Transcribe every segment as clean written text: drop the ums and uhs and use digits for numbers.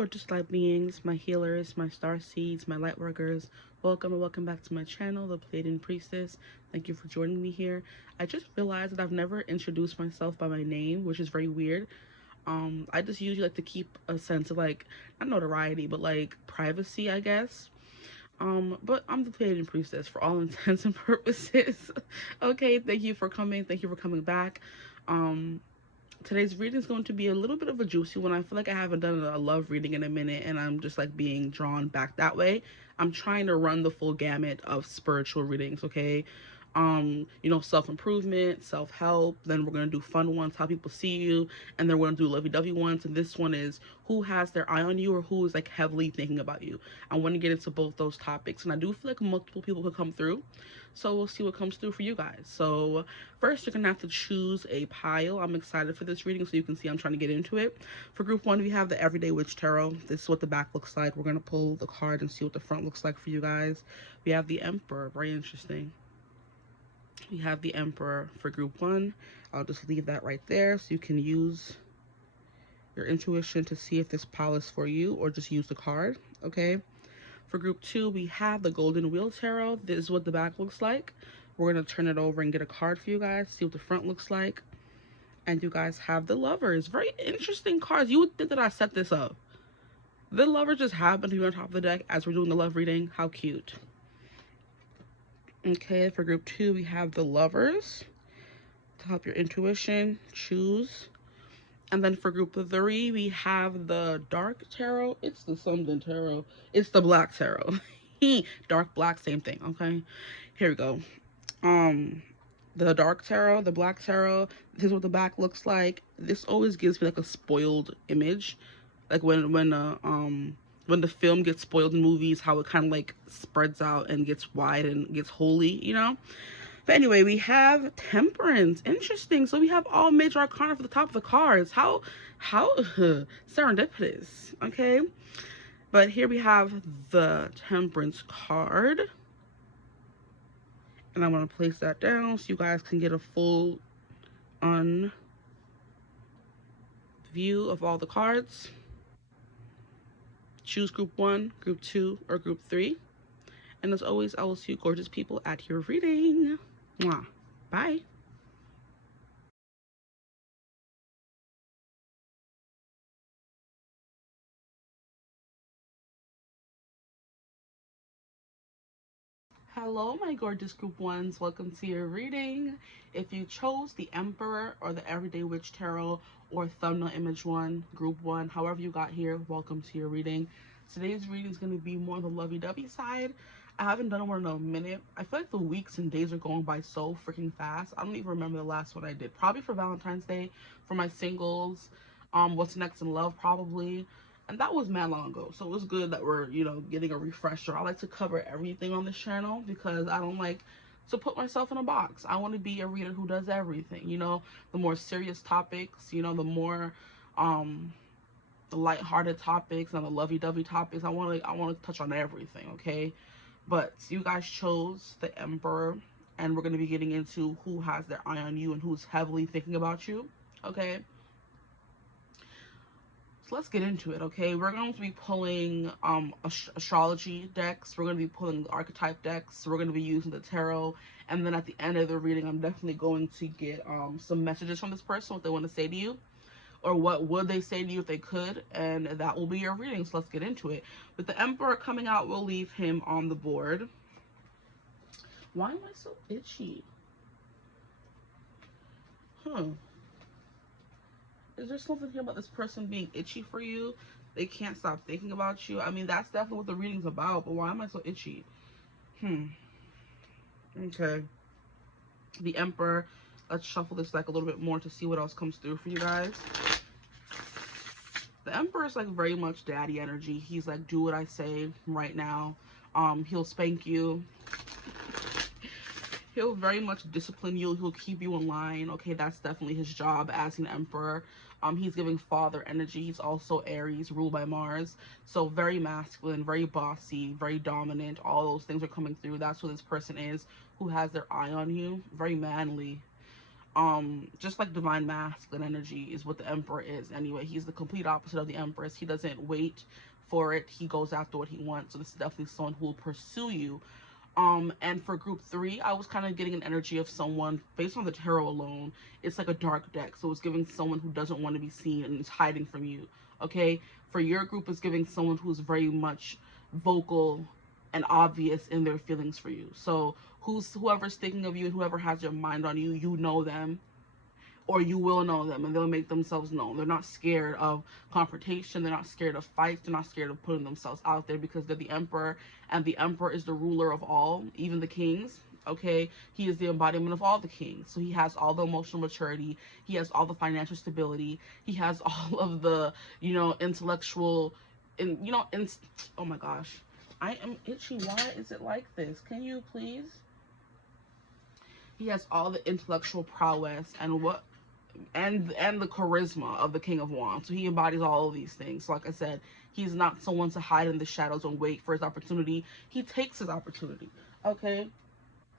gorgeous light beings, my healers, my star seeds, my light workers. Welcome and welcome back to my channel, the Pleiadian Priestess. Thank you for joining me here. I just realized that I've never introduced myself by my name, which is very weird. I just usually like to keep a sense of like, not notoriety, but like privacy, I guess. But I'm the Pleiadian Priestess for all intents and purposes. Okay, thank you for coming. Thank you for coming back. Um, Today's reading is going to be a little bit of a juicy one. I feel like I haven't done a love reading in a minute and I'm just like being drawn back that way. I'm trying to run the full gamut of spiritual readings, okay? Self-improvement, self-help, then we're going to do fun ones, how people see you, and then we're going to do lovey-dovey ones, and this one is who has their eye on you or who is like heavily thinking about you. I want to get into both those topics, and I do feel like multiple people could come through, so we'll see what comes through for you guys. So first, you're going to have to choose a pile. I'm excited for this reading, so you can see I'm trying to get into it. For group one, we have the Everyday Witch Tarot. This is what the back looks like. We're going to pull the card and see what the front looks like for you guys. We have the Emperor. Very interesting. We have the Emperor for group one. I'll just leave that right there so you can use your intuition to see if this pile is for you or just use the card, okay? For group two, we have the Golden Wheel Tarot. This is what the back looks like. We're going to turn it over and get a card for you guys, see what the front looks like. And you guys have the Lovers. Very interesting cards. You would think that I set this up. The Lovers just happen to be on top of the deck as we're doing the love reading. How cute. Okay, for group two, we have the Lovers. To help your intuition, choose. And then for group three, we have the Dark Tarot. It's the something tarot. It's the Black Tarot. Dark, black, same thing, okay? Here we go. The Dark Tarot, the Black Tarot. This is what the back looks like. This always gives me like a spoiled image. Like when the film gets spoiled in movies, how it kind of like spreads out and gets wide and gets holy, you know? But anyway, we have Temperance. Interesting. So we have all major arcana for the top of the cards. How serendipitous. Okay. But here we have the Temperance card. And I'm going to place that down so you guys can get a full view of all the cards. Choose group one, group two, or group three. And as always, I will see you gorgeous people at your reading. Mwah. Bye. Hello, my gorgeous group ones. Welcome to your reading. If you chose the Emperor or the Everyday Witch Tarot or thumbnail image one, group one, however you got here, welcome to your reading. Today's reading is going to be more on the lovey-dovey side. I haven't done one in a minute. I feel like the weeks and days are going by so freaking fast. I don't even remember the last one I did. Probably for Valentine's Day, for my singles. What's Next in Love, probably. And that was mad long ago, so it was good that we're, getting a refresher. I like to cover everything on this channel because I don't like to put myself in a box. I want to be a reader who does everything, the more serious topics, the more the lighthearted topics and the lovey-dovey topics. I want to touch on everything, okay? But you guys chose the Emperor, and we're going to be getting into who has their eye on you and who's heavily thinking about you, okay? Let's get into it, okay? We're going to be pulling astrology decks. We're going to be pulling the archetype decks. We're going to be using the tarot. And then at the end of the reading, I'm definitely going to get some messages from this person, what they want to say to you. Or what would they say to you if they could. And that will be your reading, so let's get into it. With the Emperor coming out, we'll leave him on the board. Why am I so itchy? Is there something here about this person being itchy for you? They can't stop thinking about you. I mean, that's definitely what the reading's about, but why am I so itchy? Okay. The Emperor. Let's shuffle this deck a little bit more to see what else comes through for you guys. The Emperor is like very much daddy energy. He's like, do what I say right now. He'll spank you. He'll very much discipline you. He'll keep you in line. Okay, that's definitely his job as an Emperor. He's giving father energy. He's also Aries, ruled by Mars. So very masculine, very bossy, very dominant. All those things are coming through. That's what this person is, who has their eye on you. Very manly. Just like divine masculine energy is what the Emperor is anyway. He's the complete opposite of the Empress. He doesn't wait for it. He goes after what he wants. So this is definitely someone who will pursue you. And for group 3, I was kind of getting an energy of someone based on the tarot alone. It's like a dark deck, so it's giving someone who doesn't want to be seen and is hiding from you. Okay, for your group, it's giving someone who's very much vocal and obvious in their feelings for you. So whoever's thinking of you and whoever has your mind on you, you know them, or you will know them, and they'll make themselves known. They're not scared of confrontation. They're not scared of fights. They're not scared of putting themselves out there because they're the Emperor, and the Emperor is the ruler of all, even the kings. Okay, he is the embodiment of all the kings. So he has all the emotional maturity. He has all the financial stability. He has all of the, intellectual, oh my gosh, I am itchy. Why is it like this? Can you please? He has all the intellectual prowess and the charisma of the King of Wands. So he embodies all of these things. So like I said, he's not someone to hide in the shadows and wait for his opportunity. He takes his opportunity. Okay?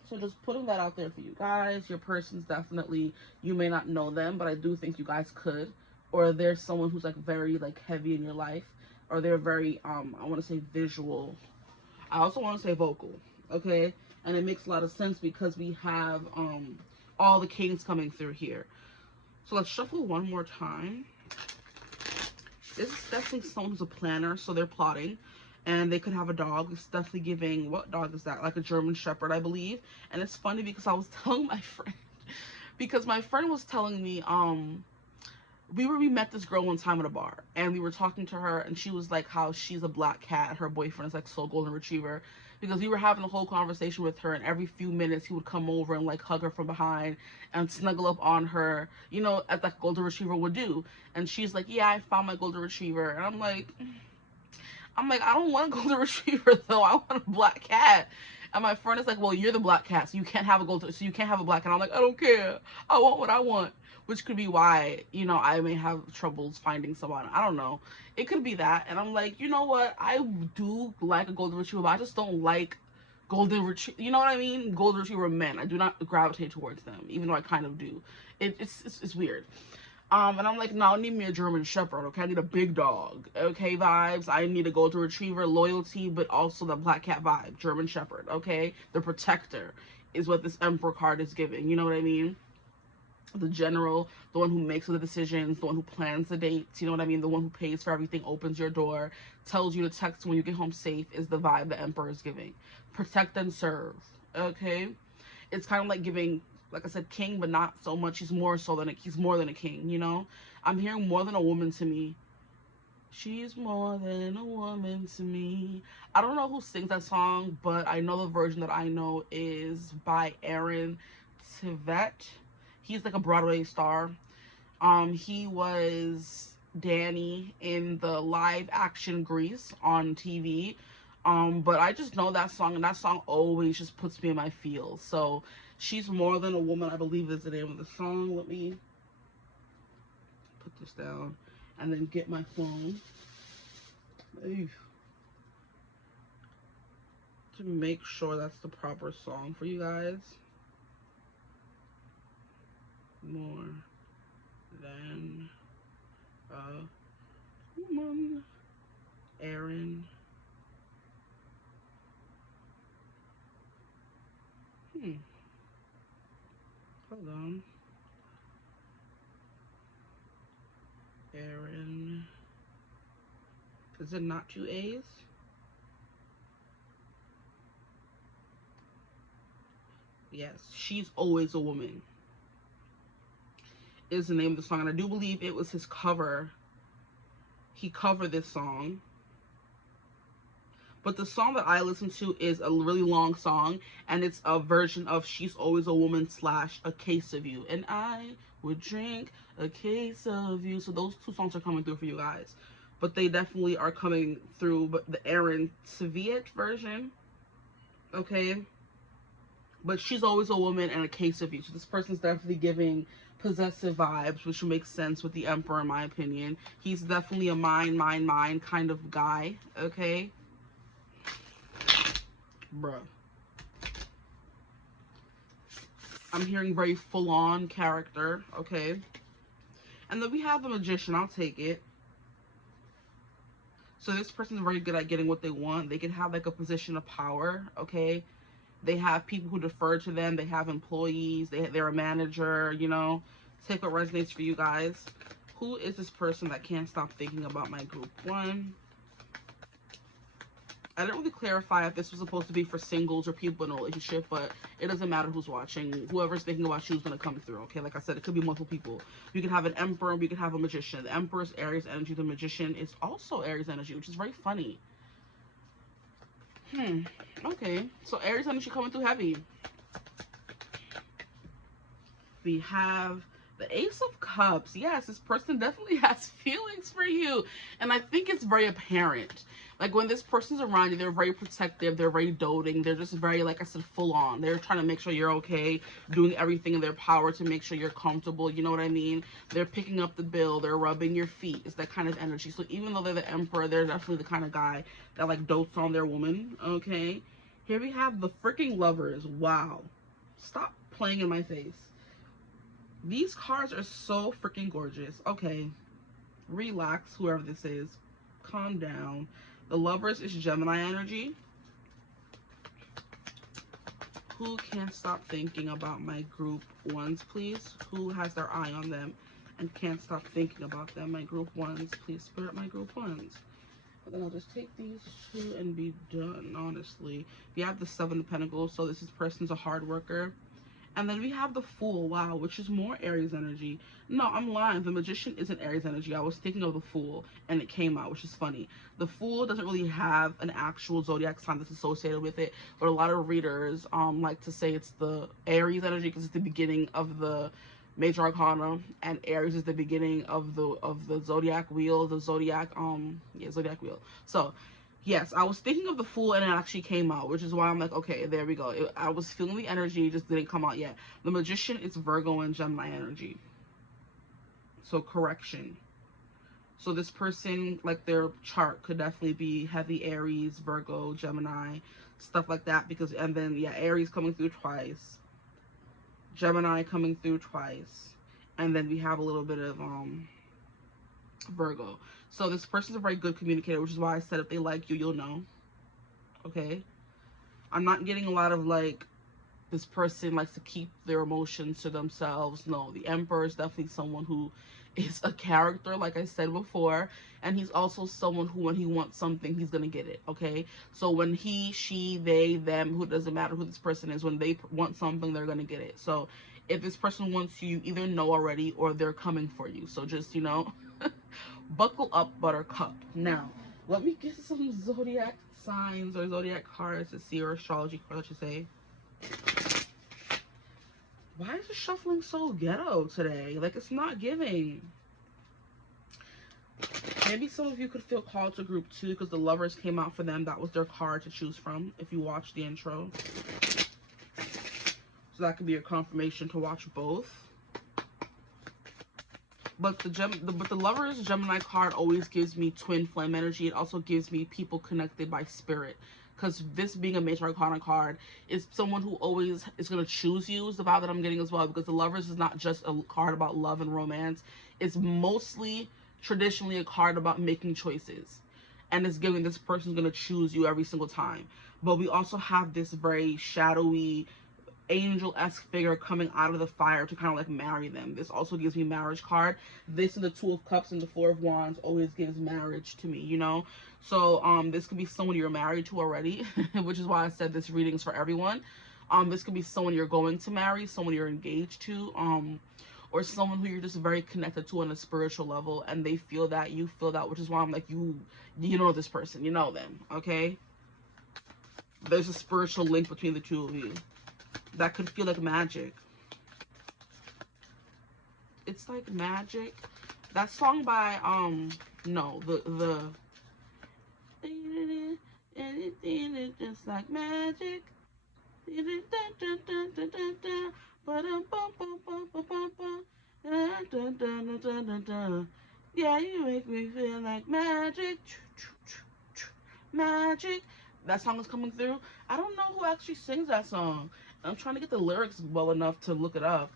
So just putting that out there for you guys. Your person's definitely, you may not know them, but I do think you guys could. Or there's someone who's like very like heavy in your life. Or they're very, I want to say visual. I also want to say vocal. Okay? And it makes a lot of sense because we have all the kings coming through here. So let's shuffle one more time. This is definitely someone who's a planner, so they're plotting. And they could have a dog. It's definitely giving, what dog is that? Like a German Shepherd, I believe. And it's funny because I was telling my friend, because my friend was telling me, we met this girl one time at a bar, and we were talking to her, and she was like how she's a black cat, and her boyfriend is like soul golden retriever, because we were having a whole conversation with her, and every few minutes he would come over and like hug her from behind and snuggle up on her, as like a golden retriever would do. And she's like, yeah, I found my golden retriever. And I'm like, I don't want a golden retriever though. I want a black cat. And my friend is like, well, you're the black cat, so you can't have a black cat. I'm like, I don't care. I want what I want. Which could be why, I may have troubles finding someone. I don't know. It could be that. And I'm like, you know what? I do like a golden retriever, but I just don't like golden retriever. You know what I mean? Golden retriever men. I do not gravitate towards them, even though I kind of do. It's weird. And I'm like, no, I need me a German Shepherd, okay? I need a big dog, okay, vibes. I need a golden retriever, loyalty, but also the black cat vibe, German Shepherd, okay? The protector is what this Emperor card is giving, you know what I mean? The general, the one who makes the decisions, the one who plans the dates, you know what I mean? The one who pays for everything, opens your door, tells you to text when you get home safe is the vibe the Emperor is giving. Protect and serve, okay? It's kind of like giving, like I said, king, but not so much. He's more than a king, I'm hearing more than a woman to me. She's more than a woman to me. I don't know who sings that song, but I know the version that I know is by 𝐓𝐴𝐻𝐿. He's like a Broadway star. He was Danny in the live action Grease on TV. But I just know that song, and that song always just puts me in my feels. So she's more than a woman, I believe is the name of the song. Let me put this down and then get my phone. To make sure that's the proper song for you guys. More than a woman. Aaron. Hold on. Aaron. Is it not 2 A's? Yes, She's Always a Woman is the name of the song. And I do believe it was his cover. He covered this song. But the song that I listen to is a really long song, and it's a version of She's Always a Woman / A Case of You. And I would drink a case of you. So those 2 songs are coming through for you guys. But they definitely are coming through, but the Aaron Tveit version, okay? But She's Always a Woman and A Case of You. So this person's definitely giving possessive vibes, which makes sense with the Emperor, in my opinion. He's definitely a mine kind of guy, okay? Bruh. I'm hearing very full-on character, okay? And then we have the Magician. I'll take it. So this person's very good at getting what they want. They can have like a position of power, okay? They have people who defer to them. They have employees. They're a manager, you know? Take what resonates for you guys. Who is this person that can't stop thinking about my group one? I didn't really clarify if this was supposed to be for singles or people in a relationship, but it doesn't matter who's watching. Whoever's thinking about you is going to come through, okay? Like I said, it could be multiple people. You can have an Emperor, we could have a Magician. The Emperor is Aries energy. The Magician is also Aries energy, which is very funny. Okay. So Aries energy coming through heavy. We have the Ace of Cups. Yes, this person definitely has feelings for you. And I think it's very apparent. Like when this person's around you, they're very protective. They're very doting. They're just very, like I said, full on. They're trying to make sure you're okay, doing everything in their power to make sure you're comfortable. You know what I mean? They're picking up the bill. They're rubbing your feet. It's that kind of energy. So even though they're the Emperor, they're definitely the kind of guy that like dotes on their woman. Okay. Here we have the freaking Lovers. Wow. Stop playing in my face. These cards are so freaking gorgeous. Okay, relax, whoever this is. Calm down. The Lovers is Gemini energy. Who can't stop thinking about my group ones, please? Who has their eye on them and can't stop thinking about them? My group ones, please, Spirit, my group ones. And then I'll just take these two and be done, honestly. We have the Seven of Pentacles, so this person's a hard worker. And then we have the Fool, wow, which is more Aries energy. No, I'm lying. The Magician isn't Aries energy. I was thinking of the Fool, and it came out, which is funny. The Fool doesn't really have an actual zodiac sign that's associated with it, but a lot of readers like to say it's the Aries energy because it's the beginning of the major arcana, and Aries is the beginning of the zodiac wheel, zodiac wheel. So yes, I was thinking of the Fool and it actually came out, which is why I'm like, okay, there we go. I was feeling the energy, it just didn't come out yet. The Magician is Virgo and Gemini energy. So correction. So this person, like their chart could definitely be heavy Aries, Virgo, Gemini, stuff like that. Because, and then, yeah, Aries coming through twice. Gemini coming through twice. And then we have a little bit of Virgo. So this person's a very good communicator, which is why I said if they like you, you'll know. Okay? I'm not getting a lot of like, this person likes to keep their emotions to themselves. No, the Emperor is definitely someone who is a character, like I said before. And he's also someone who, when he wants something, he's going to get it, okay? So when he, she, they, them, who doesn't matter who this person is, when they want something, they're going to get it. So if this person wants you, you either know already or they're coming for you. So just, you know, buckle up, Buttercup. Now, let me get some zodiac signs or zodiac cards to see, or astrology cards, I should say. Why is the shuffling so ghetto today? Like, it's not giving. Maybe some of you could feel called to group 2 because the Lovers came out for them. That was their card to choose from if you watched the intro. So that could be your confirmation to watch both. But the Lovers Gemini card always gives me twin flame energy. It also gives me people connected by spirit. Because this being a major arcana card is someone who always is going to choose you, is the vibe that I'm getting as well. Because the Lovers is not just a card about love and romance. It's mostly, traditionally, a card about making choices. And it's giving this person's going to choose you every single time. But we also have this very shadowy, angel-esque figure coming out of the fire to kind of like marry them. This also gives me marriage card. This and the Two of Cups and the Four of Wands always gives marriage to me, you know? So this could be someone you're married to already, which is why I said this reading is for everyone. This could be someone you're going to marry, someone you're engaged to, or someone who you're just very connected to on a spiritual level, and they feel that, you feel that, which is why I'm like, you know this person, you know them, okay? There's a spiritual link between the two of you that could feel like magic. It's like magic. That song by no, the anything is just like magic. Yeah, you make me feel like magic. Magic. That song is coming through. I don't know who actually sings that song. I'm trying to get the lyrics well enough to look it up.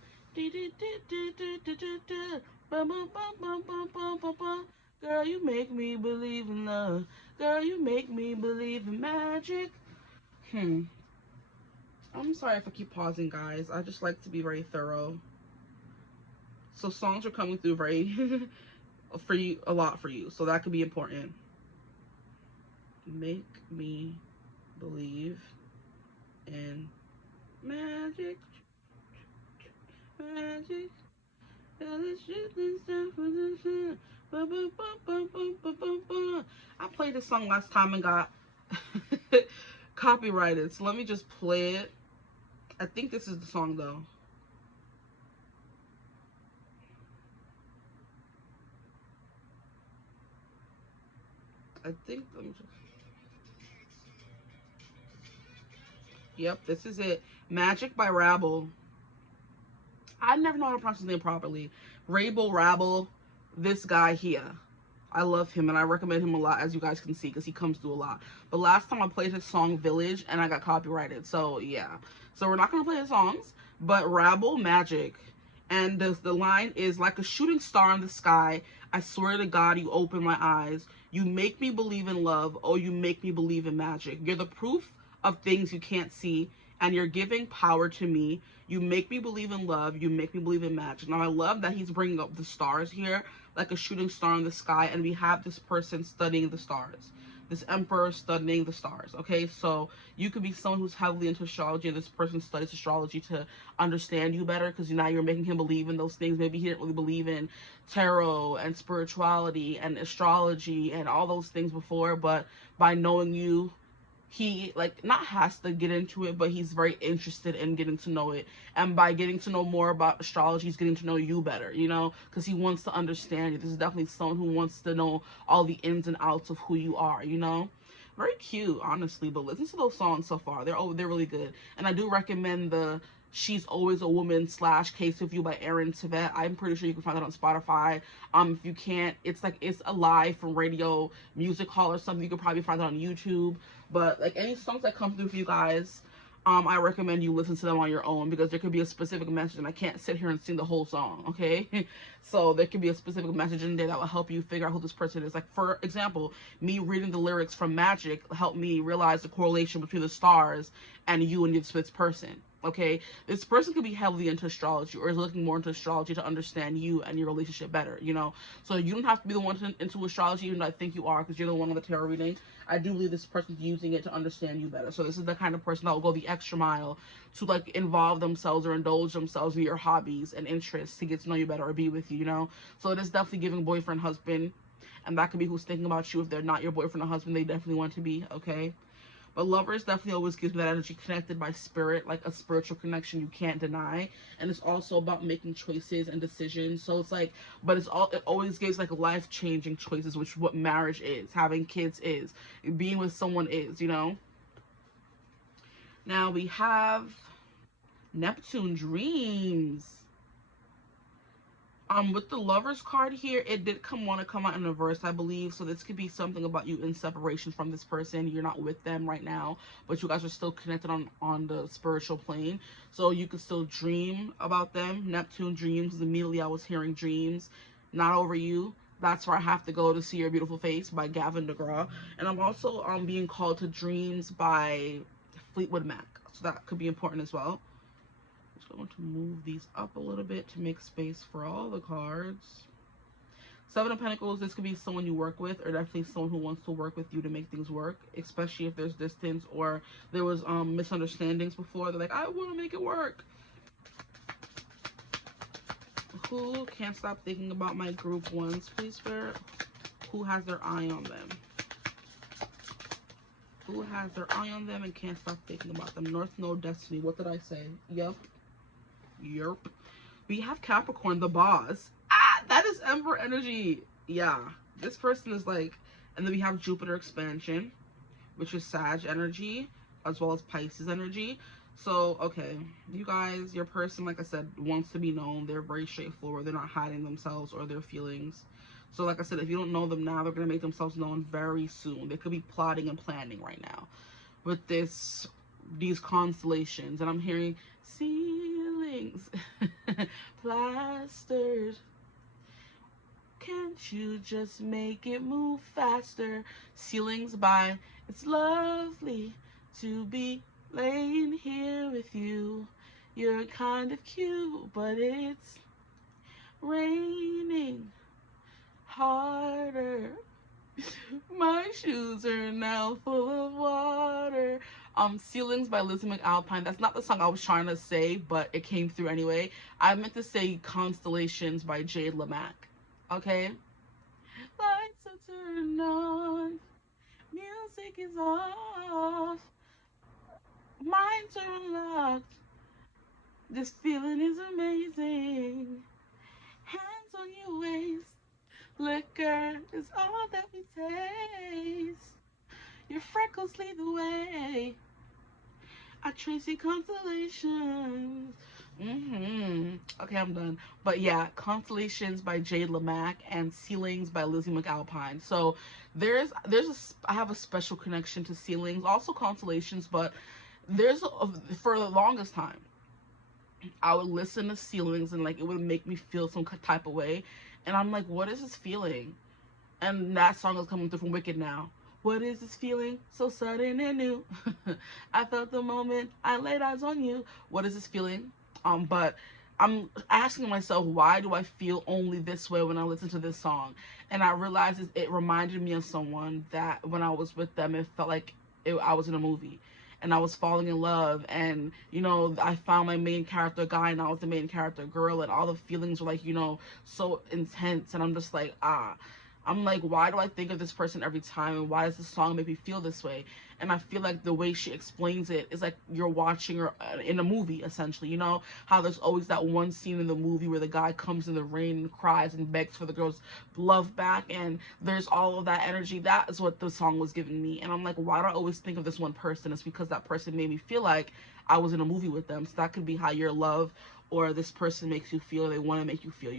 Girl, you make me believe in love. Girl, you make me believe in magic. I'm sorry if I keep pausing, guys. I just like to be very thorough. So songs are coming through very for you, a lot for you. So that could be important. Make me believe in magic. Magic. I played this song last time and got copyrighted. So let me just play it. I think this is the song though. I think. Let me just... Yep, this is it. Magic by Rabble. I never know how to pronounce his name properly. Rabel Rabble. This guy here. I love him and I recommend him a lot, as you guys can see, because he comes through a lot. But last time I played his song Village and I got copyrighted. So yeah. So we're not going to play his songs, but Rabble Magic. And the line is, like a shooting star in the sky, I swear to God you open my eyes. You make me believe in love. Oh, you make me believe in magic. You're the proof of things you can't see, and you're giving power to me. You make me believe in love. You make me believe in magic. Now, I love that he's bringing up the stars here, like a shooting star in the sky, and we have this person studying the stars. This emperor studying the stars. Okay, so you could be someone who's heavily into astrology, and this person studies astrology to understand you better, because now you're making him believe in those things. Maybe he didn't really believe in tarot and spirituality and astrology and all those things before, but by knowing you, he, like, not has to get into it, but he's very interested in getting to know it. And by getting to know more about astrology, he's getting to know you better, you know, because he wants to understand you. This is definitely someone who wants to know all the ins and outs of who you are, you know. Very cute, honestly. But listen to those songs so far. They're really good. And I do recommend the She's Always a Woman / Case of You by Aaron Tveit. I'm pretty sure you can find that on Spotify. If you can't, it's like, it's a live from Radio Music Hall or something. You could probably find it on YouTube. But like any songs that come through for you guys, I recommend you listen to them on your own, because there could be a specific message and I can't sit here and sing the whole song, okay? So there could be a specific message in there that will help you figure out who this person is. Like, for example, me reading the lyrics from Magic helped me realize the correlation between the stars and you and this person. Okay, this person could be heavily into astrology or is looking more into astrology to understand you and your relationship better, you know. So you don't have to be the one into astrology, even though I think you are, because you're the one on the tarot reading. I do believe this person's using it to understand you better. So this is the kind of person that will go the extra mile to, like, involve themselves or indulge themselves in your hobbies and interests to get to know you better or be with you, you know. So it is definitely giving boyfriend, husband, and that could be who's thinking about you. If they're not your boyfriend or husband, they definitely want to be, okay. But lovers definitely always gives me that energy, connected by spirit, like a spiritual connection you can't deny. And it's also about making choices and decisions. So it's like, but it always gives like life-changing choices, which is what marriage is, having kids is, being with someone is, you know. Now we have Neptune Dreams. With the Lovers card here, it did want to come out in reverse, I believe. So this could be something about you in separation from this person. You're not with them right now, but you guys are still connected on the spiritual plane. So you could still dream about them. Neptune Dreams. Immediately I was hearing dreams. Not Over You. That's Where I Have to Go to See Your Beautiful Face by Gavin DeGraw. And I'm also being called to Dreams by Fleetwood Mac. So that could be important as well. I'm going to move these up a little bit to make space for all the cards. Seven of Pentacles, this could be someone you work with, or definitely someone who wants to work with you to make things work, especially if there's distance or there was misunderstandings before. They're like, I want to make it work. Who can't stop thinking about my group ones, please, Spirit? Who has their eye on them? Who has their eye on them and can't stop thinking about them? North Node Destiny. What did I say? Yep. Yerp. We have Capricorn, the boss. That is Emperor energy. Yeah, this person is like, and then we have Jupiter expansion, which is Sag energy, as well as Pisces energy. So, okay, you guys, your person, like I said, wants to be known. They're very straightforward. They're not hiding themselves or their feelings. So, like I said, if you don't know them now, they're going to make themselves known very soon. They could be plotting and planning right now with this these constellations, and I'm hearing ceilings plastered. Can't you just make it move faster? Ceilings by It's lovely to be laying here with you. You're kind of cute, but it's raining harder. My shoes are now full of water. Ceilings by Lizzie McAlpine. That's not the song I was trying to say, but it came through anyway. I meant to say Constellations by Jade LaMac. Okay? Lights are turned on, music is off, minds are unlocked. This feeling is amazing. Hands on your waist, liquor is all that we taste. Your freckles lead the way. I trace your constellations. Okay, I'm done. But yeah, Constellations by Jade LaMac and Ceilings by Lizzie McAlpine. So I have a special connection to Ceilings, also Constellations, but for the longest time, I would listen to Ceilings and like it would make me feel some type of way, and I'm like, what is this feeling? And that song is coming through from Wicked now. What is this feeling so sudden and new? I felt the moment I laid eyes on you. What is this feeling? But I'm asking myself, why do I feel only this way when I listen to this song? And I realized it reminded me of someone that when I was with them, it felt like I was in a movie. And I was falling in love, and I found my main character guy, and I was the main character girl, and all the feelings were like, so intense. And I'm just like, I'm like, why do I think of this person every time, and why does this song make me feel this way? And I feel like the way she explains it is like you're watching her in a movie, essentially. You know how there's always that one scene in the movie where the guy comes in the rain and cries and begs for the girl's love back, and there's all of that energy. That is what the song was giving me. And I'm like, why do I always think of this one person? It's because that person made me feel like I was in a movie with them. So that could be how your love or this person makes you feel, or they want to make you feel.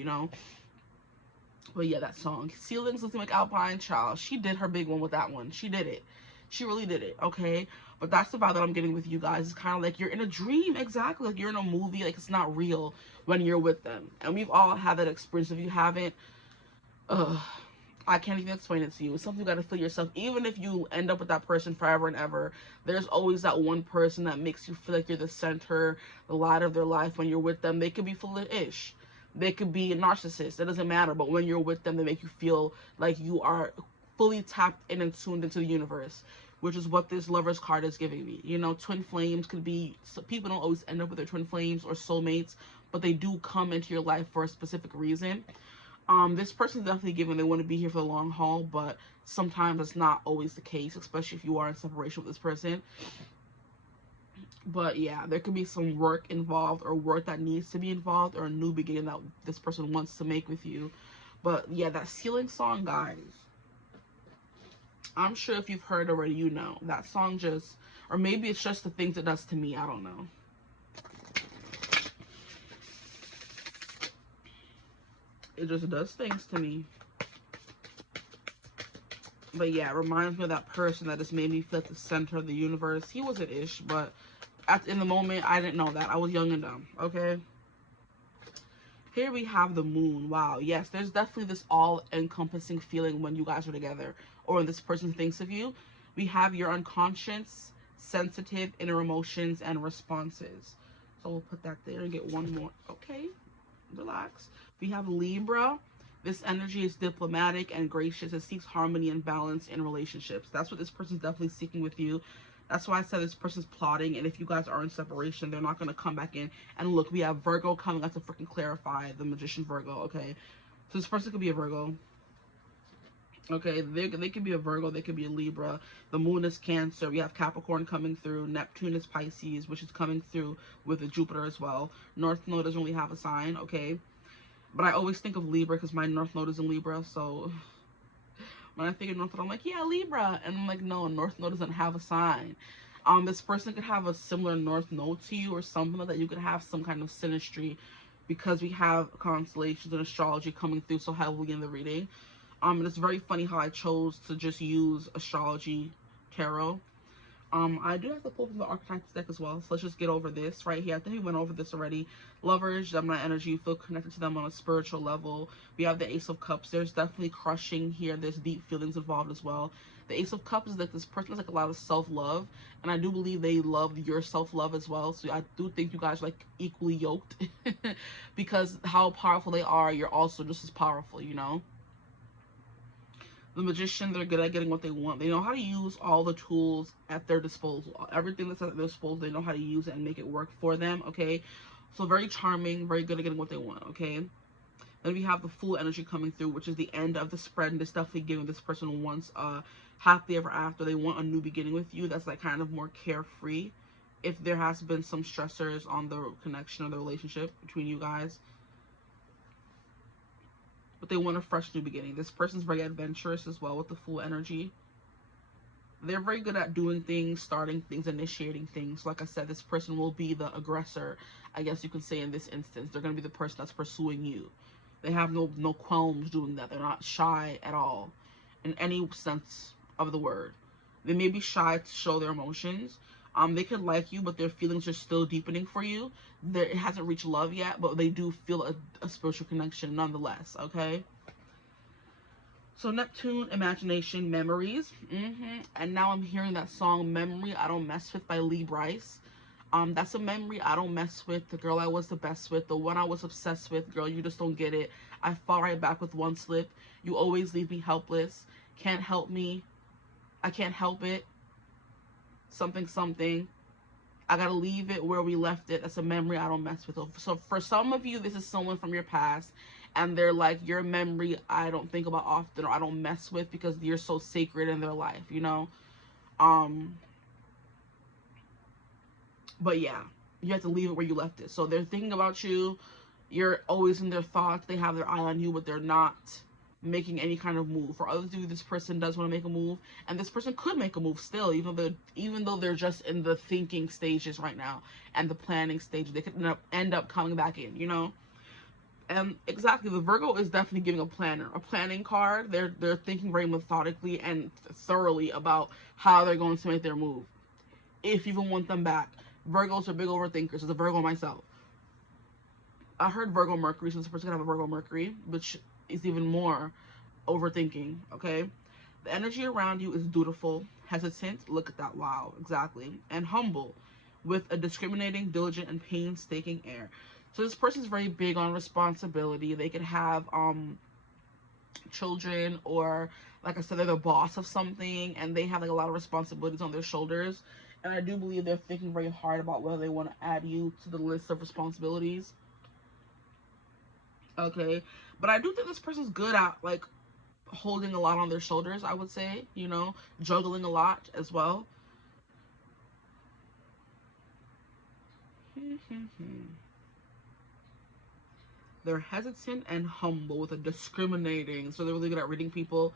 But yeah, that song. Ceilings, Lizzie McAlpine, child. She did her big one with that one. She did it. She really did it, okay? But that's the vibe that I'm getting with you guys. It's kind of like you're in a dream, exactly. Like you're in a movie, like it's not real when you're with them. And we've all had that experience. If you haven't, I can't even explain it to you. It's something you gotta feel yourself. Even if you end up with that person forever and ever, there's always that one person that makes you feel like you're the center, the light of their life when you're with them. They could be full of ish. They could be a narcissist. It doesn't matter. But when you're with them, they make you feel like you are fully tapped in and tuned into the universe, which is what this Lover's card is giving me. Twin flames could be, so people don't always end up with their twin flames or soulmates, but they do come into your life for a specific reason. This person's definitely given they want to be here for the long haul, but sometimes it's not always the case, especially if you are in separation with this person. But yeah, there could be some work involved, or work that needs to be involved, or a new beginning that this person wants to make with you. But yeah, that Ceiling song, guys, I'm sure if you've heard already, that song just, or maybe it's just the things it does to me, I don't know. It just does things to me. But yeah, it reminds me of that person that just made me feel at the center of the universe. He was an ish, but in the moment, I didn't know that. I was young and dumb, okay? Here we have the moon. Wow, yes, there's definitely this all-encompassing feeling when you guys are together, or when this person thinks of you. We have your unconscious, sensitive, inner emotions, and responses. So we'll put that there and get one more. Okay, relax. We have Libra. This energy is diplomatic and gracious. It seeks harmony and balance in relationships. That's what this person's definitely seeking with you. That's why I said this person's plotting, and if you guys are in separation, they're not going to come back in. And look, we have Virgo coming up to freaking clarify, the Magician Virgo, okay? So this person could be a Virgo. Okay, they could be a Virgo, they could be a Libra. The moon is Cancer. We have Capricorn coming through. Neptune is Pisces, which is coming through with the Jupiter as well. North Node doesn't really have a sign, okay? But I always think of Libra because my North Node is in Libra, so when I think of North Node, I'm like, yeah, Libra. And I'm like, no, North Node doesn't have a sign. This person could have a similar North Node to you, or something that you could have some kind of synastry, because we have constellations and astrology coming through so heavily in the reading. And it's very funny how I chose to just use astrology tarot. I do have to pull from the archetypes deck as well, so let's just get over this right here. I think we went over this already. Lovers, Gemini energy, you feel connected to them on a spiritual level. We have the Ace of Cups. There's definitely crushing here. There's deep feelings involved as well. The Ace of Cups is that this person has like a lot of self-love, and I do believe they love your self-love as well. So I do think you guys are like equally yoked because how powerful they are, you're also just as powerful, you know. The Magician, they're good at getting what they want. They know how to use all the tools at their disposal. Everything that's at their disposal, they know how to use it and make it work for them, okay? So very charming, very good at getting what they want, okay? Then we have the Fool energy coming through, which is the end of the spread, and it's definitely giving this person wants happily ever after. They want a new beginning with you that's like kind of more carefree. If there has been some stressors on the connection or the relationship between you guys, but they want a fresh new beginning. This person's very adventurous as well with the Fool energy. They're very good at doing things, starting things, initiating things. Like I said, this person will be the aggressor, I guess you could say in this instance. They're going to be the person that's pursuing you. They have no qualms doing that. They're not shy at all in any sense of the word. They may be shy to show their emotions. They could like you, but their feelings are still deepening for you. It hasn't reached love yet, but they do feel a spiritual connection nonetheless, okay? So Neptune, imagination, memories. And now I'm hearing that song, Memory I Don't Mess With by Lee Bryce. That's a memory I don't mess with. The girl I was the best with. The one I was obsessed with. Girl, you just don't get it. I fall right back with one slip. You always leave me helpless. Can't help me. I can't help it. Something, something. I gotta leave it where we left it. That's a memory I don't mess with. So for some of you, this is someone from your past, and they're like, your memory I don't think about often, or I don't mess with because you're so sacred in their life, you know? But yeah, you have to leave it where you left it. So they're thinking about you. You're always in their thoughts. They have their eye on you, but they're not making any kind of move. For others of you, this person does want to make a move, and this person could make a move still, even though they're just in the thinking stages right now and the planning stage. They could end up coming back in, you know. And exactly, the Virgo is definitely giving a planning card. They're thinking very methodically and thoroughly about how they're going to make their move, if you even want them back. Virgos are big overthinkers. As a Virgo myself, I heard Virgo Mercury, so this person can have a Virgo Mercury, which is even more overthinking, okay? The energy around you is dutiful, hesitant, look at that, wow, exactly, and humble, with a discriminating, diligent, and painstaking air. So this person is very big on responsibility. They could have children, or like I said, they're the boss of something, and they have like a lot of responsibilities on their shoulders. And I do believe they're thinking very hard about whether they want to add you to the list of responsibilities. Okay, but I do think this person's good at like holding a lot on their shoulders, I would say, you know, juggling a lot as well. They're hesitant and humble with a discriminating, so they're really good at reading people,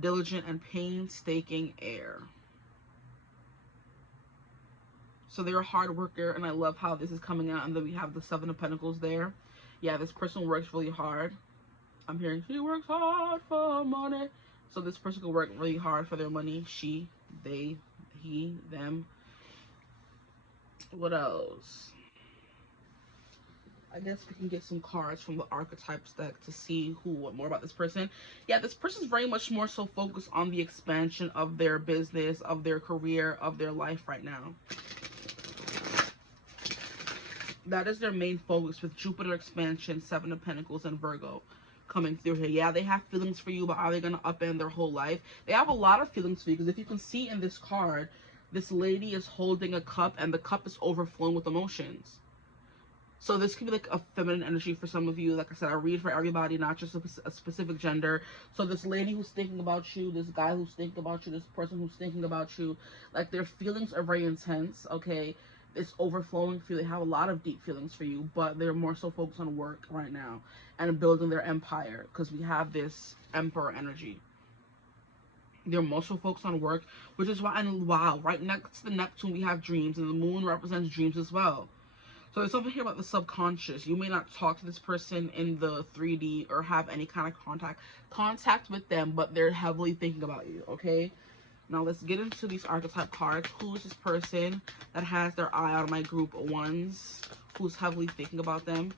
diligent and painstaking air. So they're a hard worker, and I love how this is coming out, and then we have the Seven of Pentacles there. Yeah, this person works really hard. I'm hearing she works hard for money. So this person can work really hard for their money. She, they, he, them. What else? I guess we can get some cards from the archetypes deck to see more about this person. Yeah, this person's very much more so focused on the expansion of their business, of their career, of their life right now. That is their main focus, with Jupiter expansion, Seven of Pentacles, and Virgo coming through here. Yeah, they have feelings for you, but are they going to upend their whole life? They have a lot of feelings for you, because if you can see in this card, this lady is holding a cup, and the cup is overflowing with emotions. So this could be like a feminine energy for some of you. Like I said, I read for everybody, not just a specific gender. So this lady who's thinking about you, this guy who's thinking about you, this person who's thinking about you, like their feelings are very intense, okay? It's overflowing for you. They have a lot of deep feelings for you, but they're more so focused on work right now and building their empire, because we have this Emperor energy. They're more so focused on work, which is why, and wow, right next to the Neptune, we have dreams, and the moon represents dreams as well. So there's something here about the subconscious. You may not talk to this person in the 3D or have any kind of contact with them, but they're heavily thinking about you, okay? Now let's get into these archetype cards. Who is this person that has their eye on my group ones? Who's heavily thinking about them?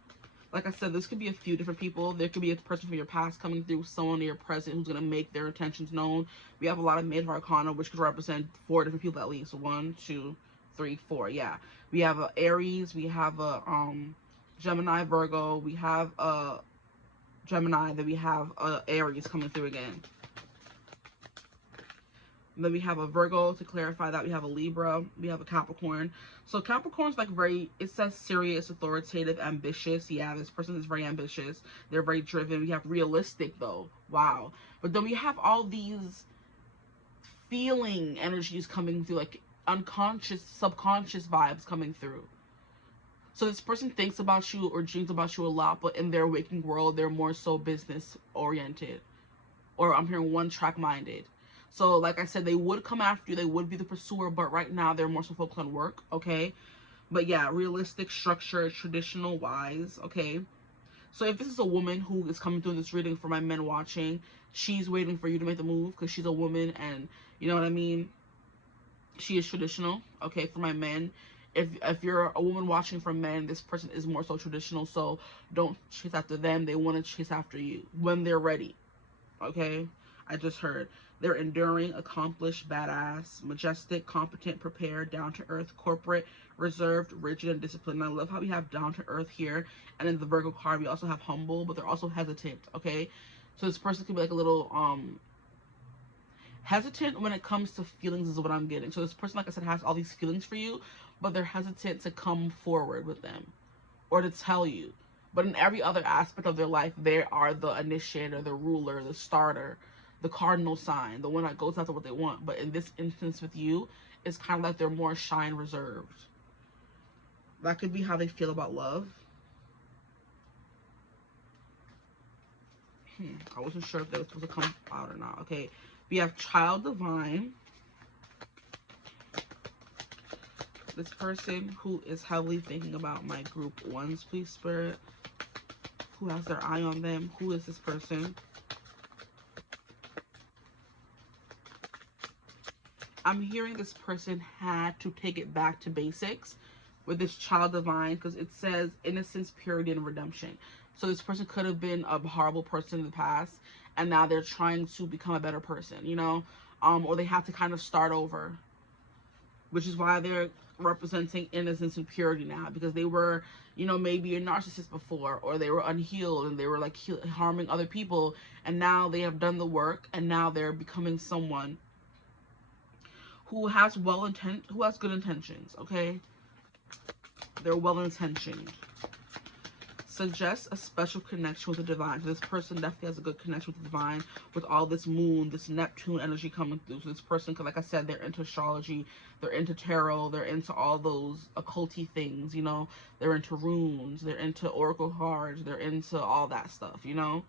Like I said, this could be a few different people. There could be a person from your past coming through, someone in your present who's going to make their intentions known. We have a lot of Major Arcana, which could represent 4 different people at least. 1, 2, 3, 4. Yeah. We have a Aries. We have a Gemini, Virgo. We have a Gemini. Then we have a Aries coming through again. And then we have a Virgo, to clarify that. We have a Libra. We have a Capricorn. So Capricorn's like very, it says serious, authoritative, ambitious. Yeah, this person is very ambitious. They're very driven. We have realistic though. Wow. But then we have all these feeling energies coming through, like unconscious, subconscious vibes coming through. So this person thinks about you or dreams about you a lot, but in their waking world, they're more so business oriented. Or I'm hearing one track minded. So like I said, they would come after you, they would be the pursuer, but right now they're more so focused on work, okay? But yeah, realistic, structured, traditional, wise, okay? So if this is a woman who is coming through this reading for my men watching, she's waiting for you to make the move because she's a woman and, you know what I mean? She is traditional, okay, for my men. If you're a woman watching for men, this person is more so traditional, so don't chase after them. They want to chase after you when they're ready, okay? I just heard. They're enduring, accomplished, badass, majestic, competent, prepared, down-to-earth, corporate, reserved, rigid, and disciplined. And I love how we have down-to-earth here. And in the Virgo card, we also have humble, but they're also hesitant, okay? So this person could be like a little hesitant when it comes to feelings is what I'm getting. So this person, like I said, has all these feelings for you, but they're hesitant to come forward with them or to tell you. But in every other aspect of their life, they are the initiator, the ruler, the starter, the cardinal sign, the one that goes after what they want. But in this instance with you, it's kind of like they're more shy and reserved. That could be how they feel about love. I wasn't sure if they were supposed to come out or not. Okay, we have child divine. This person who is heavily thinking about my group ones, please, Spirit. Who has their eye on them? Who is this person? I'm hearing this person had to take it back to basics with this child divine, because it says innocence, purity, and redemption. So this person could have been a horrible person in the past, and now they're trying to become a better person, you know? Or they have to kind of start over, which is why they're representing innocence and purity now, because they were, you know, maybe a narcissist before, or they were unhealed and they were like harming other people, and now they have done the work, and now they're becoming someone who has good intentions, okay? They're well intentioned. Suggests a special connection with the divine. So this person definitely has a good connection with the divine, with all this moon, this Neptune energy coming through. So this person, like I said, they're into astrology, they're into tarot, they're into all those occulty things, you know? They're into runes, they're into oracle cards, they're into all that stuff, you know?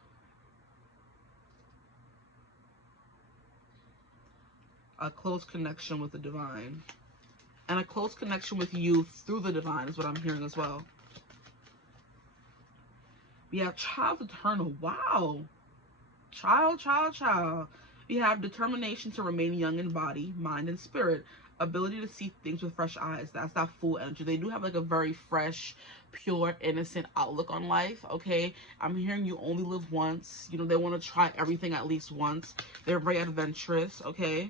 A close connection with the divine. And a close connection with you through the divine is what I'm hearing as well. We have child eternal. Wow. Child. We have determination to remain young in body, mind, and spirit. Ability to see things with fresh eyes. That's that full energy. They do have like a very fresh, pure, innocent outlook on life, okay? I'm hearing you only live once. You know, they want to try everything at least once. They're very adventurous, okay?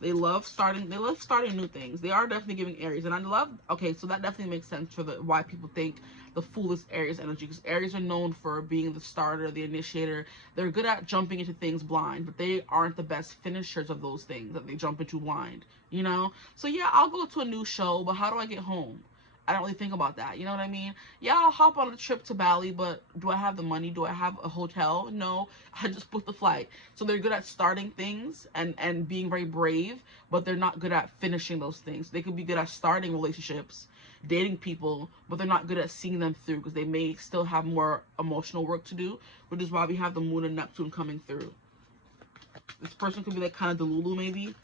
They love starting new things. They are definitely giving Aries. And I love, okay, so that definitely makes sense for why people think the Fool is Aries energy. Because Aries are known for being the starter, the initiator. They're good at jumping into things blind, but they aren't the best finishers of those things that they jump into blind, you know? So yeah, I'll go to a new show, but how do I get home? I don't really think about that. You know what I mean? Yeah, I'll hop on a trip to Bali, but do I have the money? Do I have a hotel? No, I just booked the flight. So they're good at starting things and being very brave, but they're not good at finishing those things. They could be good at starting relationships, dating people, but they're not good at seeing them through because they may still have more emotional work to do, which is why we have the Moon and Neptune coming through. This person could be like kind of Delulu maybe.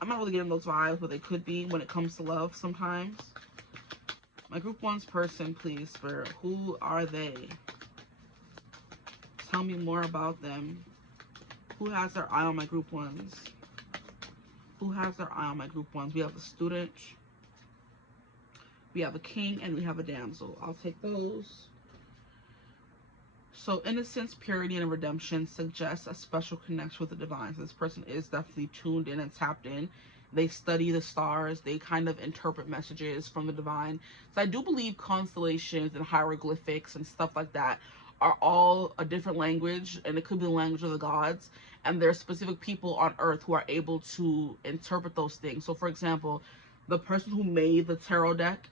I'm not really getting those vibes, but they could be when it comes to love sometimes. My group one's person, please, Spirit. Who are they? Tell me more about them. Who has their eye on my group ones? Who has their eye on my group ones? We have a student, we have a king, and we have a damsel. I'll take those. So innocence, purity, and redemption suggests a special connection with the divine. So this person is definitely tuned in and tapped in. They study the stars. They kind of interpret messages from the divine. So I do believe constellations and hieroglyphics and stuff like that are all a different language, and it could be the language of the gods. And there are specific people on earth who are able to interpret those things. So for example, the person who made the tarot deck,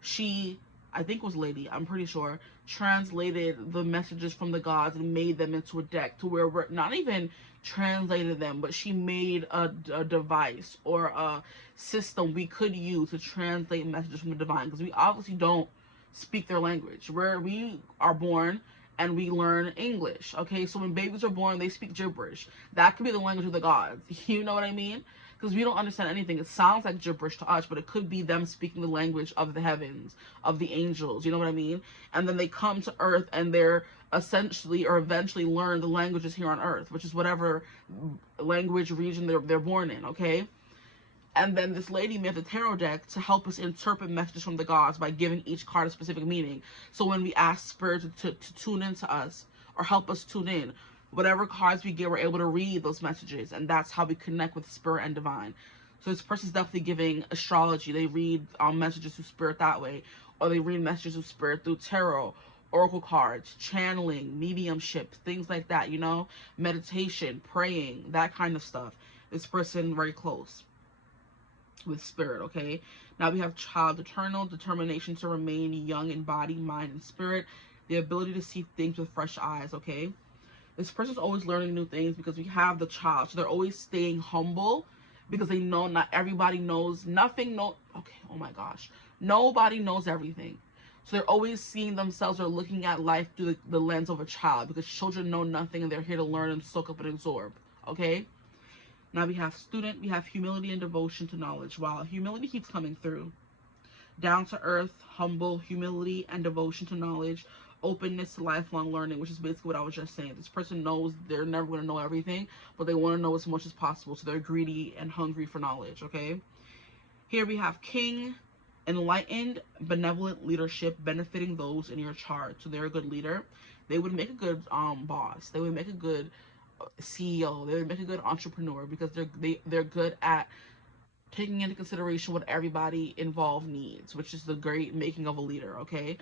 she, I think was lady, I'm pretty sure, translated the messages from the gods and made them into a deck to where we're not even translated them, but she made a device or a system we could use to translate messages from the divine, because we obviously don't speak their language. Where we are born and we learn English, okay? So when babies are born, they speak gibberish. That could be the language of the gods. You know what I mean? Because we don't understand anything. It sounds like gibberish to us, but it could be them speaking the language of the heavens, of the angels. You know what I mean? And then they come to earth and they're essentially or eventually learn the languages here on earth, which is whatever language region they're born in, okay? And then this lady made the tarot deck to help us interpret messages from the gods by giving each card a specific meaning. So when we ask spirit to tune into us or help us tune in, whatever cards we get, we're able to read those messages. And that's how we connect with spirit and divine. So this person's definitely giving astrology. They read messages through spirit that way. Or they read messages through spirit through tarot, oracle cards, channeling, mediumship, things like that, you know? Meditation, praying, that kind of stuff. This person very close with spirit, okay? Now we have child, eternal, determination to remain young in body, mind, and spirit. The ability to see things with fresh eyes, okay? This person's always learning new things because we have the child. So they're always staying humble because they know not everybody knows nothing. Okay, oh my gosh. Nobody knows everything. So they're always seeing themselves or looking at life through the lens of a child, because children know nothing and they're here to learn and soak up and absorb, okay? Now we have student, we have humility and devotion to knowledge. Wow, humility keeps coming through. Down to earth, humble, humility and devotion to knowledge, openness to lifelong learning, which is basically what I was just saying. This person knows they're never going to know everything, but they want to know as much as possible. So they're greedy and hungry for knowledge, okay? Here we have king, enlightened, benevolent leadership benefiting those in your chart. So they're a good leader. They would make a good boss. They would make a good CEO. They would make a good entrepreneur because they're good at taking into consideration what everybody involved needs, which is the great making of a leader, okay?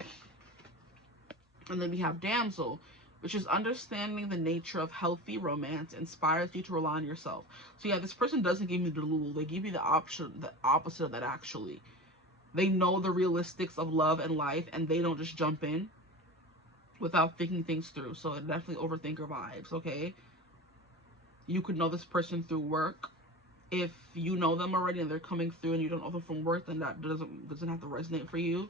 And then we have damsel, which is understanding the nature of healthy romance inspires you to rely on yourself. So yeah, this person doesn't give you the lulu. They give you the opposite of that, actually. They know the realistics of love and life, and they don't just jump in without thinking things through. So definitely overthinker vibes, okay? You could know this person through work. If you know them already and they're coming through and you don't know them from work, then that doesn't have to resonate for you.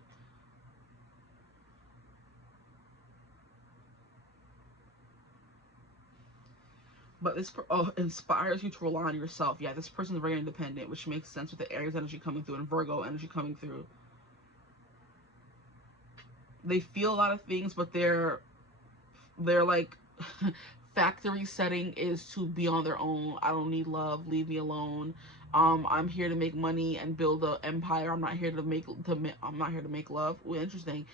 But this inspires you to rely on yourself. Yeah, this person is very independent, which makes sense with the Aries energy coming through and Virgo energy coming through. They feel a lot of things, but they're like factory setting is to be on their own. I don't need love. Leave me alone. I'm here to make money and build an empire. I'm not here to make love. Ooh, interesting.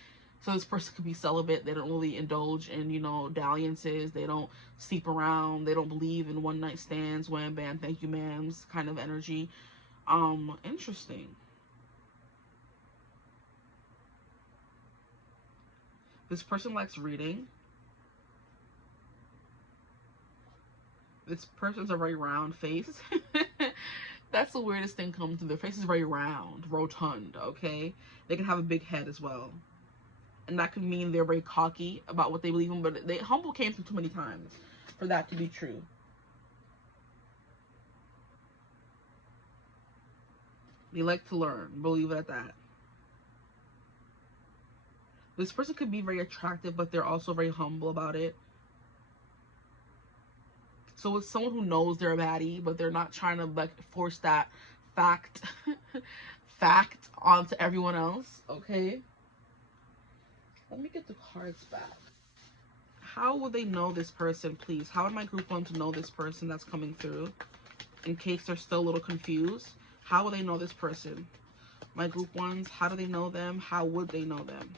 So this person could be celibate. They don't really indulge in, you know, dalliances. They don't sleep around. They don't believe in one night stands. Wham bam, thank you ma'ams kind of energy. Interesting. This person likes reading. This person's a very round face. That's the weirdest thing coming through. Their face is very round, rotund, okay? They can have a big head as well. And that could mean they're very cocky about what they believe in, but humble came through too many times for that to be true. They like to learn. Believe it at that. This person could be very attractive, but they're also very humble about it. So it's someone who knows they're a baddie, but they're not trying to like force that fact onto everyone else, okay? Let me get the cards back. how will they know this person, please? How would my group ones know this person that's coming through? In case they're still a little confused, how will they know this person? My group ones, how do they know them? How would they know them?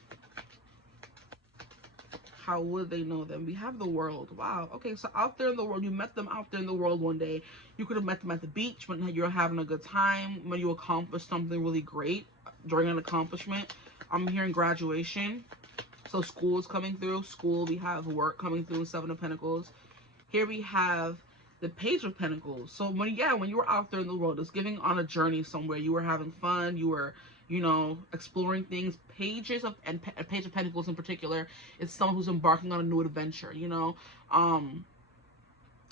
How would they know them? We have the world. Wow. Okay, so out there in the world, you met them out there in the world one day. You could have met them at the beach when you're having a good time, when you accomplished something really great during an accomplishment. I'm hearing graduation. So school is coming through. School, we have work coming through, Seven of Pentacles. Here we have the Page of Pentacles. So when you were out there in the world, it's giving on a journey somewhere. You were having fun. You were, you know, exploring things. Page of Pentacles in particular is someone who's embarking on a new adventure, you know.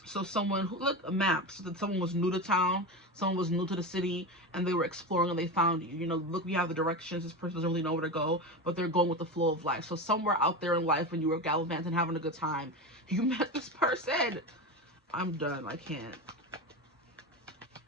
So someone who, look, a map, so that someone was new to town, someone was new to the city, and they were exploring and they found you. You know, look, we have the directions. This person doesn't really know where to go, but they're going with the flow of life. So somewhere out there in life when you were gallivanting, having a good time, you met this person. I'm done. I can't.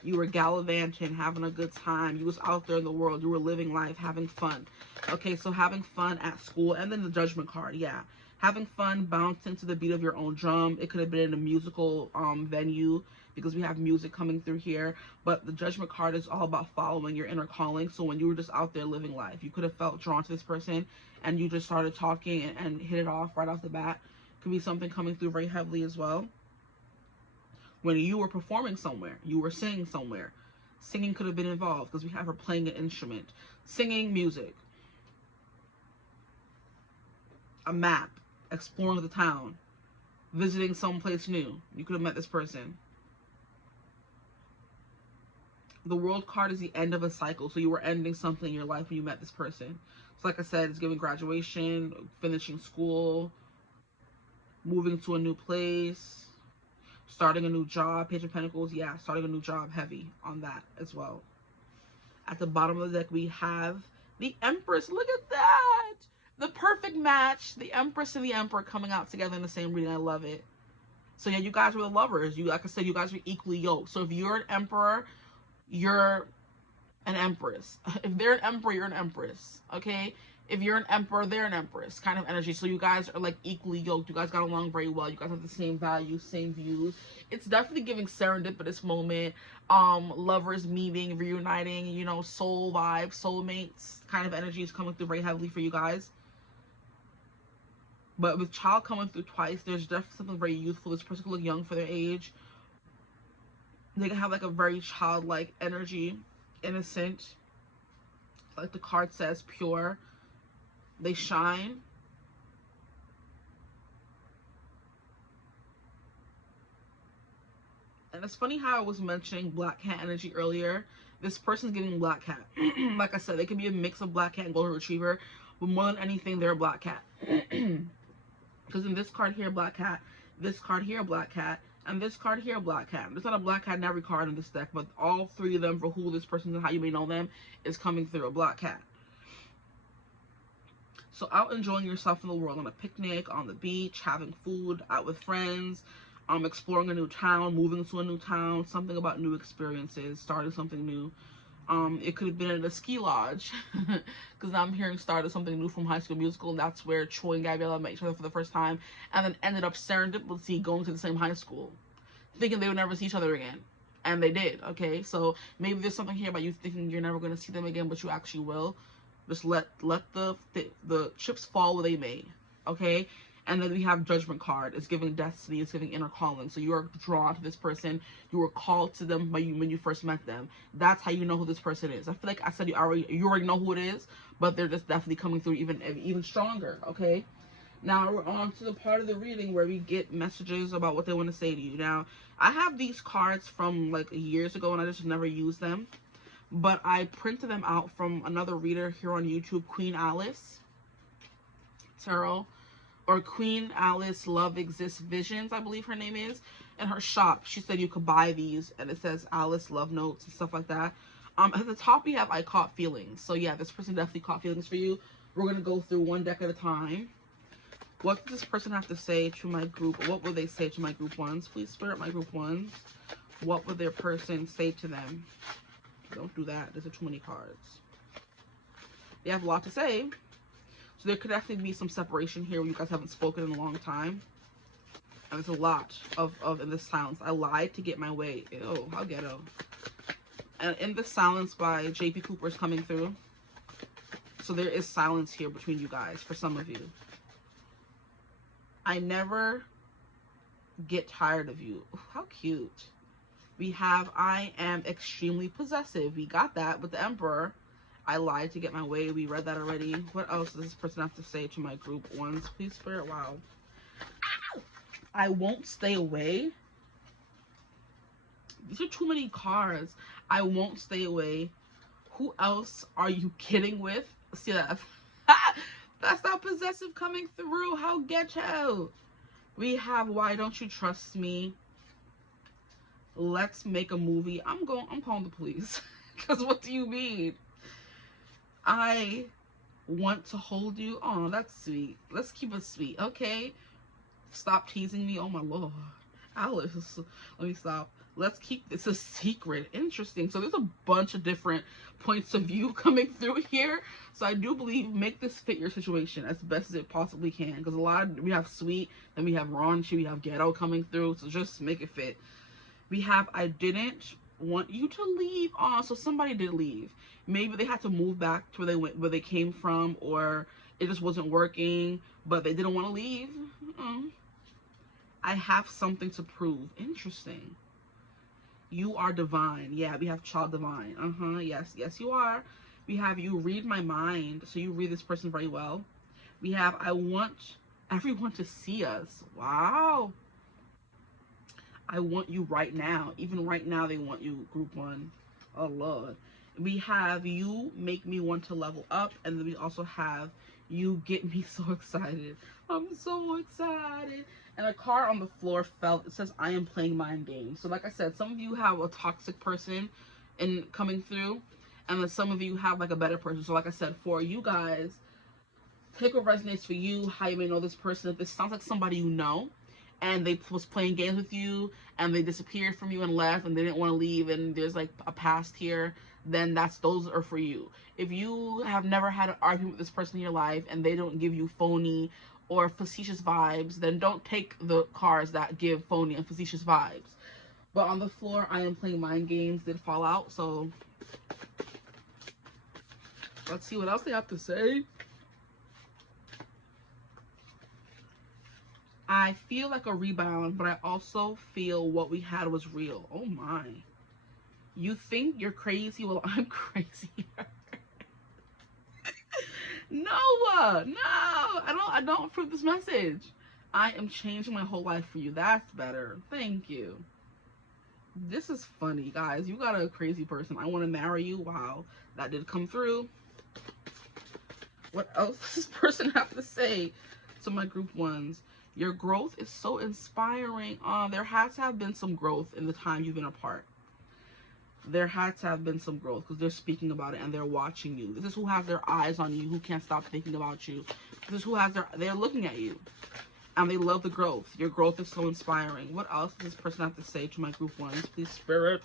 You were gallivanting, having a good time. You was out there in the world. You were living life, having fun. Okay, so having fun at school. And then the Judgment card, yeah. Having fun, bouncing to the beat of your own drum. It could have been in a musical venue because we have music coming through here. But the Judgment card is all about following your inner calling. So when you were just out there living life, you could have felt drawn to this person and you just started talking and hit it off right off the bat. Could be something coming through very heavily as well. When you were performing somewhere, you were singing somewhere. Singing could have been involved because we have her playing an instrument. Singing, music. A map. Exploring the town. Visiting someplace new. You could have met this person. The World card is the end of a cycle. So you were ending something in your life when you met this person. So like I said, it's giving graduation, finishing school, moving to a new place, starting a new job. Page of Pentacles, yeah, starting a new job, heavy on that as well. At the bottom of the deck, we have the Empress. Look at that! The perfect match. The Empress and the Emperor coming out together in the same reading. I love it. So yeah, you guys were the lovers. You, like I said, you guys were equally yoked. So if you're an Emperor, you're an Empress. If they're an Emperor, you're an Empress. Okay? If you're an Emperor, they're an Empress kind of energy. So you guys are like equally yoked. You guys got along very well. You guys have the same values, same views. It's definitely giving serendipitous moment. Lovers meeting, reuniting, you know, soul vibes, soulmates kind of energy is coming through very heavily for you guys. But with child coming through twice, there's definitely something very youthful. This person could look young for their age. They can have like a very childlike energy, innocent. Like the card says, pure. They shine. And it's funny how I was mentioning Black Cat energy earlier. This person's giving Black Cat. Like I said, they can be a mix of Black Cat and Golden Retriever, but more than anything, they're a Black Cat. Because in this card here, Black Cat, this card here, Black Cat, and this card here, Black Cat. There's not a Black Cat in every card in this deck, but all three of them, for who this person is and how you may know them, is coming through a Black Cat. So out enjoying yourself in the world, on a picnic, on the beach, having food, out with friends, exploring a new town, moving to a new town, something about new experiences, starting something new. It could have been at a ski lodge, because I'm hearing started something new from High School Musical, and that's where Troy and Gabriella met each other for the first time, and then ended up serendipitously going to the same high school, thinking they would never see each other again. And they did, okay? So maybe there's something here about you thinking you're never going to see them again, but you actually will. Just let the chips fall where they may, okay? And then we have Judgment card. It's giving destiny. It's giving inner calling. So you are drawn to this person. You were called to them when you first met them. That's how you know who this person is. I feel like I said you already know who it is, but they're just definitely coming through even stronger, okay? Now we're on to the part of the reading where we get messages about what they want to say to you. Now, I have these cards from like years ago and I just never used them. But I printed them out from another reader here on YouTube, Queen Alice Tarot, or Queen Alice Love Exists Visions, I believe her name is. In her shop, she said you could buy these, and it says Alice Love Notes and stuff like that. At the top we have I Caught Feelings. So yeah, this person definitely caught feelings for you. We're gonna go through one deck at a time. What does this person have to say to my group? What will they say to my group ones? Please spirit my group ones. What would their person say to them? Don't do that. There's too many cards. They have a lot to say. So there could definitely be some separation here where you guys haven't spoken in a long time. And there's a lot of in this silence. I lied to get my way. Ew, how ghetto. And in the silence by J.P. Cooper is coming through. So there is silence here between you guys for some of you. I never get tired of you. Ooh, how cute. We have I am extremely possessive. We got that with the Emperor. I lied to get my way. We read that already. What else does this person have to say to my group ones? Please, Spirit. Wow. I won't stay away. These are too many cards. I won't stay away. Who else are you kidding with? See that? That's not possessive coming through. How ghetto. We have why don't you trust me? Let's make a movie. I'm calling the police. Because what do you mean? I want to hold you. Oh, that's sweet. Let's keep it sweet. Okay. Stop teasing me. Oh my Lord. Alice. Let me stop. Let's keep this a secret. Interesting. So there's a bunch of different points of view coming through here. So I do believe make this fit your situation as best as it possibly can. Because a lot of, we have sweet, then we have raunchy, we have ghetto coming through. So just make it fit. We have I didn't want you to leave. Oh, so somebody did leave. Maybe they had to move back to where they came from, or it just wasn't working, but they didn't want to leave. I have something to prove. Interesting. You are divine. Yeah, we have child divine. Yes, you are. We have you read my mind. So you read this person very well. We have I want everyone to see us. Wow. I want you right now. Even right now, they want you, group one. Oh, Lord. We have you make me want to level up. And then we also have you get me so excited. I'm so excited. And a card on the floor fell. It says, I am playing mind games. So like I said, some of you have a toxic person coming through. And then some of you have like a better person. So like I said, for you guys, take what resonates for you, how you may know this person. If this sounds like somebody you know, and they was playing games with you and they disappeared from you and left and they didn't want to leave and there's like a past here, then those are for you. If you have never had an argument with this person in your life and they don't give you phony or facetious vibes, then don't take the cards that give phony and facetious vibes. But on the floor, I am playing mind games did fall out, so let's see what else they have to say. I feel like a rebound, but I also feel what we had was real. Oh my. You think you're crazy? Well, I'm crazy. No, I don't approve this message. I am changing my whole life for you. That's better. Thank you. This is funny, guys. You got a crazy person. I want to marry you. Wow, that did come through. What else does this person have to say to my group ones? Your growth is so inspiring. There has to have been some growth in the time you've been apart. There had to have been some growth because they're speaking about it and they're watching you. This is who has their eyes on you, who can't stop thinking about you. This is who has they're looking at you and they love the growth. Your growth is so inspiring. What else does this person have to say to my group ones? Please, Spirit.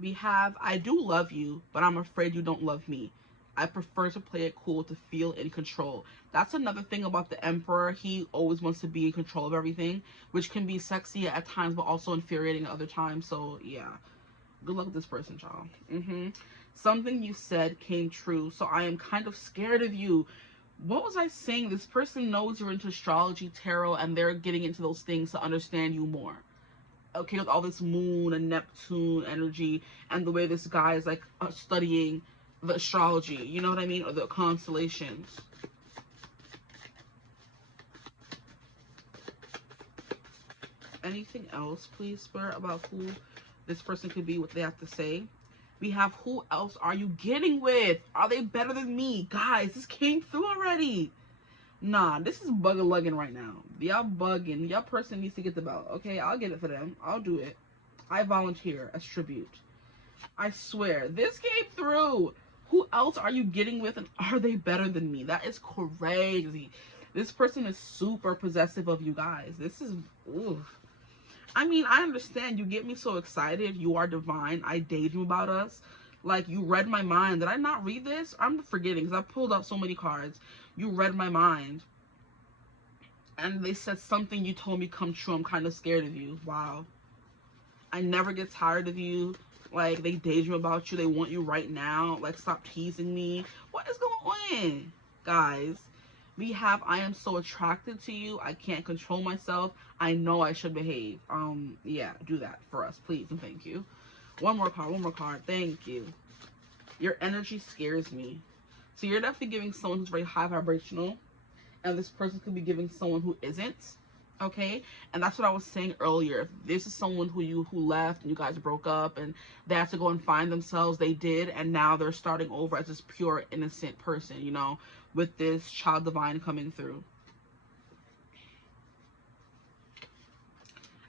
We have, I do love you, but I'm afraid you don't love me. I prefer to play it cool to feel in control. That's another thing about the Emperor. He always wants to be in control of everything, which can be sexy at times, but also infuriating at other times. So, yeah. Good luck with this person, y'all. Something you said came true, so I am kind of scared of you. What was I saying? This person knows you're into astrology, tarot, and they're getting into those things to understand you more. Okay, with all this moon and Neptune energy and the way this guy is like studying the astrology, you know what I mean, or the constellations. Anything else, please, Spirit, about who this person could be, what they have to say? We have, who else are you getting with? Are they better than me? Guys, this came through already. Nah, this is bug-a-lugging right now. Y'all bugging. Y'all person needs to get the belt. Okay, I'll get it for them. I'll do it. I volunteer as tribute. I swear, this came through. Who else are you getting with and are they better than me? That is crazy. This person is super possessive of you guys. This is, oof. I mean, I understand. You get me so excited. You are divine. I daydream about us. Like, you read my mind. Did I not read this? I'm forgetting because I pulled up so many cards. You read my mind. And they said, something you told me come true. I'm kind of scared of you. Wow. I never get tired of you. Like, they daydream about you. They want you right now. Like, stop teasing me. What is going on? Guys, we have, I am so attracted to you. I can't control myself. I know I should behave. Yeah, do that for us, please, and thank you. One more card. Thank you. Your energy scares me. So you're definitely giving someone who's very high vibrational, and this person could be giving someone who isn't. Okay, and that's what I was saying earlier. If this is someone who left and you guys broke up and they had to go and find themselves, they did, and now they're starting over as this pure innocent person, you know, with this child divine coming through.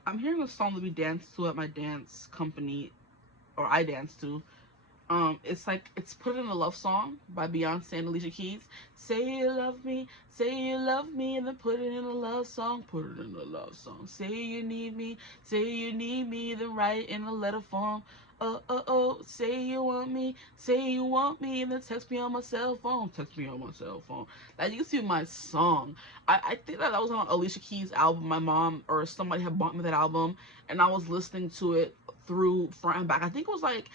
I'm hearing a song that we dance to at my dance company, or I dance to. It's like, it's Put It in a Love Song by Beyonce and Alicia Keys. Say you love me, and then put it in a love song. Put it in a love song. Say you need me, then write in a letter form. Oh, say you want me, and then text me on my cell phone. That used to be my song. I think that was on Alicia Keys' album. My mom or somebody had bought me that album, and I was listening to it through front and back. I think it was like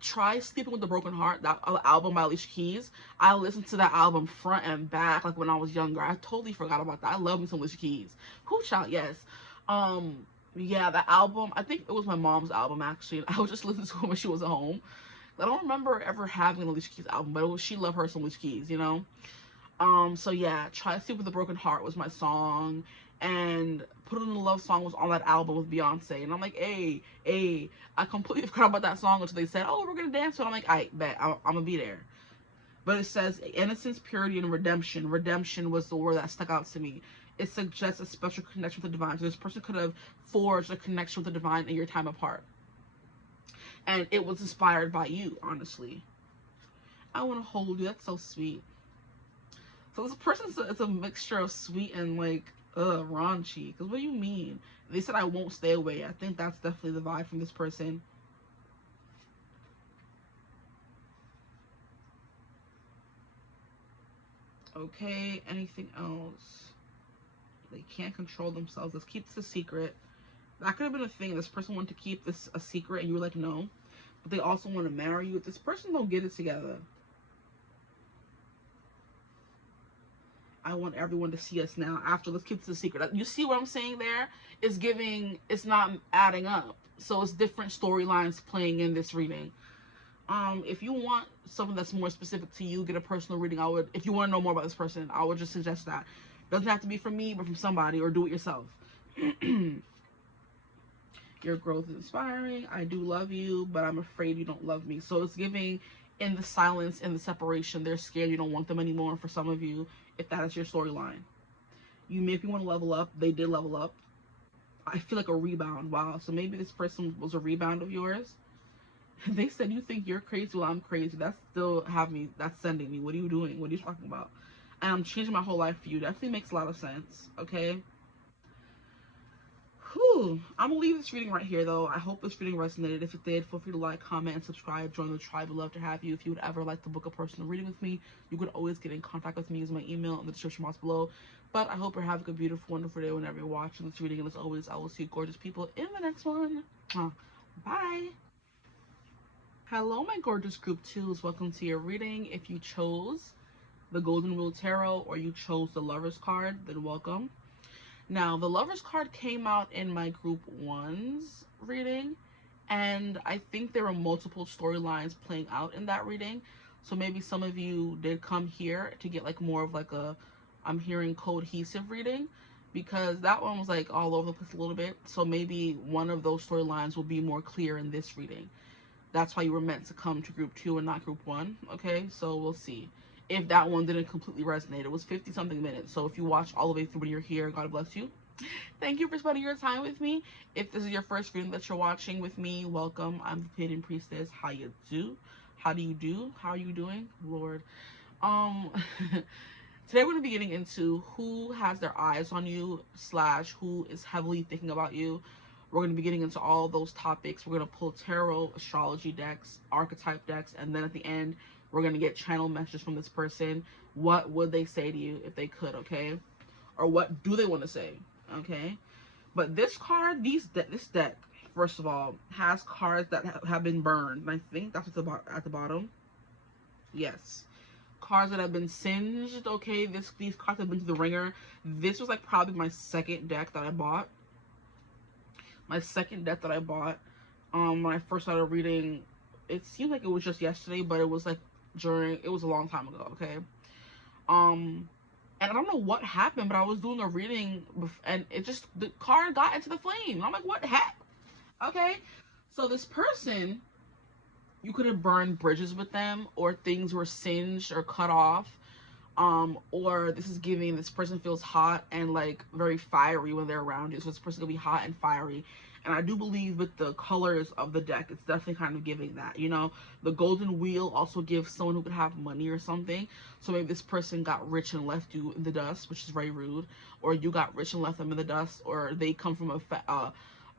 Try Sleeping with a Broken Heart, that album by Alicia Keys. I listened to that album front and back, like when I was younger. I totally forgot about that. I love me some Alicia Keys. Who child, yes. Yeah, that album, I think it was my mom's album actually. I was just listening to it when she was at home. I don't remember ever having an Alicia Keys album, but she loved her some Alicia Keys, you know. So yeah, Try Sleep with a Broken Heart was my song, and Put It in a Love Song was on that album with Beyonce, and I'm like, hey, I completely forgot about that song until they said, oh, we're gonna dance to it. I'm like, I bet, I'm gonna be there. But it says innocence, purity, and redemption. Redemption was the word that stuck out to me. It suggests a special connection with the divine. So this person could have forged a connection with the divine in your time apart, and it was inspired by you, honestly. I want to hold you. That's so sweet. So this person's it's a mixture of sweet and like raunchy. Cause what do you mean? They said I won't stay away. I think that's definitely the vibe from this person. Okay, anything else? They can't control themselves. Let's keep this a secret. That could have been a thing. This person wanted to keep this a secret and you were like, no. But they also want to marry you. If this person don't get it together, I want everyone to see us now. After, let's keep this a secret. You see what I'm saying there? It's giving, it's not adding up. So it's different storylines playing in this reading. If you want something that's more specific to you, get a personal reading. I would, if you want to know more about this person, I would just suggest that. Doesn't have to be from me, but from somebody, or do it yourself. Your growth is inspiring. I do love you, but I'm afraid you don't love me. So it's giving, in the silence, in the separation, they're scared you don't want them anymore. For some of you, if that is your storyline, you make me want to level up. They did level up. I feel like a rebound. Wow. So maybe this person was a rebound of yours. They said you think you're crazy. Well, I'm crazy. That's still that's sending me. What are you doing? What are you talking about? And I'm changing my whole life for you. Definitely makes a lot of sense. Okay. Whew. I'm gonna leave this reading right here though. I hope this reading resonated. If it did, feel free to like, comment, and subscribe. Join the tribe. We'd love to have you. If you would ever like to book a personal reading with me, you could always get in contact with me using my email in the description box below. But I hope you're having a beautiful, wonderful day whenever you're watching this reading. And as always, I will see you gorgeous people in the next one. Bye. Hello, my gorgeous group 2s. Welcome to your reading. If you chose the Golden Rule Tarot or you chose the Lover's card, then welcome. Now, the Lover's card came out in my group 1's reading, and I think there were multiple storylines playing out in that reading. So maybe some of you did come here to get like more of like a, I'm hearing, cohesive reading, because that one was like all over the place a little bit. So maybe one of those storylines will be more clear in this reading. That's why you were meant to come to group 2 and not group 1. Okay, so we'll see if that one didn't completely resonate. It was 50 something minutes, so if you watch all the way through when you're here, God bless you. Thank you for spending your time with me. If this is your first reading that you're watching with me, welcome. I'm the Pleiadian Priestess. How you do? How do you do? How are you doing, Lord? Today we're going to be getting into who has their eyes on you / who is heavily thinking about you. We're going to be getting into all those topics. We're going to pull tarot, astrology decks, archetype decks, and then at the end, we're going to get channel messages from this person. What would they say to you if they could, okay? or what do they want to say, okay? But this card, this deck, first of all, has cards that have been burned. And I think that's at the bottom. Yes. Cards that have been singed, okay? These cards have been to the ringer. This was like probably my second deck that I bought. When I first started reading. It seemed like it was just yesterday, but it was like it was a long time ago, okay? And I don't know what happened, but I was doing a reading and the card got into the flame. I'm like, what the heck? Okay, so this person, you could have burned bridges with them, or things were singed or cut off, or this is giving this person feels hot and like very fiery when they're around you. So this person gonna be hot and fiery. And I do believe with the colors of the deck, it's definitely kind of giving that, you know. The golden wheel also gives someone who could have money or something. So maybe this person got rich and left you in the dust, which is very rude. Or you got rich and left them in the dust. Or they come from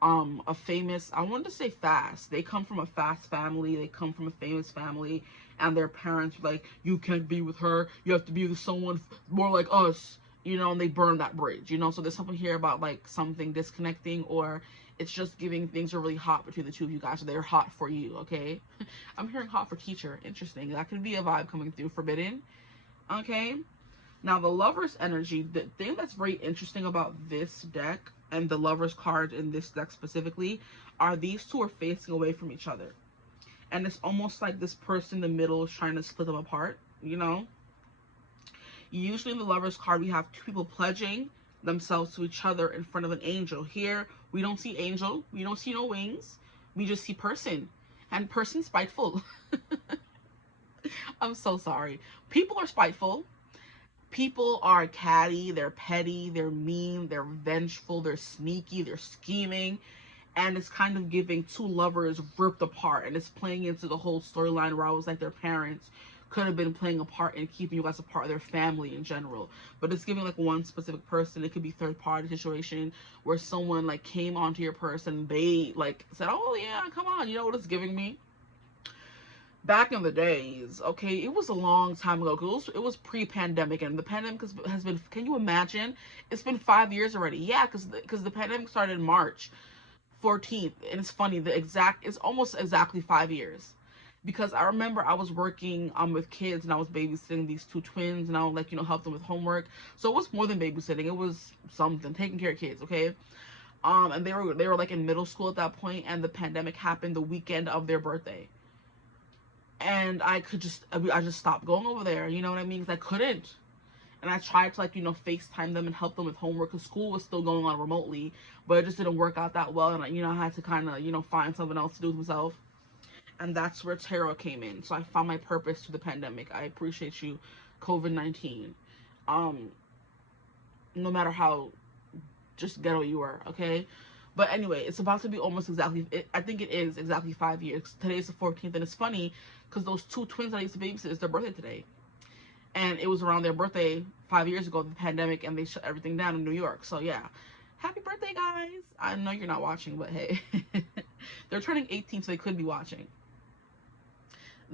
a famous, I wanted to say fast. They come from a fast family. They come from a famous family. And their parents were like, you can't be with her. You have to be with someone more like us. You know, and they burn that bridge, you know. So there's something here about like something disconnecting, or it's just giving things are really hot between the two of you guys. So they're hot for you, okay? I'm hearing hot for teacher. Interesting. That could be a vibe coming through. Forbidden. Okay. Now the Lover's energy. The thing that's very interesting about this deck and the Lover's card in this deck specifically are these two are facing away from each other. And it's almost like this person in the middle is trying to split them apart, you know? Usually in the Lover's card, we have two people pledging themselves to each other in front of an angel. Here, we don't see angel. We don't see no wings. We just see person. And person spiteful. I'm so sorry. People are spiteful. People are catty. They're petty. They're mean. They're vengeful. They're sneaky. They're scheming. And it's kind of giving two lovers ripped apart. And it's playing into the whole storyline where I was like their parents could have been playing a part in keeping you guys a part of their family in general. But it's giving like one specific person. It could be third party situation where someone like came onto your person. They like said, oh yeah, come on. You know what it's giving me? Back in the days, okay, it was a long time ago, because it was pre-pandemic, and the pandemic has been, can you imagine? It's been 5 years already. Yeah, because the pandemic started in March 14th, and it's funny, it's almost exactly 5 years. Because I remember I was working with kids, and I was babysitting these two twins, and I would like, you know, help them with homework. So it was more than babysitting. It was something, taking care of kids, okay? And they were like in middle school at that point, and the pandemic happened the weekend of their birthday. And I just stopped going over there, you know what I mean? Because I couldn't. And I tried to, like, you know, FaceTime them and help them with homework, because school was still going on remotely, but it just didn't work out that well. And, you know, I had to kind of, you know, find something else to do with myself. And that's where tarot came in. So I found my purpose through the pandemic. I appreciate you, COVID-19. No matter how just ghetto you are, okay? But anyway, it's about to be almost exactly, I think it is exactly 5 years. Today's the 14th, and it's funny because those two twins that I used to babysit, it's their birthday today. And it was around their birthday 5 years ago, the pandemic, and they shut everything down in New York. So yeah, happy birthday, guys. I know you're not watching, but hey. They're turning 18, so they could be watching.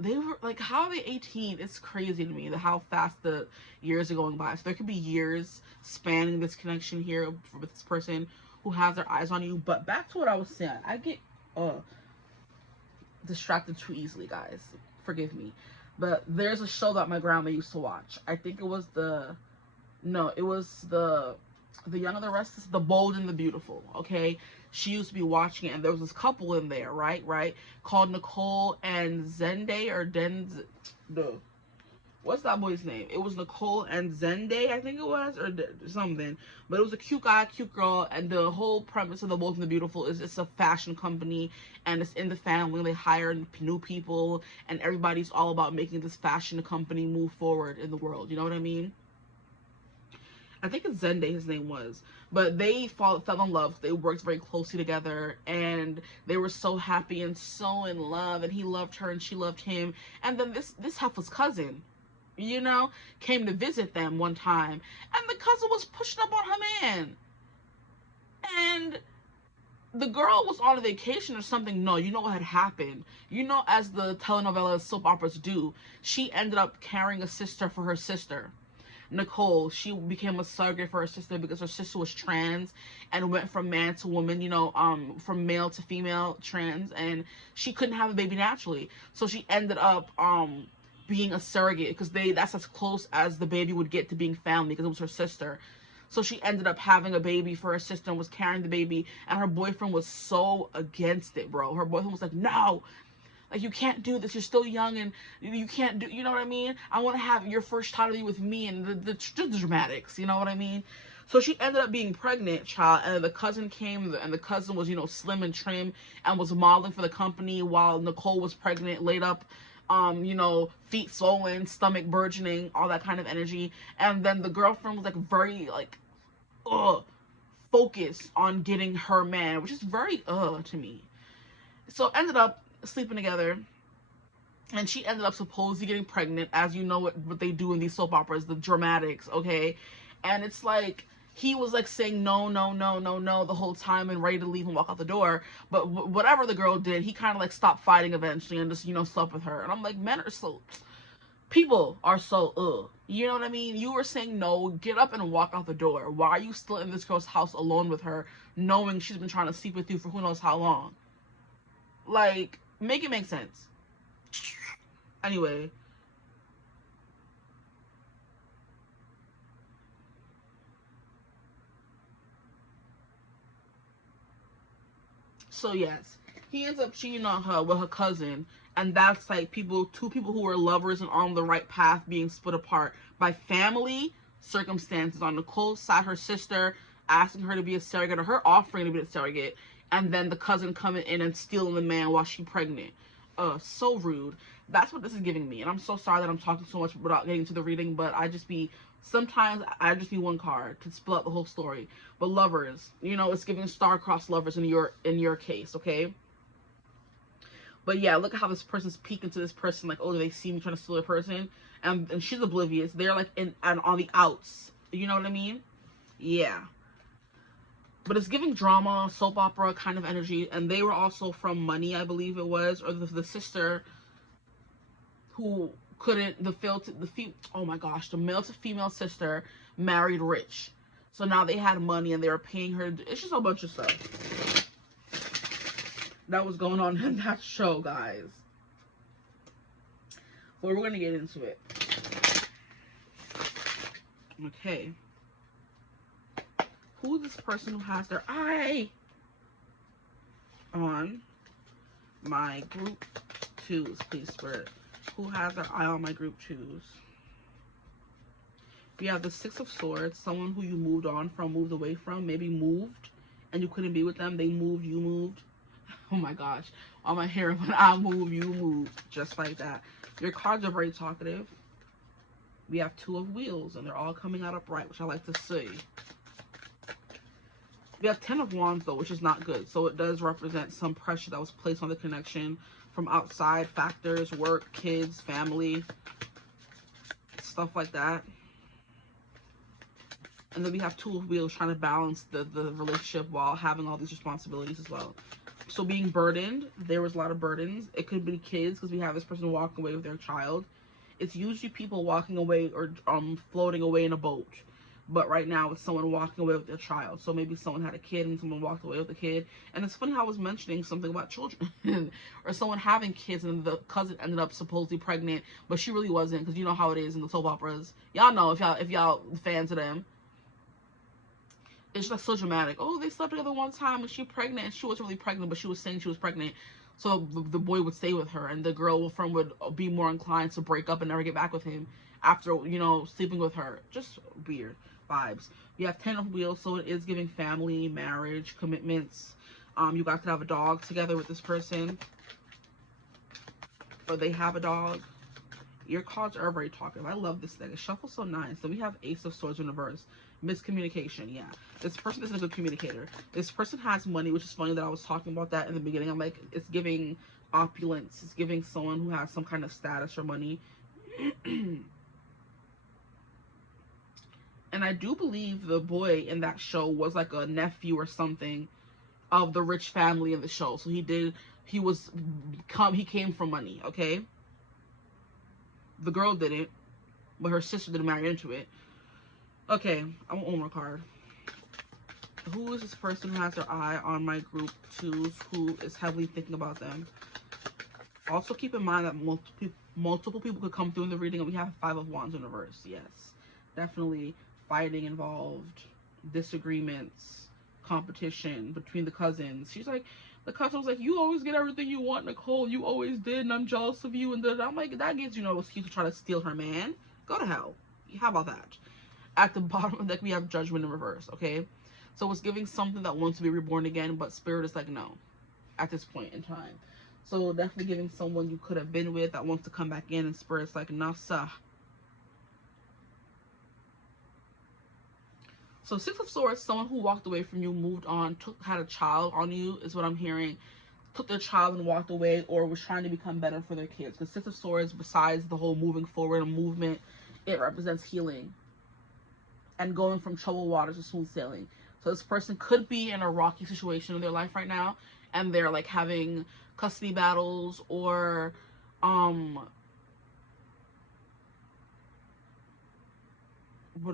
They were like, how are they 18? It's crazy to me how fast the years are going by. So there could be years spanning this connection here with this person who has their eyes on you. But back to what I was saying, I get distracted too easily, guys. Forgive me. But there's a show that my grandma used to watch. I think it was the Young and the Restless, The Bold and the Beautiful, okay? She used to be watching it, and there was this couple in there, right? Called Nicole and Zende, or what's that boy's name? It was Nicole and Zende, I think it was, or something. But it was a cute guy, cute girl, and the whole premise of The Bold and the Beautiful is it's a fashion company, and it's in the family. They hire new people, and everybody's all about making this fashion company move forward in the world. You know what I mean? I think it's Zende, his name was. But they fell in love. They worked very closely together, and they were so happy and so in love, and he loved her and she loved him. And then this heifer's cousin, you know, came to visit them one time, and the cousin was pushing up on her man. And the girl was on a vacation or something. No, you know what had happened. You know, as the telenovelas, soap operas do, she ended up carrying a sister for her sister. Nicole, she became a surrogate for her sister because her sister was trans and went from man to woman, you know, from male to female trans, and she couldn't have a baby naturally. So she ended up being a surrogate because that's as close as the baby would get to being family because it was her sister. So she ended up having a baby for her sister and was carrying the baby, and her boyfriend was so against it, bro. Her boyfriend was like, no, like, you can't do this. You're still young and you can't do, you know what I mean? I want to have your first child with me, and the dramatics, you know what I mean? So she ended up being pregnant, child, and the cousin came, and the cousin was, you know, slim and trim and was modeling for the company while Nicole was pregnant, laid up, you know, feet swollen, stomach burgeoning, all that kind of energy. And then the girlfriend was like very like focused on getting her man, which is very to me. So ended up sleeping together, and she ended up supposedly getting pregnant, as you know what they do in these soap operas, the dramatics, okay? And it's like he was like saying no, no, no, no, no the whole time and ready to leave and walk out the door. But whatever the girl did, he kind of like stopped fighting eventually and just, you know, slept with her. And I'm like, men are so, people are so you know what I mean? You were saying no, get up and walk out the door. Why are you still in this girl's house alone with her, knowing she's been trying to sleep with you for who knows how long? Like, make it make sense. Anyway, so yes, he ends up cheating on her with her cousin, and that's like two people who were lovers and on the right path being split apart by family circumstances. On Nicole's side, her sister asking her to be a surrogate, or her offering to be a surrogate, and then the cousin coming in and stealing the man while she's pregnant. So rude. That's what this is giving me, and I'm so sorry that I'm talking so much without getting to the reading, but sometimes I just need one card to split up the whole story. But lovers, you know, it's giving star-crossed lovers in your case, okay? But yeah, look at how this person's peeking to this person, like, oh, they see me trying to steal a person, and she's oblivious. They're like in and on the outs. You know what I mean? Yeah. But it's giving drama, soap opera kind of energy, and they were also from Money, I believe it was, or the sister who couldn't oh my gosh, the male to female sister married rich, so now they had money and they were paying her. It's just a bunch of stuff that was going on in that show, guys. But we're gonna get into it. Okay, who is this person who has their eye on my group twos, please, Spirit? Who has their eye on my group twos? We have the Six of Swords, someone who you moved on from, moved away from, maybe moved, and you couldn't be with them. They moved, you moved. Oh my gosh. On my hair, when I move, you move. Just like that. Your cards are very talkative. We have Two of Wheels, and they're all coming out upright, which I like to see. We have Ten of Wands, though, which is not good. So it does represent some pressure that was placed on the connection from outside factors, work, kids, family, stuff like that. And then we have Two of Wheels trying to balance the relationship while having all these responsibilities as well. So being burdened, there was a lot of burdens. It could be kids, because we have this person walking away with their child. It's usually people walking away or floating away in a boat. But right now it's someone walking away with their child. So maybe someone had a kid and someone walked away with a kid. And it's funny how I was mentioning something about children. Or someone having kids and the cousin ended up supposedly pregnant, but she really wasn't, because you know how it is in the soap operas. Y'all know, if y'all fans of them. It's like so dramatic. Oh, they slept together one time and she pregnant, and she wasn't really pregnant, but she was saying she was pregnant. So the boy would stay with her, and the girlfriend would be more inclined to break up and never get back with him after, you know, sleeping with her. Just weird vibes. You have Ten of Wheels, so it is giving family, marriage, commitments. You guys could have a dog together with this person, or they have a dog. Your cards are very talkative. I love this thing. It shuffles so nice. So we have Ace of Swords in reverse. Miscommunication, yeah. This person isn't a good communicator. This person has money, which is funny that I was talking about that in the beginning. I'm like, it's giving opulence. It's giving someone who has some kind of status or money. And I do believe the boy in that show was like a nephew or something of the rich family in the show. So he came from money, okay? The girl didn't, but her sister didn't marry into it. Okay, I want one more card. Who is this person who has their eye on my group twos, who is heavily thinking about them? Also keep in mind that multiple people could come through in the reading, and we have Five of Wands in reverse. Yes, definitely fighting involved, disagreements, competition between the cousins. She's like, the cousin was like, you always get everything you want, Nicole. You always did, and I'm jealous of you. And I'm like, that gives you no excuse to try to steal her man. Go to hell. How about that? At the bottom of the deck, we have Judgment in reverse, okay? So it's giving something that wants to be reborn again, but Spirit is like, no, at this point in time. So definitely giving someone you could have been with that wants to come back in, and Spirit's like, nah, sir. So Six of Swords, someone who walked away from you, moved on, had a child on you, is what I'm hearing. Took their child and walked away, or was trying to become better for their kids. Because Six of Swords, besides the whole moving forward and movement, it represents healing and going from troubled waters to smooth sailing. So this person could be in a rocky situation in their life right now, and they're like having custody battles, or what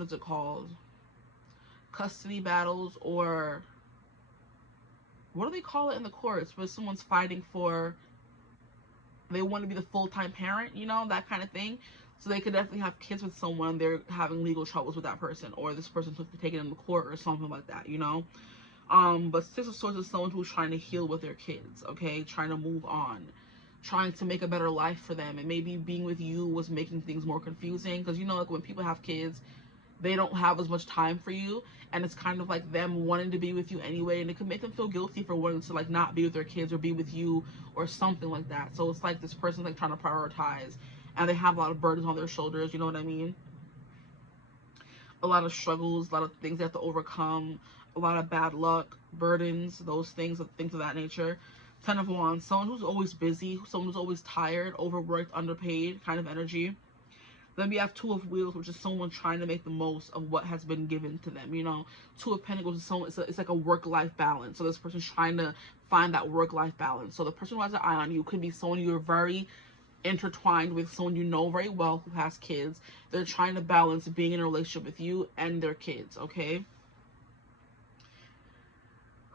is it called? Custody battles, or what do they call it in the courts where someone's fighting for, they want to be the full-time parent, you know, that kind of thing. So they could definitely have kids with someone, they're having legal troubles with that person, or this person took to take it in the court or something like that, you know. But Six of Swords is someone who's trying to heal with their kids, okay, trying to move on, trying to make a better life for them. And maybe being with you was making things more confusing, because you know, like when people have kids, they don't have as much time for you, and it's kind of like them wanting to be with you anyway, and it could make them feel guilty for wanting to like not be with their kids or be with you or something like that. So it's like this person's like trying to prioritize, and they have a lot of burdens on their shoulders, you know what I mean? A lot of struggles, a lot of things they have to overcome, a lot of bad luck, burdens, those things of that nature. Ten of Wands, someone who's always busy, someone who's always tired, overworked, underpaid kind of energy. Then we have Two of Wheels, which is someone trying to make the most of what has been given to them. You know, Two of Pentacles is someone, it's like a work-life balance. So this person's trying to find that work-life balance. So the person who has an eye on you could be someone you're very intertwined with, someone you know very well who has kids. They're trying to balance being in a relationship with you and their kids, okay?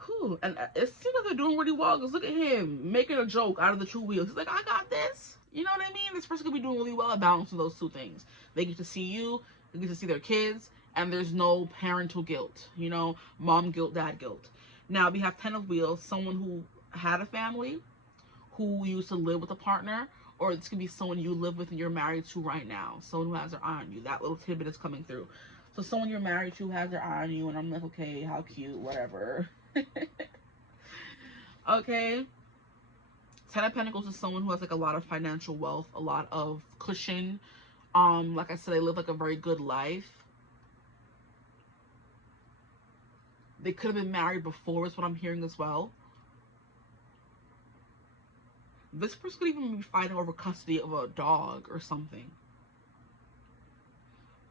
Whew. And it seems like they're doing really well, because look at him making a joke out of the Two Wheels. He's like, I got this. You know what I mean? This person could be doing really well at balancing those two things. They get to see you, they get to see their kids, and there's no parental guilt, you know, mom guilt, dad guilt. Now we have Ten of Wheels, someone who had a family, who used to live with a partner, or this could be someone you live with and you're married to right now, someone who has their eye on you. That little tidbit is coming through. So someone you're married to has their eye on you, and I'm like, okay, how cute, whatever. Okay. Ten of Pentacles is someone who has like a lot of financial wealth, a lot of cushion. Like I said, they live like a very good life. They could have been married before, is what I'm hearing as well. This person could even be fighting over custody of a dog or something.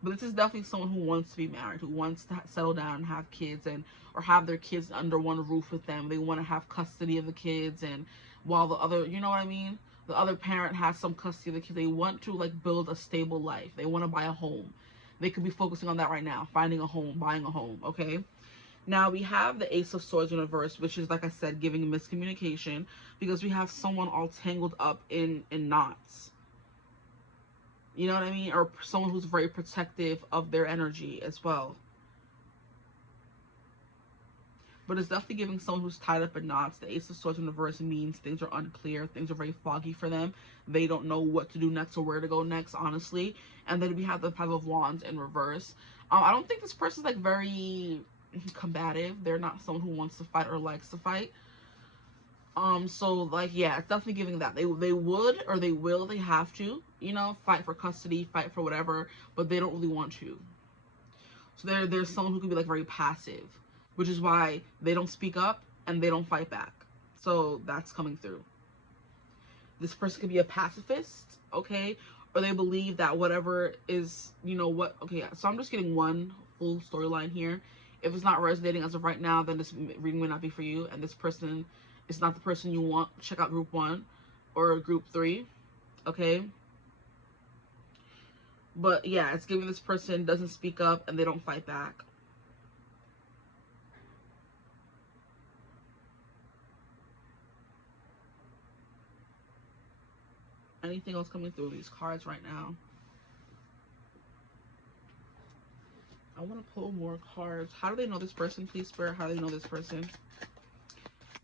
But this is definitely someone who wants to be married, who wants to settle down and have kids, and or have their kids under one roof with them. They want to have custody of the kids, and while the other, you know what I mean? The other parent has some custody of the kids. They want to like build a stable life. They want to buy a home. They could be focusing on that right now, finding a home, buying a home, okay? Now we have the Ace of Swords in reverse, which is, like I said, giving miscommunication, because we have someone all tangled up in knots. You know what I mean? Or someone who's very protective of their energy as well. But it's definitely giving someone who's tied up in knots. The Ace of Swords in reverse means things are unclear. Things are very foggy for them. They don't know what to do next or where to go next, honestly. And then we have the Five of Wands in reverse. I don't think this person's like very combative. They're not someone who wants to fight or likes to fight. So like, yeah, it's definitely giving that they would, or they will, they have to, you know, fight for custody, fight for whatever, but they don't really want to. So there's someone who could be like very passive, which is why they don't speak up and they don't fight back. So that's coming through. This person could be a pacifist, okay, or they believe that whatever is, you know what, okay. So I'm just getting one full storyline here. If it's not resonating as of right now, then this reading may not be for you, and this person is not the person you want. Check out group 1 or group 3, okay? But yeah, it's giving this person doesn't speak up and they don't fight back. Anything else coming through these cards right now? I want to pull more cards. How do they know this person, please, Spirit? How do they know this person?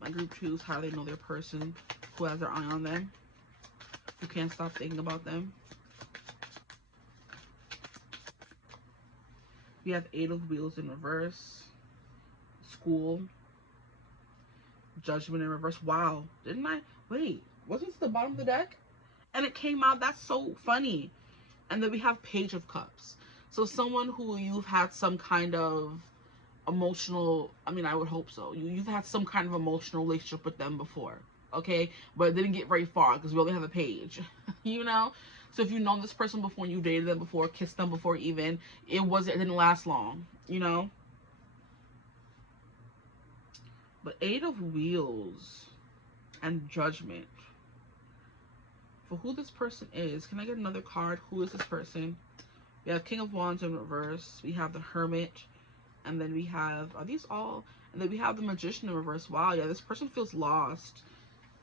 My group twos, how do they know their person? Who has their eye on them? Who can't stop thinking about them? We have 8 of Wheels in reverse. School. Judgment in reverse. Wow. Didn't I? Wait. Wasn't this the bottom of the deck? And it came out. That's so funny. And then we have Page of Cups. So someone who you've had some kind of emotional, I mean, I would hope so. You've had some kind of emotional relationship with them before. Okay? But it didn't get very far because we only have a page. You know? So if you've known this person before and you dated them before, kissed them before even, it didn't last long. You know? But 8 of Wheels and Judgment. For who this person is, can I get another card? Who is this person? We have King of Wands in reverse. We have the Hermit. And then we have, are these all? And then we have the Magician in reverse. Wow, yeah, this person feels lost.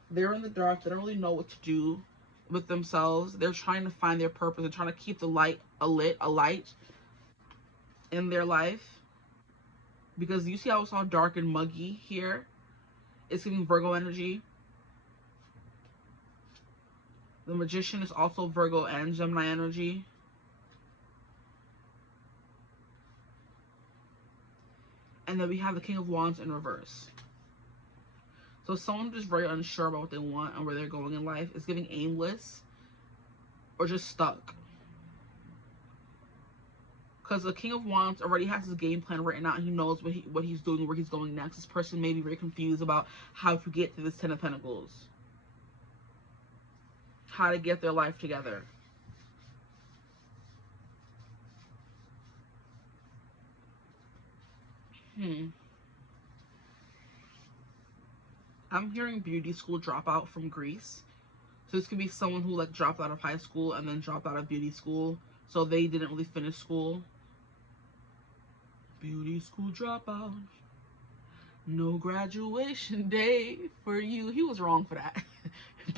They're in the dark. They don't really know what to do with themselves. They're trying to find their purpose. They're trying to keep the light, a light in their life. Because you see how it's all dark and muggy here? It's giving Virgo energy. The Magician is also Virgo and Gemini energy. And then we have the King of Wands in reverse. So someone just very unsure about what they want and where they're going in life is giving aimless or just stuck. Because the King of Wands already has his game plan written out and he knows what he's doing, where he's going next. This person may be very confused about how to get to this 10 of Pentacles. How to get their life together. I'm hearing beauty school dropout from Greece. So this could be someone who like dropped out of high school and then dropped out of beauty school. So they didn't really finish school. Beauty school dropout. No graduation day for you. He was wrong for that.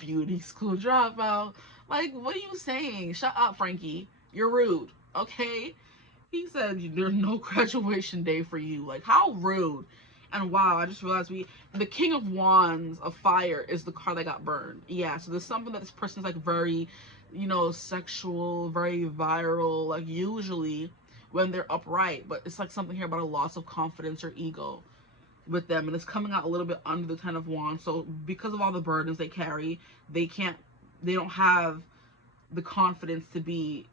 Beauty school dropout. Like, what are you saying? Shut up, Frankie. You're rude, okay? He said there's no graduation day for you. Like, how rude. And wow, I just realized the King of Wands of Fire is the card that got burned. Yeah, so there's something that this person's like very, you know, sexual, very viral, like usually when they're upright. But it's like something here about a loss of confidence or ego with them. And it's coming out a little bit under the 10 of Wands. So because of all the burdens they carry, they don't have the confidence to be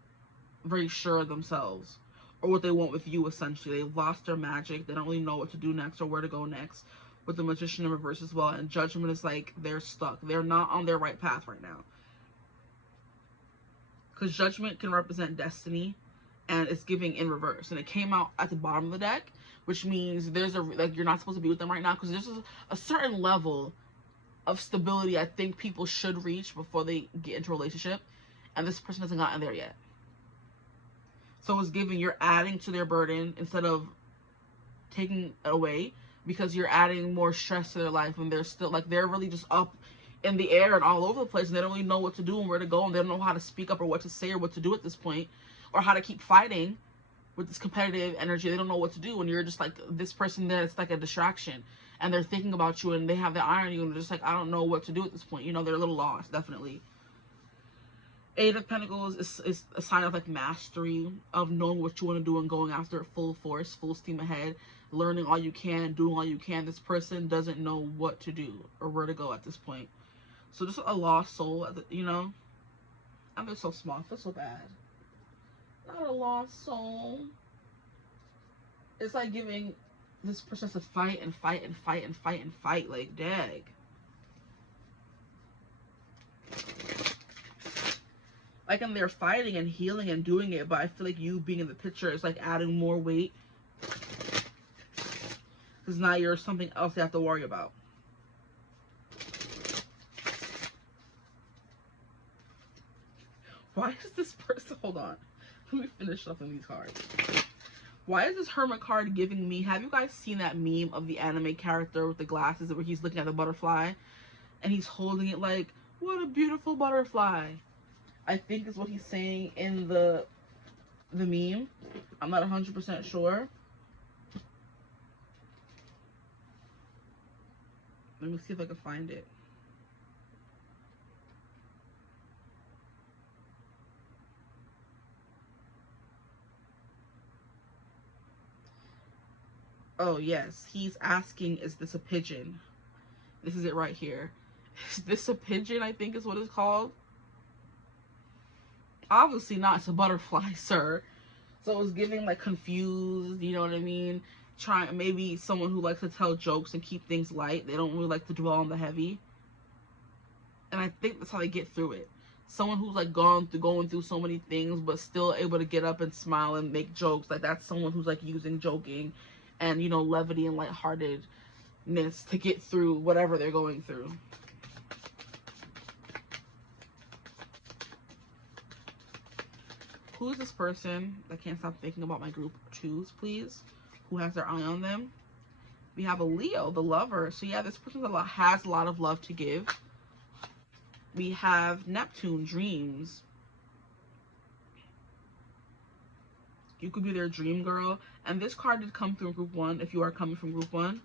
very sure of themselves or what they want with you. Essentially, they've lost their magic. They don't really know what to do next or where to go next, with the Magician in reverse as well. And Judgment is like they're stuck. They're not on their right path right now, because Judgment can represent destiny and it's giving in reverse, and it came out at the bottom of the deck, which means there's you're not supposed to be with them right now, because there's a certain level of stability I think people should reach before they get into a relationship, and this person hasn't gotten there yet. So it's giving, you're adding to their burden instead of taking it away, because you're adding more stress to their life, and they're still like, they're really just up in the air and all over the place, and they don't really know what to do and where to go, and they don't know how to speak up or what to say or what to do at this point, or how to keep fighting with this competitive energy. They don't know what to do, and you're just like this person there. It's like a distraction, and they're thinking about you, and they have their eye on you, and they're just like, I don't know what to do at this point. You know, they're a little lost, definitely. 8 of Pentacles is a sign of like mastery, of knowing what you want to do and going after it full force, full steam ahead, learning all you can, doing all you can. This person doesn't know what to do or where to go at this point. So just a lost soul, you know? I'm just so small. I feel so bad. Not a lost soul. It's like giving this person to fight and fight and fight and fight and fight. Like, dag. Like, and they're fighting and healing and doing it, but I feel like you being in the picture is like adding more weight, because now you're something else they have to worry about. Why is this person, hold on, Let me finish shuffling these cards. Why is this Hermit card giving me... Have you guys seen that meme of the anime character with the glasses where he's looking at the butterfly and he's holding it like, what a beautiful butterfly? I think is what he's saying in the meme. I'm not 100% sure. Let me see if I can find it. Oh, yes. He's asking, is this a pigeon? This is it right here. Is this a pigeon, I think is what it's called? Obviously not. It's a butterfly, sir. So it was giving, like, confused, you know what I mean? Maybe someone who likes to tell jokes and keep things light. They don't really like to dwell on the heavy. And I think that's how they get through it. Someone who's, like, going through so many things, but still able to get up and smile and make jokes. Like, that's someone who's, like, using joking and, you know, levity and lightheartedness to get through whatever they're going through. Who is this person that can't stop thinking about my group? Choose, please. Who has their eye on them? We have a Leo, the lover. So, yeah, this person has a lot of love to give. We have Neptune, dreams. You could be their dream girl. And this card did come through group 1 if you are coming from group 1.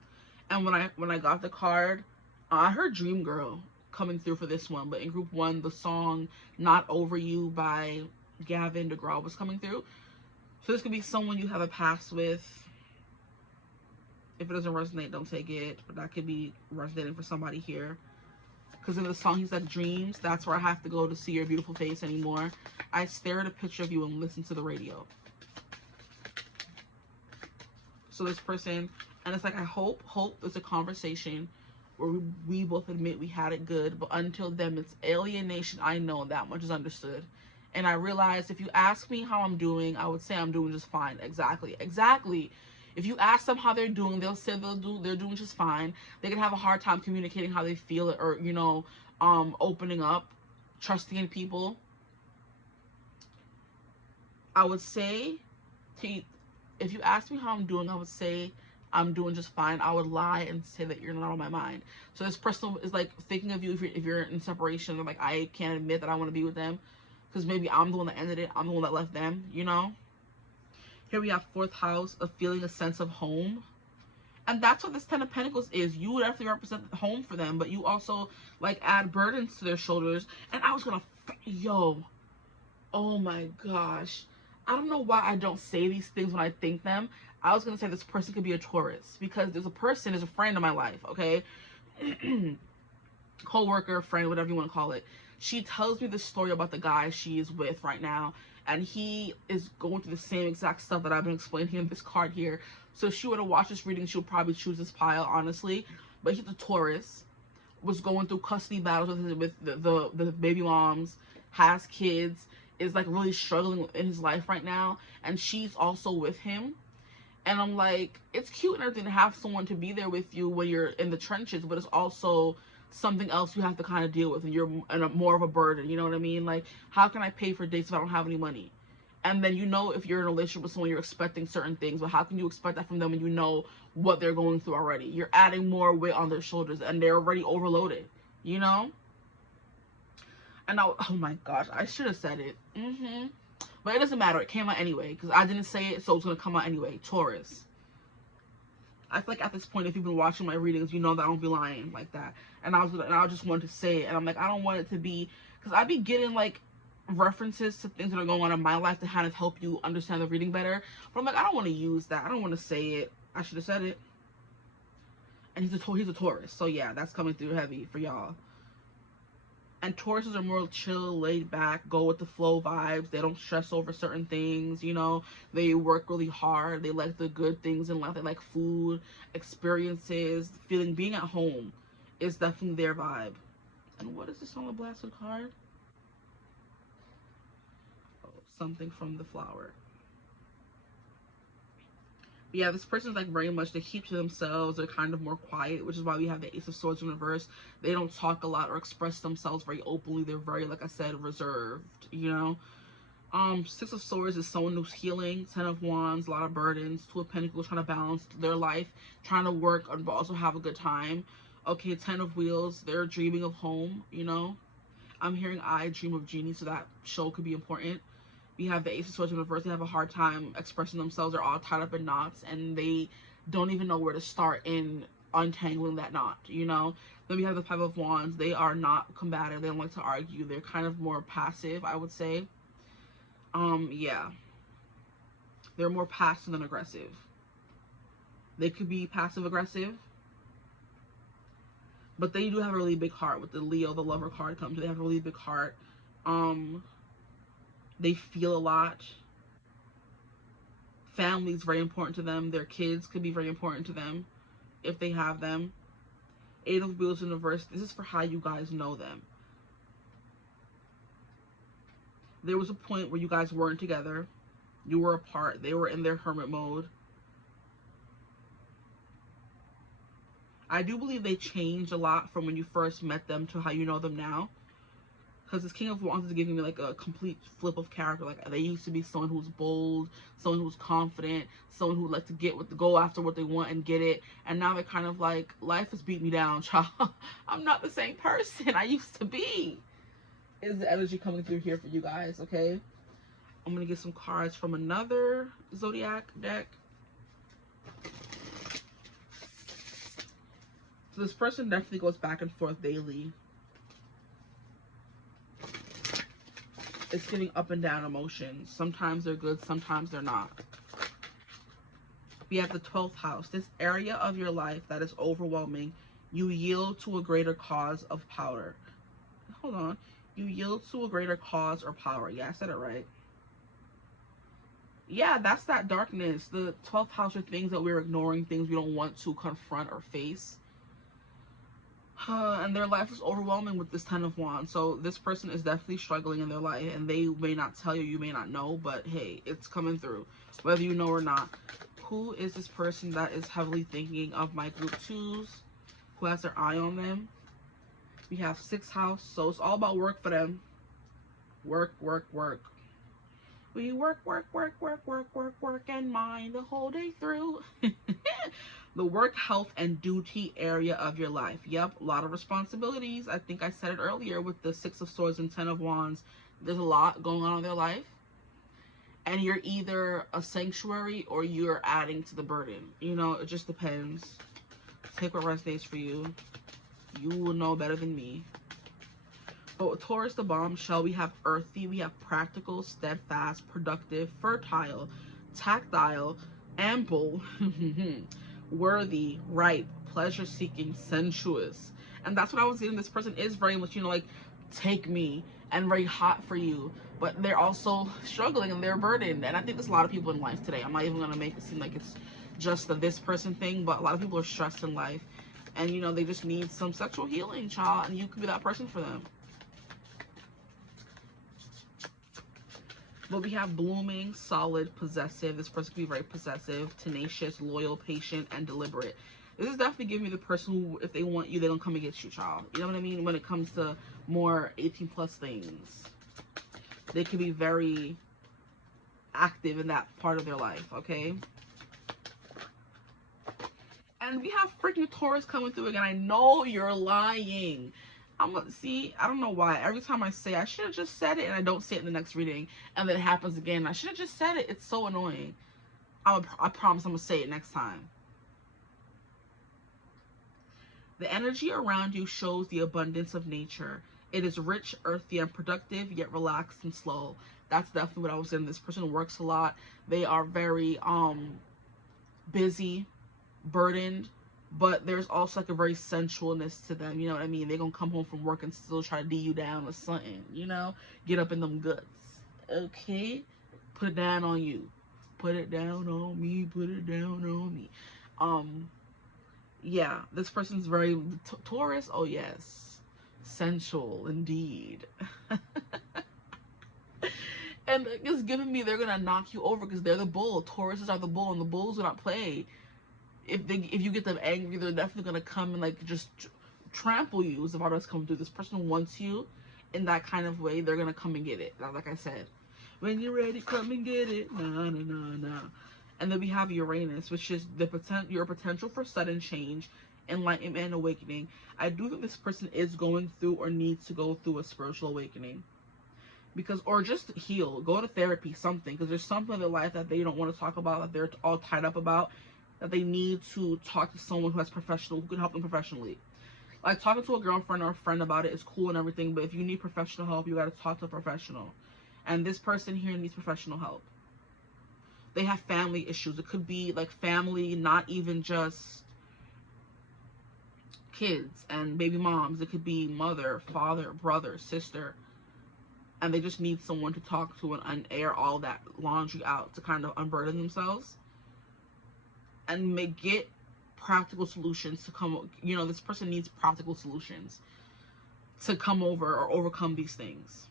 And when I got the card, I heard dream girl coming through for this one. But in group 1, the song Not Over You by Gavin DeGraw was coming through. So this could be someone you have a past with. If it doesn't resonate, don't take it. But that could be resonating for somebody here. Because in the song, he's like, dreams. That's where I have to go to see your beautiful face anymore. I stare at a picture of you and listen to the radio. So this person, and it's like, I hope it's a conversation where we both admit we had it good, but until then, it's alienation. I know that much is understood. And I realize if you ask me how I'm doing, I would say I'm doing just fine. Exactly. If you ask them how they're doing, they'll say they're doing just fine. They can have a hard time communicating how they feel or, you know, opening up, trusting in people. I would say if you ask me how I'm doing, I would say I'm doing just fine. I would lie and say that you're not on my mind. So this person is like thinking of you if you're in separation. Like, I can't admit that I want to be with them because maybe I'm the one that ended it. I'm the one that left them, you know? Here we have 4th house of feeling a sense of home. And that's what this 10 of Pentacles is. You would have to represent home for them, but you also, like, add burdens to their shoulders. And I was going to, oh my gosh. I don't know why I don't say these things when I think them. I was going to say this person could be a Taurus. Because there's a friend in my life, okay? Co-worker, friend, whatever you want to call it. She tells me the story about the guy she is with right now. And he is going through the same exact stuff that I've been explaining in this card here. So if she were to watch this reading, she would probably choose this pile, honestly. But he's a Taurus. Was going through custody battles with the baby moms. Has kids. Is like really struggling in his life right now. And she's also with him. And I'm like, it's cute and everything to have someone to be there with you when you're in the trenches. But it's also something else you have to kind of deal with, and you're more of a burden, you know what I mean? Like, how can I pay for dates if I don't have any money? And then, you know, if you're in a relationship with someone, you're expecting certain things, but how can you expect that from them when you know what they're going through already? You're adding more weight on their shoulders, and they're already overloaded, you know? And now, oh my gosh, I should have said it. But it doesn't matter. It came out anyway, because I didn't say it, so it's going to come out anyway. Taurus. I feel like at this point, if you've been watching my readings, you know that I don't be lying like that. And I just wanted to say it. And I'm like, I don't want it to be, because I be getting like references to things that are going on in my life to kind of help you understand the reading better. But I'm like, I don't want to use that. I don't want to say it. I should have said it. And he's a Taurus. So yeah, that's coming through heavy for y'all. And Tauruses are more chill, laid back, go with the flow vibes. They don't stress over certain things, you know. They work really hard. They like the good things in life. They like food, experiences, being at home is definitely their vibe. And what is this on the blasted card? Oh, something from the flower. But yeah, this person's like very much, they keep to themselves. They're kind of more quiet, which is why we have the Ace of Swords in reverse. They don't talk a lot or express themselves very openly. They're very, like I said, reserved, you know. Six of Swords is someone who's healing. Ten of Wands, a lot of burdens. Two of Pentacles, trying to balance their life, trying to work but also have a good time. Okay, Ten of Wheels, they're dreaming of home, you know. I'm hearing I Dream of Genie, so that show could be important. We have the Ace of Swords in reverse. They have a hard time expressing themselves. They're all tied up in knots, and they don't even know where to start in untangling that knot, you know. Then we have the Five of Wands. They are not combative. They don't like to argue. They're kind of more passive, I would say. Yeah. They're more passive than aggressive. They could be passive aggressive, but they do have a really big heart. With the Leo, the lover card comes. They have a really big heart. They feel a lot. Family is very important to them. Their kids could be very important to them if they have them. Eight of Wheels in reverse. This is for how you guys know them. There was a point where you guys weren't together. You were apart. They were in their hermit mode. I do believe they changed a lot from when you first met them to how you know them now. Because this King of Wands is giving me like a complete flip of character. Like, they used to be someone who's bold, someone who's confident, someone who likes to go after what they want and get it. And now they're kind of like, life has beat me down, child. I'm not the same person I used to be. Is the energy coming through here for you guys, okay? I'm going to get some cards from another Zodiac deck. So this person definitely goes back and forth daily. It's getting up and down emotions. Sometimes they're good, sometimes they're not. We have the 12th house. This area of your life that is overwhelming, you yield to a greater cause of power. Hold on. You yield to a greater cause or power. Yeah, I said it right. Yeah, that's that darkness. The 12th house are things that we're ignoring, things we don't want to confront or face. And their life is overwhelming with this Ten of Wands. So this person is definitely struggling in their life, and they may not tell you, you may not know, but hey, it's coming through, whether you know or not. Who is this person that is heavily thinking of my group 2s? Who has their eye on them? We have 6th house, so it's all about work for them. Work, work, work. We work, and mind the whole day through. The work, health, and duty area of your life. Yep, a lot of responsibilities. I think I said it earlier with the 6 of Swords and 10 of Wands. There's a lot going on in their life. And you're either a sanctuary or you're adding to the burden. You know, it just depends. Take what resonates for you. You will know better than me. But with Taurus, the bombshell, we have earthy, we have practical, steadfast, productive, fertile, tactile, ample, worthy, ripe, pleasure-seeking, sensuous. And that's what I was getting. This person is very much, you know, like, take me, and very hot for you. But they're also struggling and they're burdened. And I think there's a lot of people in life today. I'm not even going to make it seem like it's just a this person thing, but a lot of people are stressed in life. And, you know, they just need some sexual healing, child, and you could be that person for them. But we have blooming, solid, possessive. This person could be very possessive, tenacious, loyal, patient, and deliberate. This is definitely giving me the person who, if they want you, they're going to come and get you, child. You know what I mean? When it comes to more 18 plus things. They can be very active in that part of their life, okay? And we have freaking Taurus coming through again. I know you're lying. I'm gonna see, I don't know why. Every time I say I should have just said it and I don't say it in the next reading, and then it happens again. I should have just said it. It's so annoying. I promise I'm gonna say it next time. The energy around you shows the abundance of nature. It is rich, earthy, and productive, yet relaxed and slow. That's definitely what I was saying. This person works a lot. They are very busy, burdened, but there's also like a very sensualness to them. You know what I mean? They're gonna come home from work and still try to D you down or something, you know? Get up in them guts. Okay? Put it down on you. Put it down on me. Put it down on me. Yeah, this person's very Taurus. Oh yes, sensual indeed. And it's giving me they're gonna knock you over because they're the bull. Tauruses are the bull, and the bulls do not play. If you get them angry, they're definitely gonna come and like just trample you. Is about us coming through. This person wants you in that kind of way. They're gonna come and get it. Like I said. When you're ready, come and get it. Nah, nah, nah, nah. And then we have Uranus, which is your potential for sudden change, enlightenment, and awakening. I do think this person is going through or needs to go through a spiritual awakening. Because, or just heal, go to therapy, something. Because there's something in their life that they don't want to talk about, that they're all tied up about, that they need to talk to someone who who can help them professionally. Like, talking to a girlfriend or a friend about it is cool and everything, but if you need professional help, you got to talk to a professional. And this person here needs professional help. They have family issues. It could be like family, not even just kids and baby moms. It could be mother, father, brother, sister. And they just need someone to talk to and air all that laundry out to kind of unburden themselves and get practical solutions to come. This person needs practical solutions to come over or overcome these things.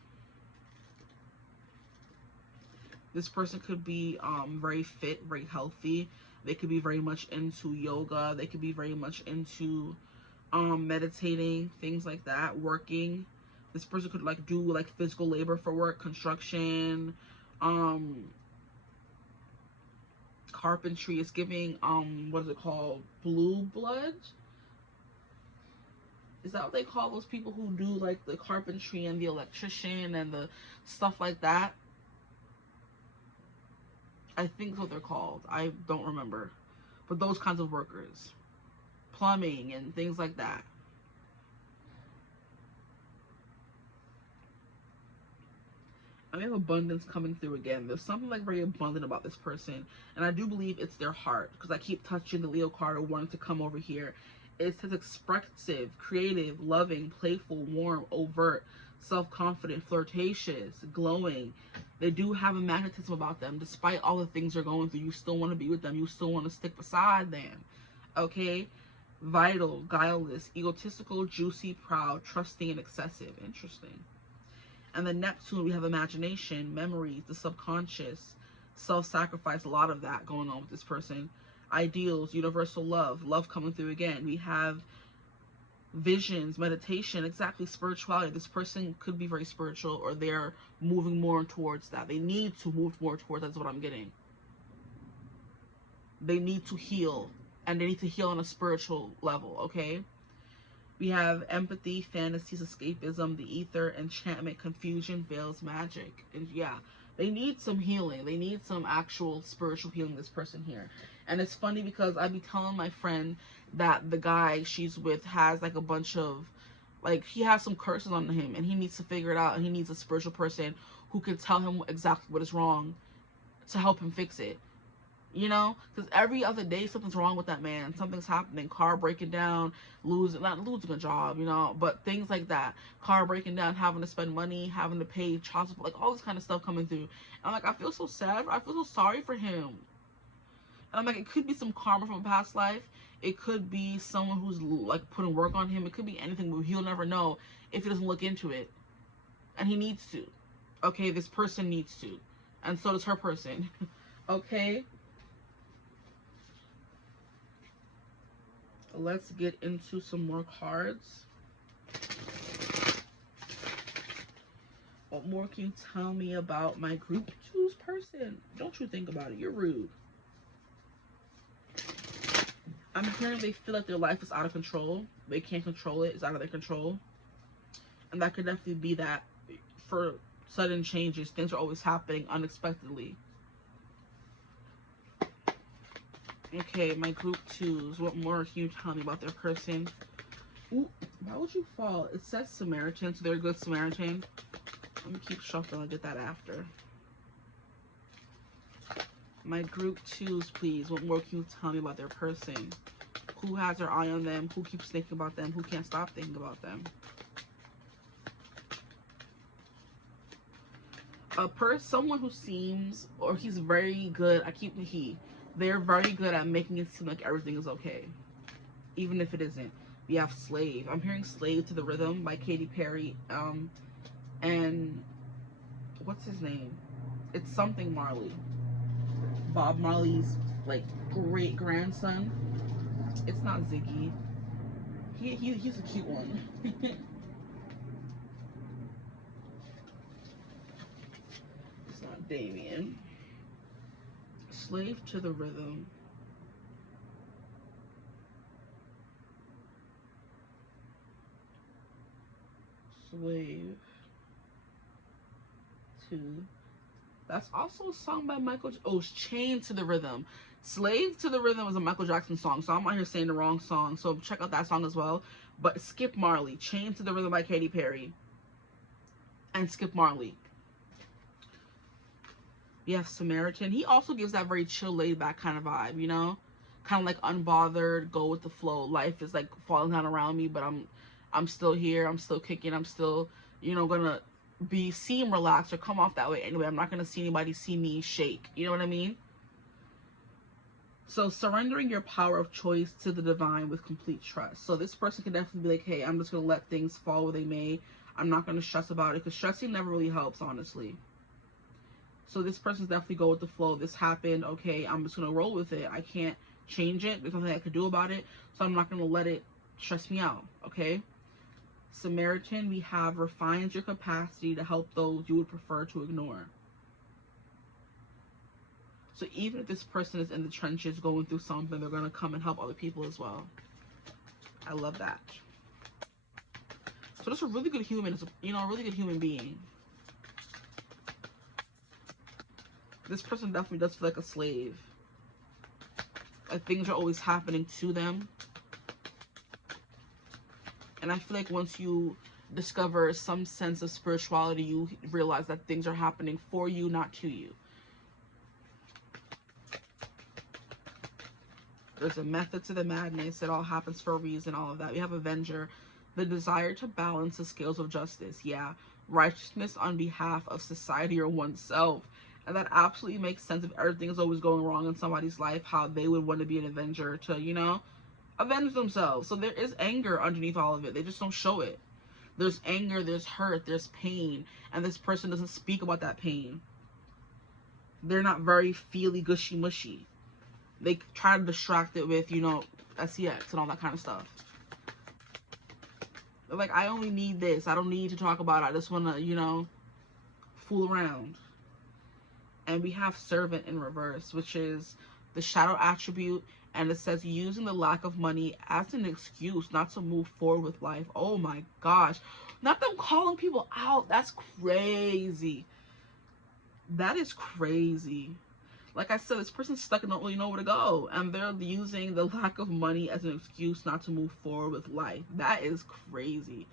This person could be very fit, very healthy. They could be very much into yoga. They could be very much into meditating, things like that, working. This person could do physical labor for work, construction, carpentry. Is giving what is it called, blue blood? Is that what they call those people who do like the carpentry and the electrician and the stuff like that? I think that's what they're called. I don't remember. But those kinds of workers. Plumbing and things like that. I have abundance coming through again. There's something very abundant about this person. And I do believe it's their heart. Because I keep touching the Leo card or wanting to come over here. It says expressive, creative, loving, playful, warm, overt, self-confident, flirtatious, glowing. They do have a magnetism about them. Despite all the things they're going through, you still want to be with them. You still want to stick beside them. Okay? Vital, guileless, egotistical, juicy, proud, trusting, and excessive. Interesting. And then Neptune, we have imagination, memories, the subconscious, self-sacrifice, a lot of that going on with this person. Ideals, universal love, love coming through again. We have visions, meditation, exactly, spirituality. This person could be very spiritual, or they're moving more towards that. They need to move more towards that's what I'm getting. They need to heal, and they need to heal on a spiritual level, okay? We have empathy, fantasies, escapism, the ether, enchantment, confusion, veils, magic. And yeah, they need some healing. They need some actual spiritual healing, this person here. And it's funny because I be telling my friend that the guy she's with has a bunch of, he has some curses on him and he needs to figure it out. And he needs a spiritual person who can tell him exactly what is wrong to help him fix it. Because every other day something's wrong with that man. Something's happening. Car breaking down, not losing a job, but things like that. Car breaking down, having to spend money, having to pay child support, all this kind of stuff coming through. And I feel so sad. I feel so sorry for him. And it could be some karma from a past life. It could be someone who's putting work on him. It could be anything, but he'll never know if he doesn't look into it. And he needs to. Okay, this person needs to. And so does her person. Okay? Let's get into some more cards. What more can you tell me about my group 2's person? Don't you think about it. You're rude. I'm hearing they feel like their life is out of control. They can't control it. It's out of their control. And that could definitely be that for sudden changes. Things are always happening unexpectedly. Okay, my group 2's. What more can you tell me about their person? Ooh, why would you fall? It says Samaritan, so they're a good Samaritan. Let me keep shuffling. I'll get that after. My group 2's, please. What more can you tell me about their person? Who has their eye on them? Who keeps thinking about them? Who can't stop thinking about them? Someone who seems, or he's very good. They're very good at making it seem like everything is okay, even if it isn't. We have Slave. I'm hearing Slave to the Rhythm by Katy Perry. And what's his name? It's something Marley. Bob Marley's great grandson. It's not Ziggy. He's a cute one. It's not Damien. Slave to the rhythm. Slave to. That's also a song by Michael. Oh, it's Chained to the Rhythm. Slave to the Rhythm is a Michael Jackson song, so I'm out here saying the wrong song. So check out that song as well. But Skip Marley, Chained to the Rhythm by Katy Perry. And Skip Marley. We have Samaritan. He also gives that very chill, laid back kind of vibe, you know? Kind of like unbothered, go with the flow. Life is like falling down around me, but I'm still here. I'm still kicking. I'm still, you know, gonna seem relaxed or come off that way anyway. I'm not gonna see anybody see me shake. You know what I mean? So surrendering your power of choice to the divine with complete trust. So this person can definitely be like, hey, I'm just gonna let things fall where they may. I'm not gonna stress about it, because stressing never really helps, honestly. So this person's definitely go with the flow. This happened, okay, I'm just gonna roll with it. I can't change it. There's nothing I could do about it, so I'm not gonna let it stress me out. Okay. Samaritan, we have refines your capacity to help those you would prefer to ignore. So even if this person is in the trenches going through something, they're going to come and help other people as well. I love that. So that's a really good human, you know, a really good human being. This person definitely does feel like a slave. Like things are always happening to them. And I feel like once you discover some sense of spirituality, you realize that things are happening for you, not to you. There's a method to the madness. It all happens for a reason, all of that. We have Avenger, the desire to balance the scales of justice. Yeah, righteousness on behalf of society or oneself. And that absolutely makes sense. If everything is always going wrong in somebody's life, how they would want to be an Avenger to, you know, avenge themselves. So there is anger underneath all of it. They just don't show it. There's anger, there's hurt, there's pain. And this person doesn't speak about that pain. They're not very feely, gushy, mushy. They try to distract it with, you know, sex and all that kind of stuff. They're like, I only need this. I don't need to talk about it. I just want to, you know, fool around. And we have servant in reverse, which is the shadow attribute. And it says using the lack of money as an excuse not to move forward with life. Oh my gosh. Not them calling people out. That's crazy. That is crazy. Like I said, this person's stuck and don't really know where to go. And they're using the lack of money as an excuse not to move forward with life. That is crazy.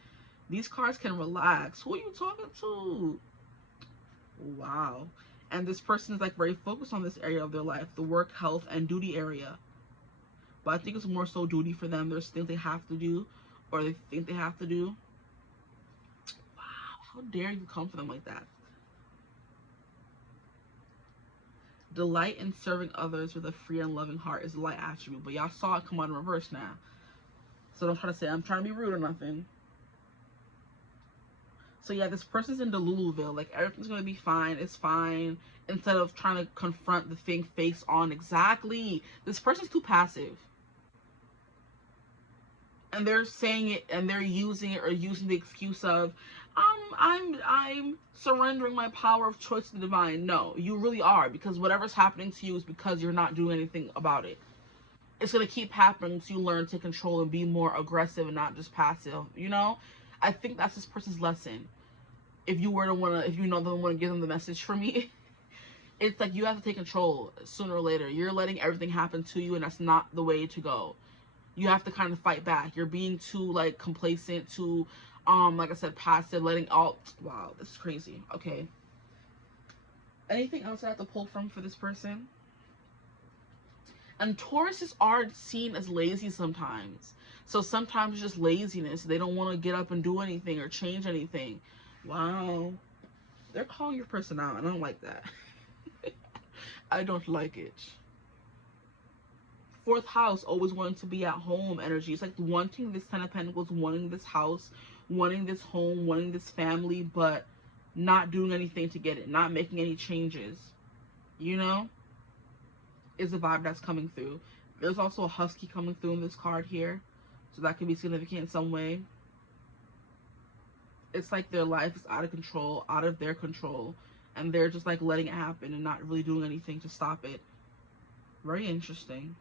These cards can relax. Who are you talking to? Wow. And this person is like very focused on this area of their life. The work, health, and duty area. But I think it's more so duty for them. There's things they have to do. Or they think they have to do. Wow. How dare you come for them like that? Delight in serving others with a free and loving heart is the light attribute. But y'all saw it come out in reverse now. So don't try to say I'm trying to be rude or nothing. So yeah, this person's in Deluluville. Like everything's going to be fine. It's fine. Instead of trying to confront the thing face on. Exactly. This person's too passive. And they're saying it and they're using it or using the excuse of, I'm surrendering my power of choice to the divine. No, you really are, because whatever's happening to you is because you're not doing anything about it. It's going to keep happening until you learn to control and be more aggressive and not just passive, you know? I think that's this person's lesson. If you were to want to, if you know them, want to give them the message for me, it's like you have to take control sooner or later. You're letting everything happen to you, and that's not the way to go. You have to kind of fight back. You're being too, like, complacent, too, like I said, passive, letting all... Wow, this is crazy. Okay. Anything else I have to pull from for this person? And Tauruses are seen as lazy sometimes. So sometimes it's just laziness. They don't want to get up and do anything or change anything. Wow. They're calling your person out. I don't like that. I don't like it. Fourth house, always wanting to be at home energy. It's like wanting this Ten of Pentacles, wanting this house, wanting this home, wanting this family, but not doing anything to get it, not making any changes, you know, is a vibe that's coming through. There's also a husky coming through in this card here, so that could be significant in some way. It's like their life is out of control, out of their control, and they're just like letting it happen and not really doing anything to stop it. Very interesting.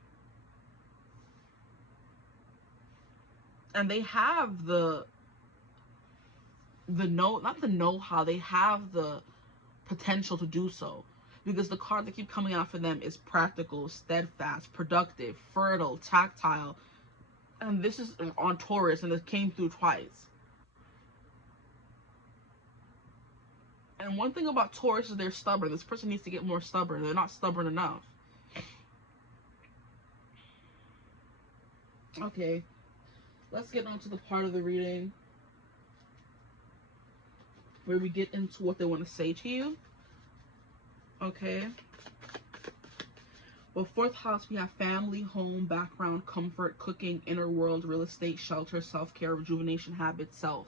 And they have the not the know-how, they have the potential to do so, because the card that keep coming out for them is practical, steadfast, productive, fertile, tactile, and this is on Taurus, and it came through twice. And one thing about Taurus is they're stubborn. This person needs to get more stubborn. They're not stubborn enough. Okay, let's get on to the part of the reading where we get into what they want to say to you. Okay. Well, fourth house, we have family, home, background, comfort, cooking, inner world, real estate, shelter, self-care, rejuvenation, habits, self.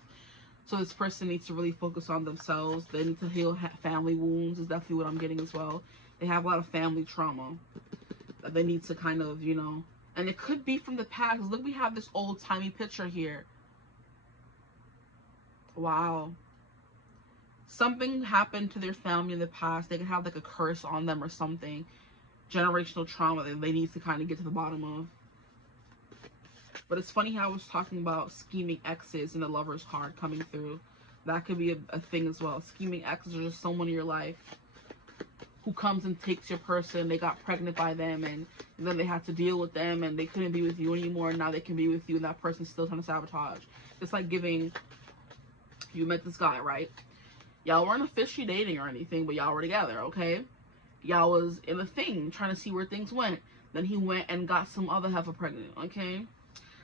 So this person needs to really focus on themselves. They need to heal family wounds is definitely what I'm getting as well. They have a lot of family trauma that they need to kind of, you know, and it could be from the past. Look, we have this old-timey picture here. Wow. Something happened to their family in the past. They could have like a curse on them or something. Generational trauma that they need to kind of get to the bottom of. But it's funny how I was talking about scheming exes and the Lover's card coming through. That could be a thing as well. Scheming exes are just someone in your life who comes and takes your person. They got pregnant by them, and then they had to deal with them, and they couldn't be with you anymore. And now they can be with you, and that person's still trying to sabotage. It's like giving, you met this guy, right? Y'all weren't officially dating or anything, but y'all were together, okay? Y'all was in a thing, trying to see where things went. Then he went and got some other heifer pregnant, okay?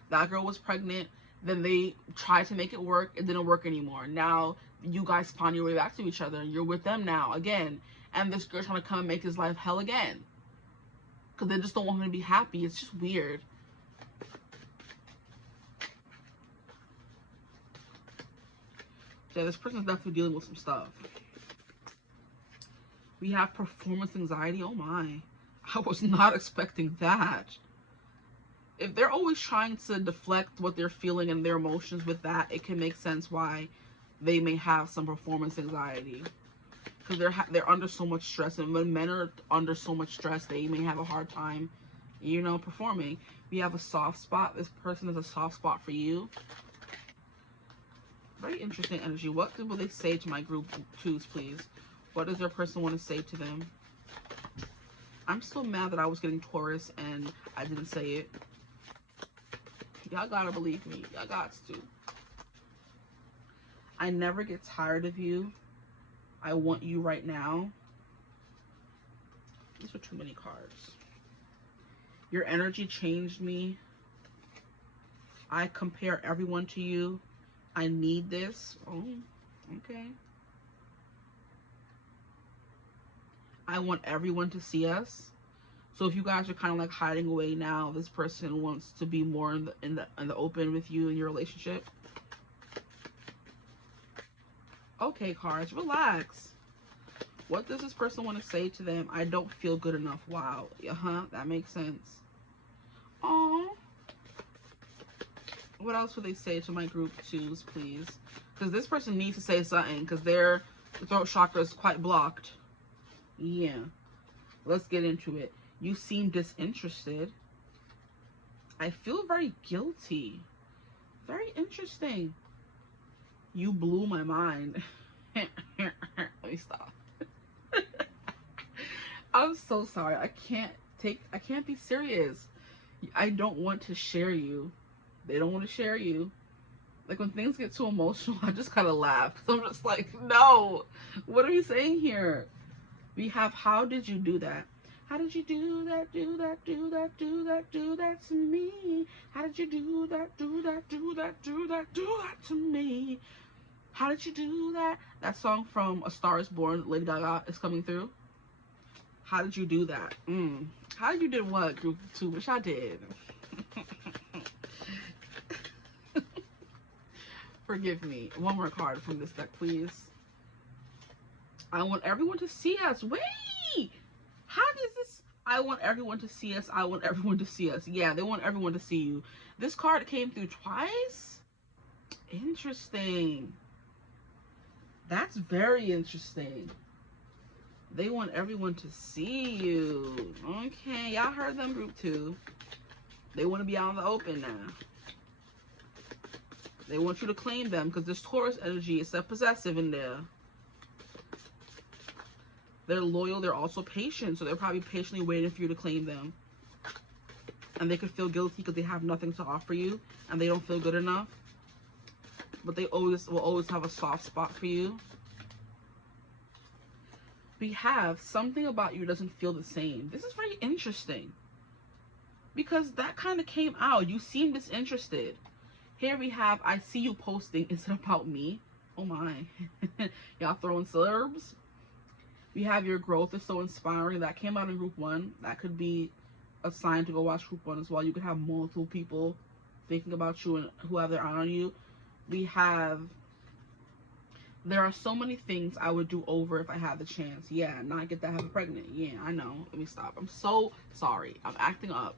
That girl was pregnant. Then they tried to make it work. It didn't work anymore. Now, you guys find your way back to each other. You're with them now, again. And this girl trying to come and make his life hell again. Because they just don't want him to be happy. It's just weird. Yeah, this person's definitely dealing with some stuff. We have performance anxiety. Oh my. I was not expecting that. If they're always trying to deflect what they're feeling and their emotions with that, it can make sense why they may have some performance anxiety. Because they're under so much stress. And when men are under so much stress, they may have a hard time, you know, performing. We have a soft spot. This person is a soft spot for you. Very interesting energy. What will they say to my group twos, please? What does their person want to say to them? I'm still mad that I was getting Taurus and I didn't say it. Y'all gotta believe me. Y'all got to. I never get tired of you. I want you right now. These are too many cards. Your energy changed me. I compare everyone to you. I need this. Oh, okay. I want everyone to see us. So if you guys are kind of like hiding away now, this person wants to be more in the open with you in your relationship. Okay, cards, relax. What does this person want to say to them? I don't feel good enough. Wow. That makes sense. Aww. What else would they say to my group twos, please? Because this person needs to say something because their throat chakra is quite blocked. Yeah. Let's get into it. You seem disinterested. I feel very guilty. Very interesting. You blew my mind. Let me stop. I'm so sorry. I can't be serious. I don't want to share you. They don't want to share you. Like when things get too emotional, I just kind of laugh. I'm just like, no, what are we saying here? We have, how did you do that? How did you do that, do that, do that, do that, do that to me? How did you do that, do that, do that, do that, do that to me? How did you do that? That song from A Star Is Born, Lady Gaga, is coming through. How did you do that? How you did what, group two? Which I did. Forgive me. One more card from this deck, please. I want everyone to see us. Wait! How does this... I want everyone to see us. I want everyone to see us. Yeah, they want everyone to see you. This card came through twice? Interesting. That's very interesting. They want everyone to see you. Okay, y'all heard them, group 2. They want to be out in the open now. They want you to claim them because there's Taurus energy. It's a possessive in there. They're loyal. They're also patient. So they're probably patiently waiting for you to claim them. And they could feel guilty because they have nothing to offer you and they don't feel good enough. But they will always have a soft spot for you. We have something about you doesn't feel the same. This is very interesting. Because that kind of came out. You seem disinterested. Here we have, I see you posting. Is it about me? Oh my. Y'all throwing celebs? We have your growth is so inspiring. That came out in group 1. That could be a sign to go watch group 1 as well. You could have multiple people thinking about you and who have their eye on you. We have, there are so many things I would do over if I had the chance. Yeah, not get that heavy pregnant. Yeah, I know. Let me stop. I'm so sorry. I'm acting up.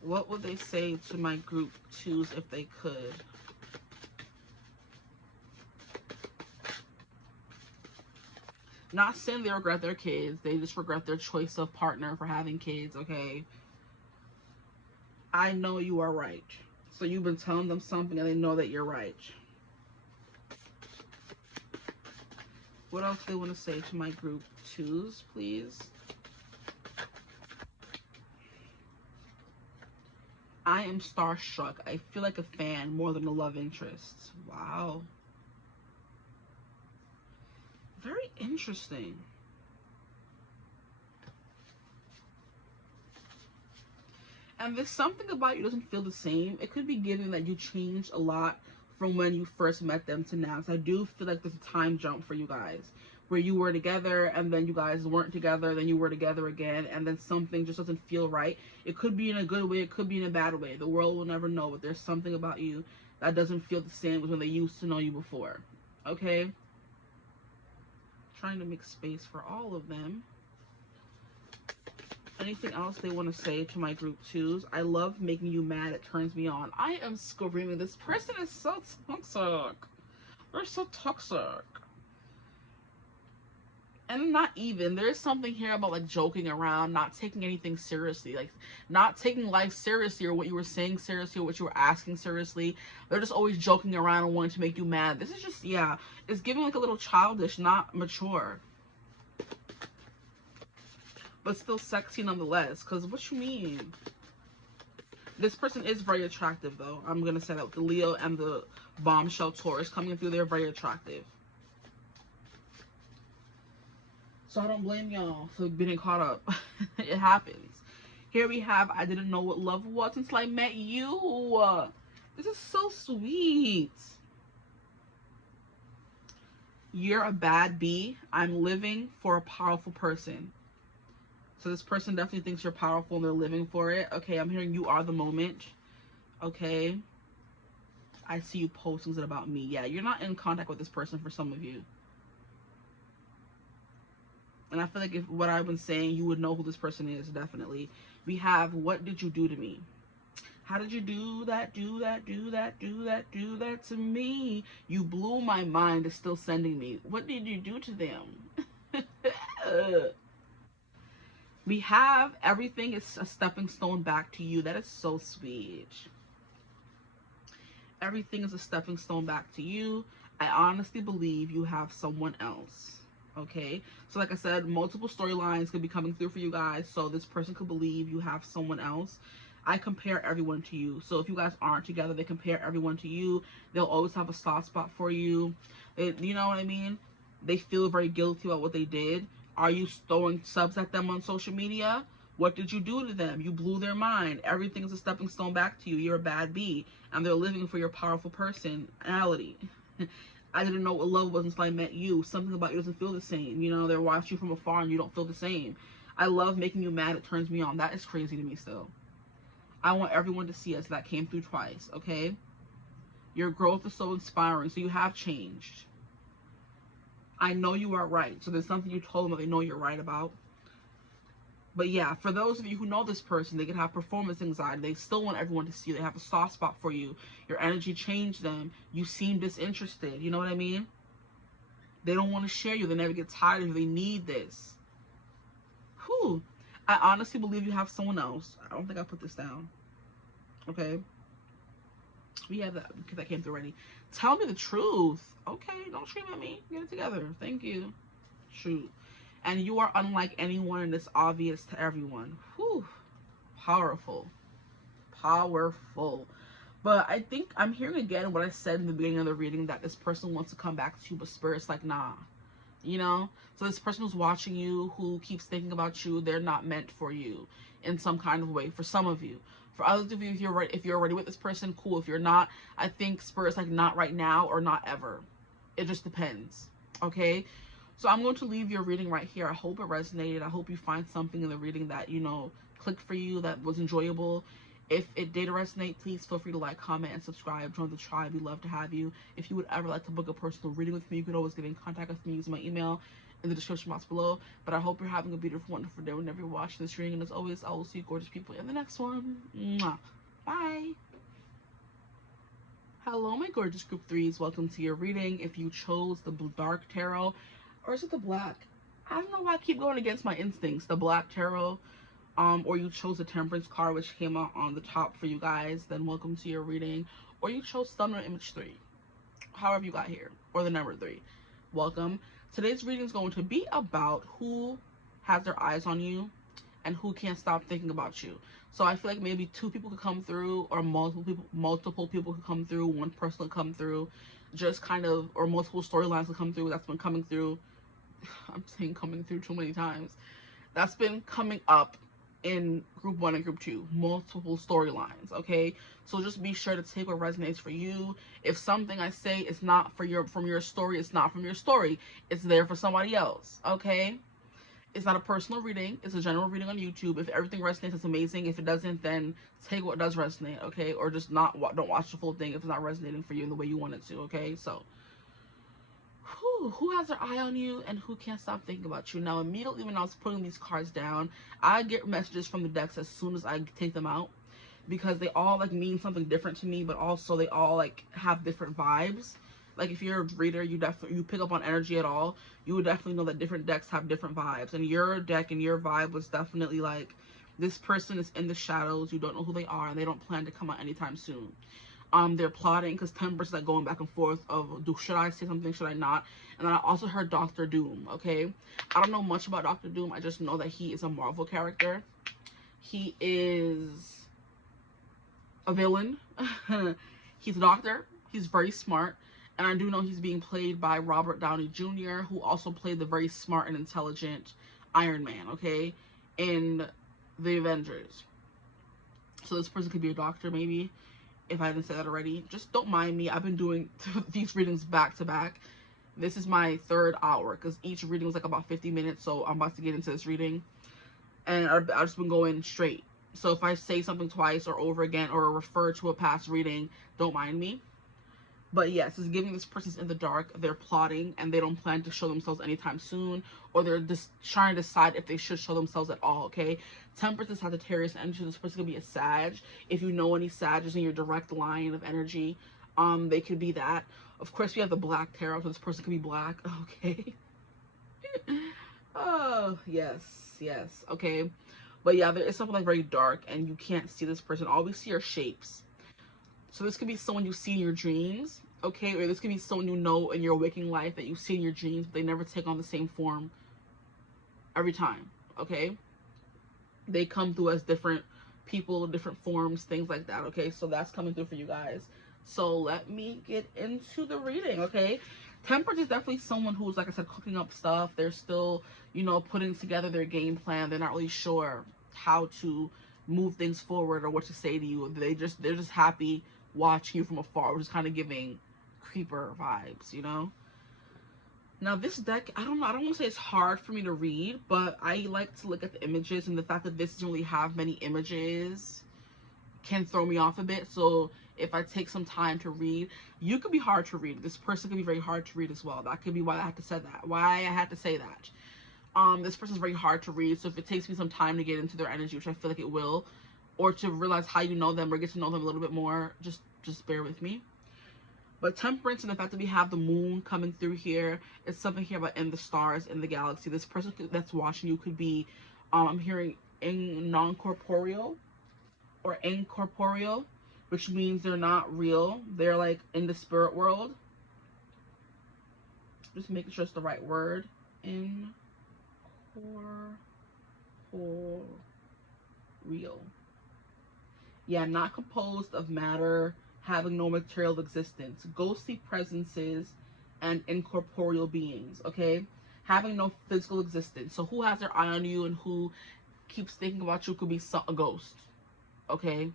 What would they say to my group 2s if they could? Not saying they regret their kids. They just regret their choice of partner for having kids, okay? I know you are right. So you've been telling them something and they know that you're right. What else do they want to say to my group 2s, please? I am starstruck. I feel like a fan more than a love interest. Wow. Very interesting. And there's something about you doesn't feel the same. It could be given that you changed a lot from when you first met them to now. So I do feel like there's a time jump for you guys where you were together and then you guys weren't together, then you were together again, and then something just doesn't feel right. It could be in a good way, it could be in a bad way. The world will never know, but there's something about you that doesn't feel the same as when they used to know you before. Okay? Trying to make space for all of them. Anything else they want to say to my group 2s? I love making you mad. It turns me on. I am screaming. This person is so toxic. They're so toxic. And not even. There's something here about like joking around, not taking anything seriously. Like not taking life seriously or what you were saying seriously or what you were asking seriously. They're just always joking around and wanting to make you mad. This is just, yeah. It's giving like a little childish, not mature. But still sexy nonetheless. Because what you mean? This person is very attractive though. I'm going to say that with the Leo and the bombshell Taurus coming through, they're very attractive. So I don't blame y'all for getting caught up. It happens. Here we have, I didn't know what love was until I met you. This is so sweet. You're a bad bee. I'm living for a powerful person. So this person definitely thinks you're powerful and they're living for it. Okay, I'm hearing you are the moment. Okay. I see you posting it about me. Yeah, you're not in contact with this person for some of you. And I feel like if what I've been saying, you would know who this person is, definitely. We have, what did you do to me? How did you do that, do that, do that, do that, do that to me? You blew my mind. It's still sending me. What did you do to them? We have, everything is a stepping stone back to you. That is so sweet. Everything is a stepping stone back to you. I honestly believe you have someone else. Okay, so like I said, multiple storylines could be coming through for you guys. So this person could believe you have someone else. I compare everyone to you. So if you guys aren't together, they compare everyone to you. They'll always have a soft spot for you. You know what I mean? They feel very guilty about what they did. Are you throwing subs at them on social media? What did you do to them? You blew their mind. Everything is a stepping stone back to you. You're a bad bee. And they're living for your powerful personality. I didn't know what love was until I met you. Something about you doesn't feel the same. You know, they're watching you from afar and you don't feel the same. I love making you mad. It turns me on. That is crazy to me still. I want everyone to see us. That came through twice, okay? Your growth is so inspiring. So you have changed. I know you are right. So there's something you told them that they know you're right about. But yeah, for those of you who know this person, they can have performance anxiety. They still want everyone to see you. They have a soft spot for you. Your energy changed them. You seem disinterested. You know what I mean? They don't want to share you. They never get tired of you. They need this. Whew. I honestly believe you have someone else. I don't think I put this down. Okay. We have that because that came through already. Tell me the truth. Okay, don't scream at me. Get it together. Thank you. Truth. And you are unlike anyone, and it's obvious to everyone. Whew. Powerful. Powerful. But I think I'm hearing again what I said in the beginning of the reading, that this person wants to come back to you, but Spirit's like, nah. You know? So this person who's watching you, who keeps thinking about you, they're not meant for you in some kind of way. For some of you. For others of you, if you're already with this person, cool. If you're not, I think Spirit's like, not right now or not ever. It just depends. Okay? So I'm going to leave your reading right here. I hope it resonated. I hope you find something in the reading that, you know, clicked for you, that was enjoyable. If it did resonate, please feel free to like, comment, and subscribe. Join the tribe. We'd love to have you. If you would ever like to book a personal reading with me, you could always get in contact with me using my email in the description box below. But I hope you're having a beautiful, wonderful day whenever you're watching this reading. And as always, I will see you gorgeous people in the next one. Mwah. Bye. Hello, my gorgeous group 3s. Welcome to your reading. If you chose the dark tarot, or is it the black? I don't know why I keep going against my instincts. The black tarot. Or you chose the Temperance card, which came out on the top for you guys, then welcome to your reading. Or you chose thumbnail image 3, however you got here, or the number 3, welcome. Today's reading is going to be about who has their eyes on you and who can't stop thinking about you. So I feel like maybe 2 people could come through, or multiple people could come through, 1 person could come through, just kind of, or multiple storylines could come through. That's been coming through. I'm saying coming through too many times. That's been coming up in group 1 and group 2, multiple storylines. Okay, so just be sure to take what resonates for you. If something I say is not from your story, it's not from your story. It's there for somebody else. Okay, it's not a personal reading, it's a general reading on YouTube. If everything resonates, it's amazing. If it doesn't, then take what does resonate. Okay, or just don't watch the full thing if it's not resonating for you in the way you want it to. Okay, so who has their eye on you and who can't stop thinking about you? Now, immediately when I was putting these cards down, I get messages from the decks as soon as I take them out, because they all like mean something different to me, but also they all like have different vibes. Like if you're a reader, you pick up on energy at all, you would definitely know that different decks have different vibes, and your deck and your vibe was definitely like, this person is in the shadows, you don't know who they are, and they don't plan to come out anytime soon. They're plotting, because Temperance is like going back and forth of, should I say something, should I not? And then I also heard Dr. Doom. Okay, I don't know much about Dr. Doom. I just know that he is a Marvel character. He is a villain. He's a doctor. He's very smart, and I do know he's being played by Robert Downey Jr., who also played the very smart and intelligent Iron Man, okay, in the Avengers. So this person could be a doctor, maybe. If I didn't say that already, just don't mind me. I've been doing these readings back to back. This is my 3rd hour, because each reading was like about 50 minutes. So I'm about to get into this reading, and I've just been going straight. So if I say something twice or over again, or refer to a past reading, don't mind me. But yes, it's giving this person's in the dark. They're plotting, and they don't plan to show themselves anytime soon, or they're just trying to decide if they should show themselves at all. Okay, Temperance is Sagittarius energy. This person could be a Sag. If you know any Sages in your direct line of energy, they could be that. Of course, we have the Black Tarot, so this person could be black. Okay. Oh yes, yes. Okay, but yeah, there is something like very dark, and you can't see this person. All we see are shapes. So this could be someone you see in your dreams, okay? Or this could be someone you know in your waking life that you see in your dreams, but they never take on the same form every time, okay? They come through as different people, different forms, things like that, okay? So that's coming through for you guys. So let me get into the reading, okay? Temperance is definitely someone who's, like I said, cooking up stuff. They're still, you know, putting together their game plan. They're not really sure how to move things forward or what to say to you. They're just happy watching you from afar, which is kind of giving creeper vibes, you know? Now this deck, I don't want to say it's hard for me to read, but I like to look at the images, and the fact that this doesn't really have many images can throw me off a bit. So if I take some time to read, you could be hard to read. This person could be very hard to read as well. That could be why I had to say that. This person's very hard to read, so if it takes me some time to get into their energy, which I feel like it will, or to realize how you know them or get to know them a little bit more, just bear with me. But Temperance and the fact that we have the moon coming through here, it's something here about in the stars, in the galaxy. This person that's watching you could be, I'm hearing in non-corporeal or incorporeal, which means they're not real. They're like in the spirit world. Just making sure it's the right word. Incorporeal. Yeah, not composed of matter, having no material existence. Ghostly presences and incorporeal beings, okay? Having no physical existence. So who has their eye on you and who keeps thinking about you could be a ghost, okay?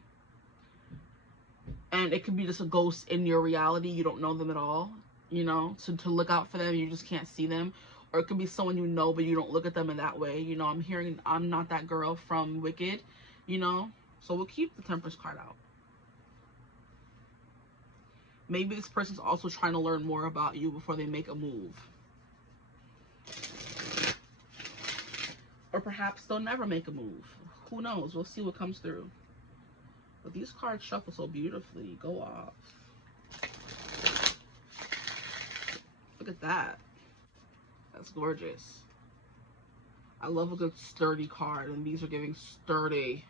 And it could be just a ghost in your reality. You don't know them at all, you know? So to look out for them, you just can't see them. Or it could be someone you know, but you don't look at them in that way. You know, I'm hearing I'm Not That Girl from Wicked, you know? So we'll keep the Temperance card out. Maybe this person's also trying to learn more about you before they make a move. Or perhaps they'll never make a move. Who knows? We'll see what comes through. But these cards shuffle so beautifully. Go off. Look at that. That's gorgeous. I love a good sturdy card, and these are giving sturdy.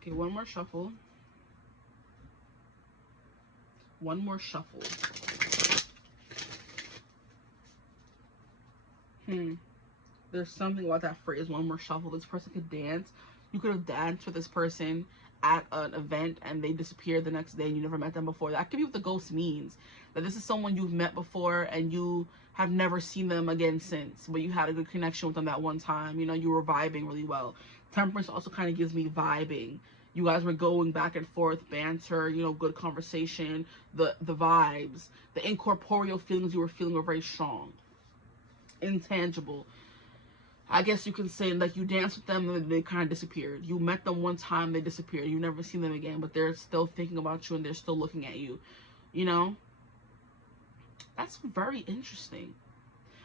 Okay, one more shuffle. One more shuffle. There's something about that phrase, one more shuffle. This person could dance. You could have danced with this person at an event and they disappeared the next day and you never met them before. That could be what the ghost means. That this is someone you've met before and you have never seen them again since, but you had a good connection with them that one time. You know, you were vibing really well. Temperance also kind of gives me vibing. You guys were going back and forth, banter, you know, good conversation, the vibes, the incorporeal feelings you were feeling were very strong, intangible. I guess you can say, like, you danced with them and they kind of disappeared. You met them one time, they disappeared. You never seen them again, but they're still thinking about you and they're still looking at you. You know? That's very interesting.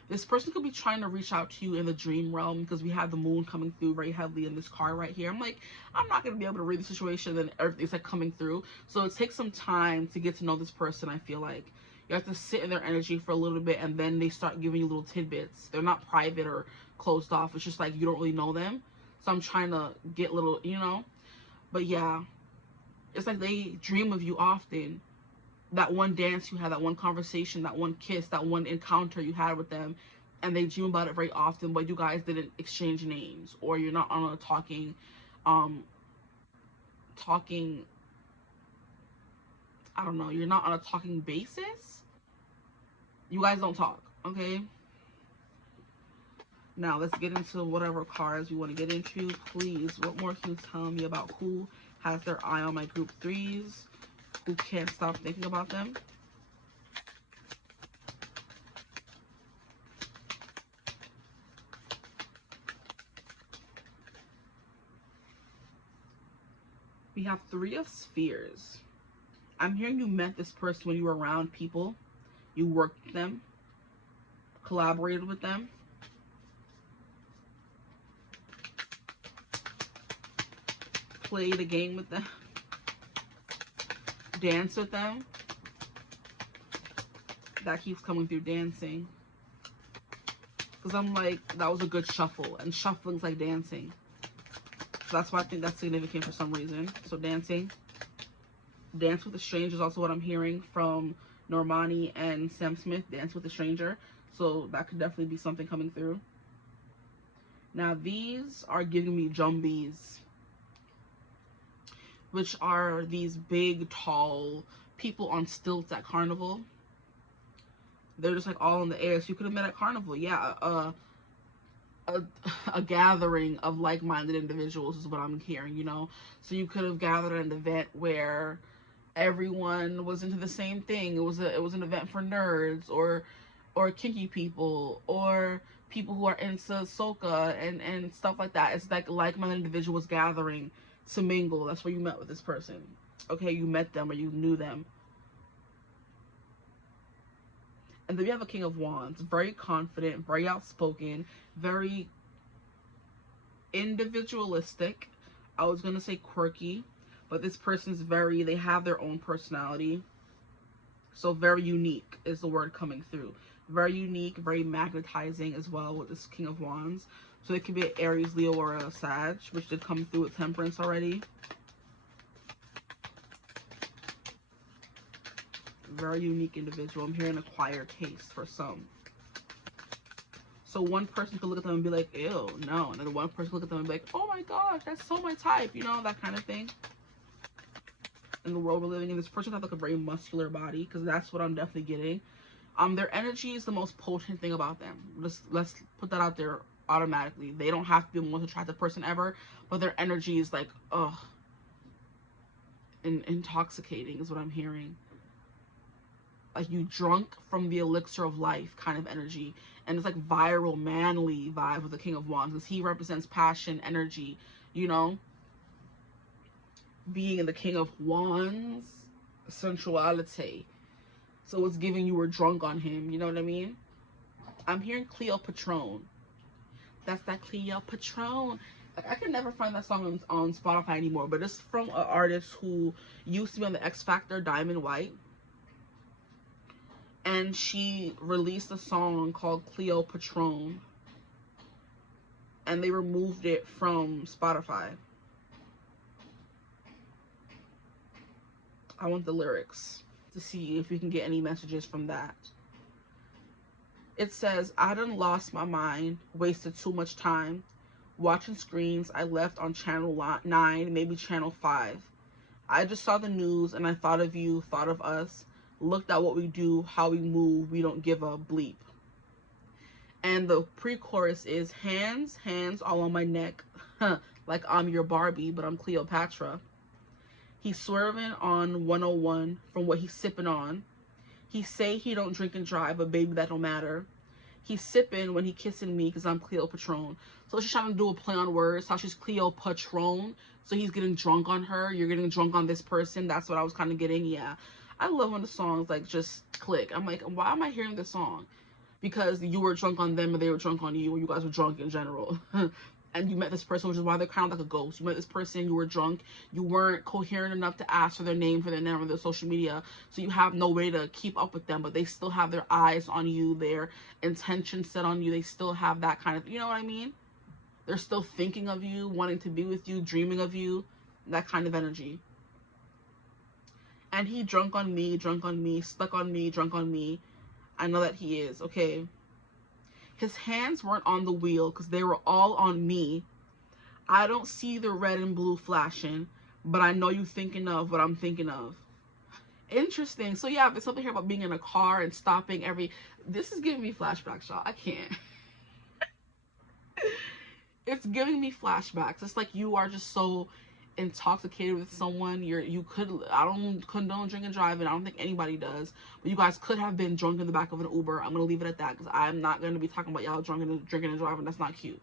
This person could be trying to reach out to you in the dream realm because we have the moon coming through very heavily in this card right here. I'm like, I'm not going to be able to read the situation and everything's like coming through. So it takes some time to get to know this person, I feel like. You have to sit in their energy for a little bit and then they start giving you little tidbits. They're not private or closed off. It's just like you don't really know them. So I'm trying to get little, you know. But yeah, it's like they dream of you often. That one dance you had, that one conversation, that one kiss, that one encounter you had with them, and they dream about it very often, but you guys didn't exchange names, or you're not on a talking I don't know, you're not on a talking basis. You guys don't talk, okay? Now let's get into whatever cards we want to get into. Please, what more can you tell me about who has their eye on my group threes? Who can't stop thinking about them? We have Three of Spheres. I'm hearing you met this person when you were around people. You worked with them, collaborated with them. Played a game with them. Danced with them. That keeps coming through, dancing. Because I'm like, that was a good shuffle. And shuffling's like dancing. So that's why I think that's significant for some reason. So dancing. Dance with a Stranger is also what I'm hearing from Normani and Sam Smith. Dance with a Stranger. So that could definitely be something coming through. Now these are giving me jumbies, which are these big, tall people on stilts at Carnival. They're just like all in the air. So you could have met at Carnival. Yeah, a gathering of like-minded individuals is what I'm hearing, you know. So you could have gathered at an event where everyone was into the same thing. It was an event for nerds or kinky people or people who are into soca and stuff like that. It's like like-minded individuals gathering to mingle. That's where you met with this person. Okay, you met them or you knew them. And then we have a King of Wands, very confident, very outspoken, very individualistic. I was gonna say quirky, but this person's they have their own personality. So very unique is the word coming through. Very unique, very magnetizing as well with this King of Wands. So it could be an Aries, Leo, or a Sag, which did come through with Temperance already. Very unique individual. I'm hearing a choir case for some. So one person could look at them and be like, ew, no. And then one person look at them and be like, oh my gosh, that's so my type. You know, that kind of thing. In the world we're living in, this person has like a very muscular body, because that's what I'm definitely getting. Their energy is the most potent thing about them. Let's put that out there automatically. They don't have to be the most attractive person ever, but their energy is like, ugh, intoxicating is what I'm hearing. Like you drunk from the elixir of life kind of energy. And it's like viral, manly vibe with the King of Wands, because he represents passion, energy, you know. Being in the King of Wands, sensuality. So it's giving you were drunk on him, you know what I mean? I'm hearing Cleo Patron. That's that Cleo Patron. Like, I can never find that song on Spotify anymore, but it's from an artist who used to be on the X Factor, Diamond White. And she released a song called Cleo Patron. And they removed it from Spotify. I want the lyrics to see if we can get any messages from that. It says, I done lost my mind, wasted too much time watching screens I left on channel 9, maybe channel 5. I just saw the news and I thought of you, thought of us, looked at what we do, how we move, we don't give a bleep. And the pre-chorus is, hands all on my neck, like I'm your Barbie, but I'm Cleopatra. He's swerving on 101 from what he's sipping on. He say he don't drink and drive, but baby, that don't matter. He's sipping when he kissing me because I'm Cleo Patron. So she's trying to do a play on words, how she's Cleo Patron. So he's getting drunk on her. You're getting drunk on this person. That's what I was kind of getting. Yeah. I love when the songs like just click. I'm like, why am I hearing this song? Because you were drunk on them and they were drunk on you, or you guys were drunk in general. And you met this person, which is why they're kind of like a ghost. You met this person, you were drunk, you weren't coherent enough to ask for their name, for their number, their social media, so you have no way to keep up with them, but they still have their eyes on you, their intention set on you, they still have that kind of, you know what I mean? They're still thinking of you, wanting to be with you, dreaming of you, that kind of energy. And he drunk on me, stuck on me, drunk on me. I know that he is, okay? His hands weren't on the wheel because they were all on me. I don't see the red and blue flashing, but I know you thinking of what I'm thinking of. Interesting. So yeah, there's something here about being in a car and stopping every... This is giving me flashbacks, y'all. I can't. It's giving me flashbacks. It's like you are just so intoxicated with someone. I don't condone drinking and driving. I don't think anybody does, but you guys could have been drunk in the back of an Uber. I'm gonna leave it at that, because I'm not gonna be talking about y'all drinking and driving. That's not cute.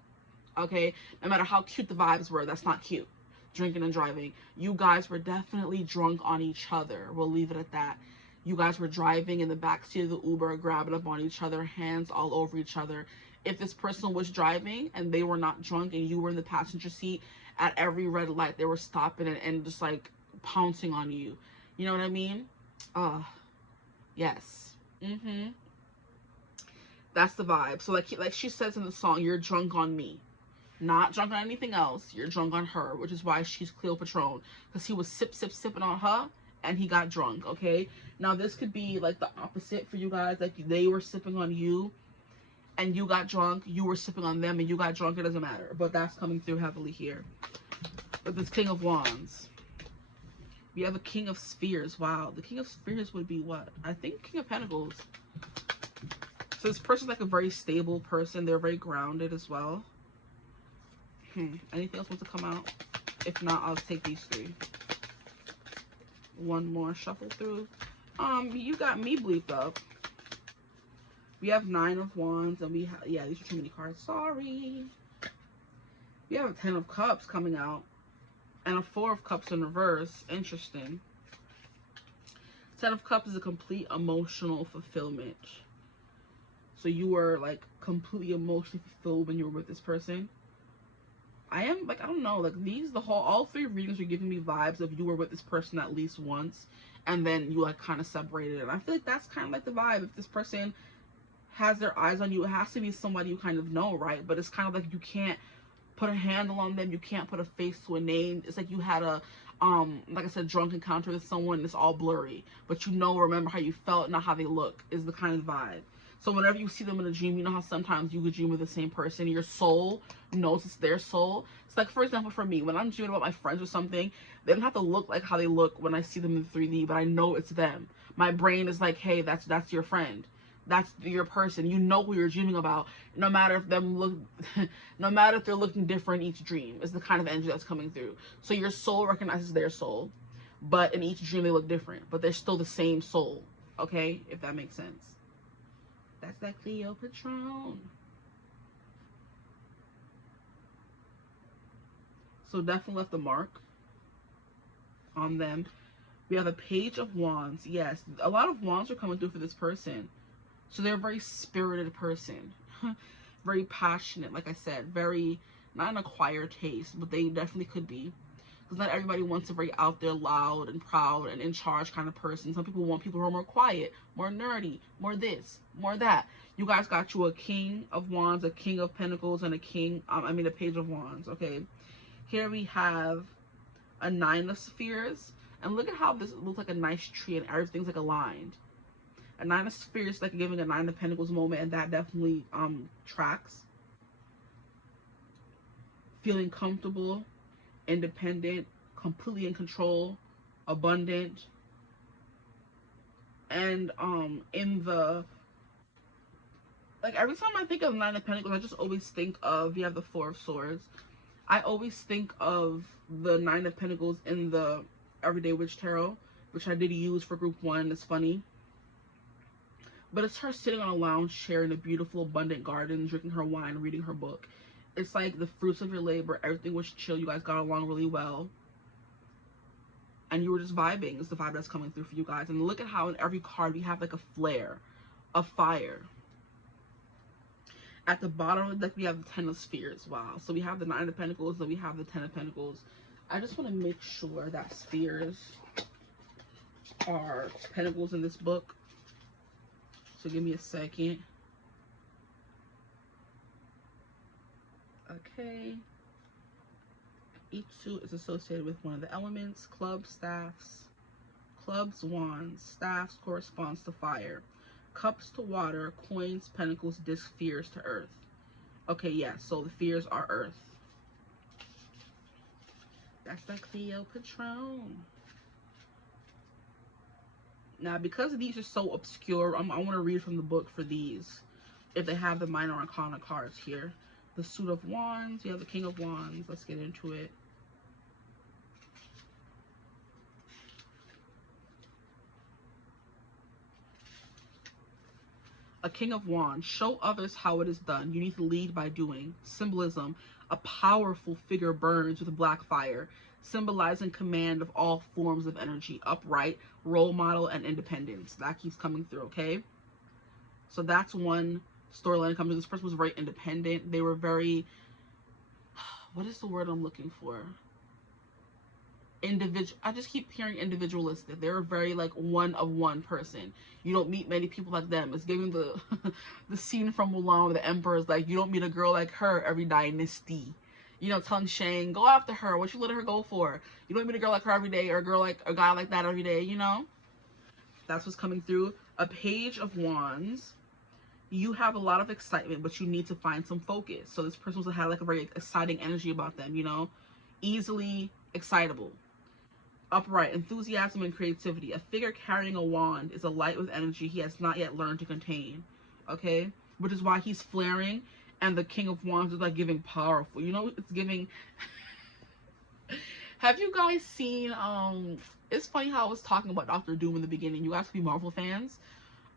Okay, no matter how cute the vibes were, that's not cute. Drinking and driving. You guys were definitely drunk on each other. We'll leave it at that. You guys were driving in the backseat of the Uber, grabbing up on each other, hands all over each other. If this person was driving and they were not drunk and you were in the passenger seat, at every red light they were stopping and just like pouncing on you. You know what I mean? Yes. That's the vibe. So like she says in the song, you're drunk on me. Not drunk on anything else. You're drunk on her, which is why she's Cleo Patron, because he was sipping on her and he got drunk. Okay, now this could be like the opposite for you guys. Like they were sipping on you and you got drunk. You were sipping on them and you got drunk. It doesn't matter, but that's coming through heavily here with this King of Wands. We have a King of Spheres. Wow, the King of Spheres would be what? I think King of Pentacles. So this person's like a very stable person. They're very grounded as well. Anything else wants to come out? If not, I'll take these three. One more shuffle through. You got me bleeped up. We have 9 of Wands, and we have, yeah, these are too many cards. Sorry. We have a 10 of Cups coming out, and a 4 of Cups in reverse. Interesting. 10 of Cups is a complete emotional fulfillment. So you were like completely emotionally fulfilled when you were with this person. I am like, I don't know, like these, all three readings are giving me vibes of you were with this person at least once, and then you like kind of separated. And I feel like that's kind of like the vibe. If this person has their eyes on you, it has to be somebody you kind of know, right? But it's kind of like you can't put a handle on them, you can't put a face to a name. It's like you had a like I said, drunk encounter with someone. It's all blurry, but you know, remember how you felt, not how they look, is the kind of vibe. So whenever you see them in a dream, you know how sometimes you could dream with the same person, your soul knows it's their soul. It's like, for example, for me, when I'm dreaming about my friends or something, they don't have to look like how they look when I see them in 3D, but I know it's them. My brain is like, hey, that's your friend, that's your person. You know who you're dreaming about, no matter if them look no matter if they're looking different in each dream, is the kind of energy that's coming through. So your soul recognizes their soul, but in each dream they look different, but they're still the same soul. Okay, if that makes sense. That's that Cleo Patron. So definitely left a mark on them. We have a Page of Wands. Yes, a lot of wands are coming through for this person. So they're a very spirited person. Very passionate, like I said. Very, not an acquired taste, but they definitely could be. Because not everybody wants a very out there, loud and proud and in charge kind of person. Some people want people who are more quiet, more nerdy, more this, more that. You guys got you a King of Wands, a King of Pentacles, and a a Page of Wands, okay? Here we have a Nine of Spheres. And look at how this looks like a nice tree and everything's like aligned. A Nine of Spheres, like giving a Nine of Pentacles moment, and that definitely tracks. Feeling comfortable, independent, completely in control, abundant. And in the, like, every time I think of Nine of Pentacles, I just always think of, you have the Four of Swords. I always think of the Nine of Pentacles in the Everyday Witch Tarot, which I did use for group 1. It's funny. But it's her sitting on a lounge chair in a beautiful, abundant garden, drinking her wine, reading her book. It's like the fruits of your labor. Everything was chill. You guys got along really well. And you were just vibing. It's the vibe that's coming through for you guys. And look at how in every card we have like a flare, a fire. At the bottom of the deck, we have the Ten of Spheres. Wow. So we have the Nine of Pentacles, then we have the Ten of Pentacles. I just want to make sure that spheres are pentacles in this book. So give me a second. Okay. Each suit is associated with one of the elements. Clubs, staffs. Clubs, wands. Staffs corresponds to fire. Cups to water. Coins, pentacles, disc, fears to earth. Okay, yeah, so the fears are earth. That's that Cleo Patron. Now, because these are so obscure, I want to read from the book for these. If they have the minor arcana cards here. The Suit of Wands. You have the King of Wands. Let's get into it. A King of Wands. Show others how it is done. You need to lead by doing. Symbolism. A powerful figure burns with a black fire, symbolizing command of all forms of energy. Upright, role model, and independence. That keeps coming through, okay? So that's one storyline coming. This person was very independent. They were very, what is the word I'm looking for? Individual. I just keep hearing individualistic. They're a very like one of one person. You don't meet many people like them. It's giving the the scene from Mulan where the emperor is like, you don't meet a girl like her every dynasty. You know, telling Shang, go after her. What you let her go for? You don't meet a girl like her every day, or a guy like that every day. You know, that's what's coming through. A Page of Wands. You have a lot of excitement, but you need to find some focus. So this person was had like a very exciting energy about them. You know, easily excitable. Upright, enthusiasm and creativity. A figure carrying a wand is a light with energy he has not yet learned to contain. Okay? Which is why he's flaring, and the King of Wands is like giving powerful. You know, it's giving... Have you guys seen, it's funny how I was talking about Doctor Doom in the beginning. You guys be Marvel fans.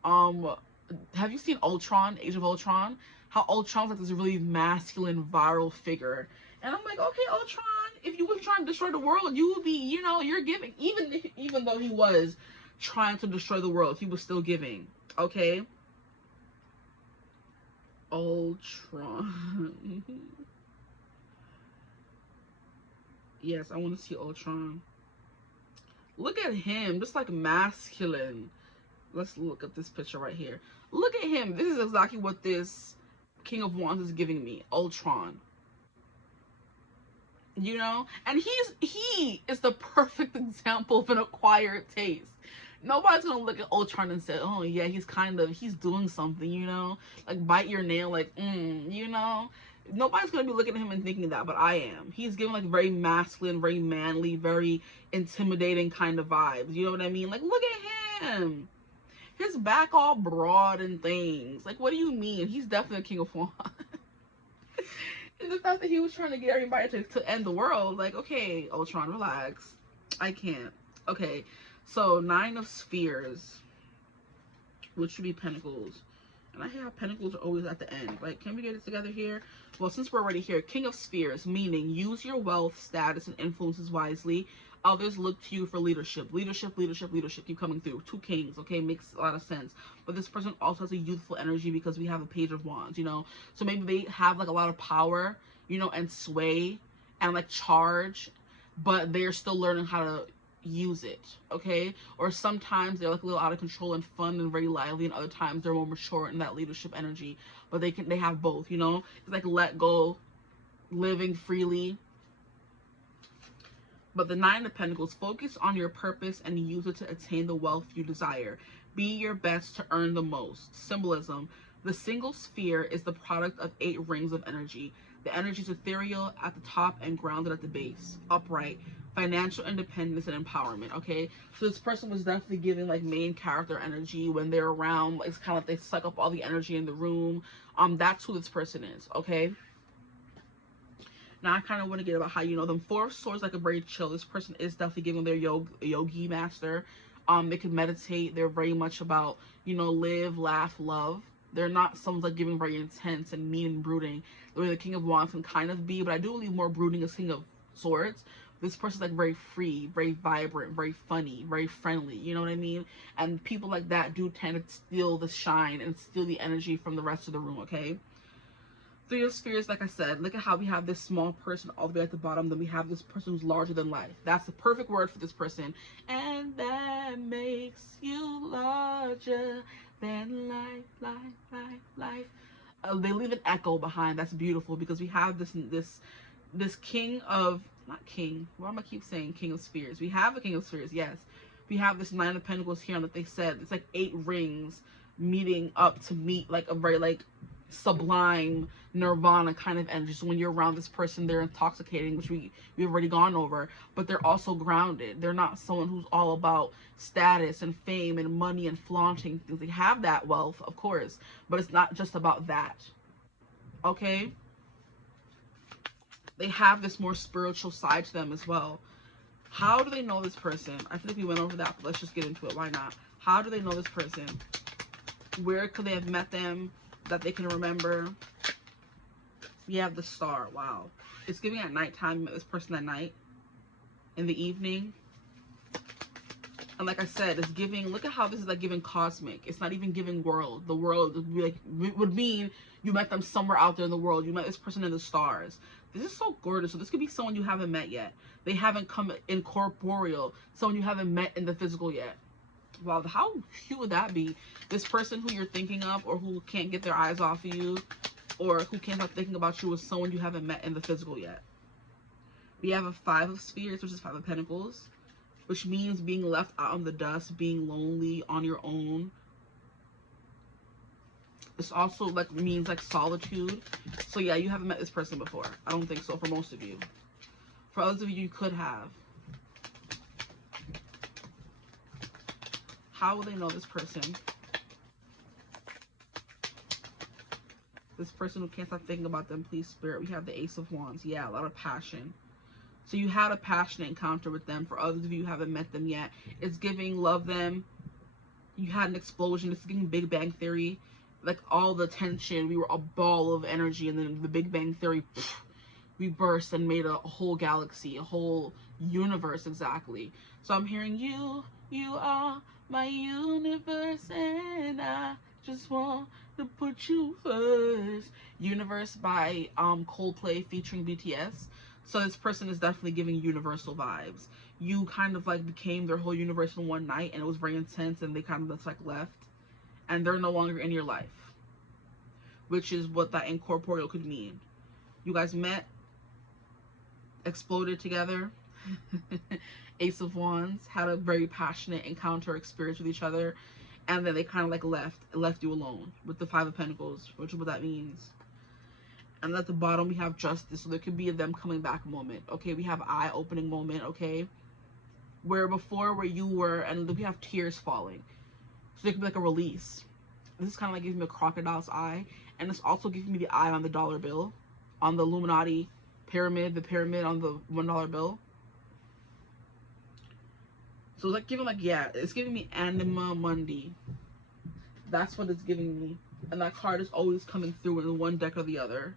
Have you seen Ultron, Age of Ultron? How Ultron's like this really masculine, viral figure. And I'm like, okay, Ultron, if you were trying to destroy the world, you would be, you know, you're giving. Even though he was trying to destroy the world, he was still giving. Okay? Ultron. Yes, I want to see Ultron. Look at him, just like masculine. Let's look at this picture right here. Look at him. This is exactly what this King of Wands is giving me. Ultron. You know? And he is the perfect example of an acquired taste. Nobody's gonna look at Ultron and say, oh yeah, he's doing something, you know? Like bite your nail, like, you know? Nobody's gonna be looking at him and thinking that, but I am. He's giving like very masculine, very manly, very intimidating kind of vibes. You know what I mean? Like, look at him. His back all broad and things. Like, what do you mean? He's definitely a King of Wands. And the fact that he was trying to get everybody to end the world, like, okay, Ultron, relax. I can't. Okay, so 9 of Spheres, which should be Pentacles. And I have Pentacles are always at the end. Like, can we get it together here? Well, since we're already here, King of Spheres, meaning use your wealth, status, and influences wisely. Others look to you for leadership. Leadership, leadership, leadership. Keep coming through. 2 kings, okay? Makes a lot of sense. But this person also has a youthful energy because we have a Page of Wands, you know? So maybe they have, like, a lot of power, you know, and sway and, like, charge. But they're still learning how to use it, okay? Or sometimes they're, like, a little out of control and fun and very lively, and other times they're more mature in that leadership energy. But they have both, you know? It's like let go, living freely. But the 9 of Pentacles, focus on your purpose and use it to attain the wealth you desire. Be your best to earn the most. Symbolism. The single sphere is the product of 8 rings of energy. The energy is ethereal at the top and grounded at the base. Upright. Financial independence and empowerment, okay? So this person was definitely giving, like, main character energy when they're around. Like, it's kind of like they suck up all the energy in the room. That's who this person is, okay? Now I kind of want to get about how you know them. 4 of Swords, like a very chill. This person is definitely giving their yogi master. They can meditate. They're very much about, you know, live, laugh, love. They're not someone like giving very intense and mean and brooding the way the King of Wands can kind of be, but I do believe more brooding as King of Swords. This person's like very free, very vibrant, very funny, very friendly, you know what I mean? And people like that do tend to steal the shine and steal the energy from the rest of the room, okay? 3 of Spheres, like I said, look at how we have this small person all the way at the bottom, then we have this person who's larger than life. That's the perfect word for this person. And that makes you larger than life, life, life, life. They leave an echo behind. That's beautiful because we have this king of, not king, why am I keep saying King of Spheres? We have a King of Spheres, yes. We have this 9 of Pentacles here, and that they said it's like 8 rings meeting up to meet like a very like sublime nirvana kind of energy. So when you're around this person, they're intoxicating, which we've already gone over, but they're also grounded. They're not someone who's all about status and fame and money and flaunting things. They have that wealth, of course, but it's not just about that, okay? They have this more spiritual side to them as well. How do they know this person? I feel like we went over that, but let's just get into it. Why not? How do they know this person? Where could they have met them that they can remember? We have the Star. Wow. It's giving at nighttime. You met this person at night, in the evening. And like I said, it's giving, look at how this is like giving cosmic. It's not even giving world. The world would be like, would mean you met them somewhere out there in the world. You met this person in the stars. This is so gorgeous. So this could be someone you haven't met yet. They haven't come incorporeal. Someone you haven't met in the physical yet. Wow, how cute would that be? This person who you're thinking of, or who can't get their eyes off of you, or who can't stop thinking about you, is someone you haven't met in the physical yet. We have a 5 of Spheres, which is 5 of Pentacles, which means being left out in the dust, being lonely on your own. This also like means like solitude. So yeah, you haven't met this person before. I don't think so for most of you. For others of you, you could have. How will they know this person? This person who can't stop thinking about them, please, Spirit. We have the Ace of Wands. Yeah, a lot of passion. So you had a passionate encounter with them. For others of you who haven't met them yet, it's giving love them. You had an explosion. It's giving Big Bang Theory. Like all the tension, we were a ball of energy, and then the Big Bang Theory, we burst and made a whole galaxy, a whole universe, exactly. So I'm hearing you are my universe, and I just want to put you first. Universe by Coldplay featuring BTS. So this person is definitely giving universal vibes. You kind of like became their whole universe in one night, and it was very intense, and they kind of just like left, and they're no longer in your life, which is what that incorporeal could mean. You guys met, exploded together, Ace of Wands, had a very passionate encounter experience with each other, and then they kind of like left you alone with the Five of Pentacles, which is what that means. And at the bottom we have Justice, so there could be a them coming back moment. Okay, we have eye-opening moment. Okay, where before where you were, and we have tears falling, so there could be like a release. This is kind of like giving me a crocodile's eye, and it's also giving me the eye on the dollar bill, on the Illuminati pyramid, the pyramid on the $1 bill. So it's like giving, like, yeah, it's giving me Anima Mundi. That's what it's giving me. And that card is always coming through in one deck or the other.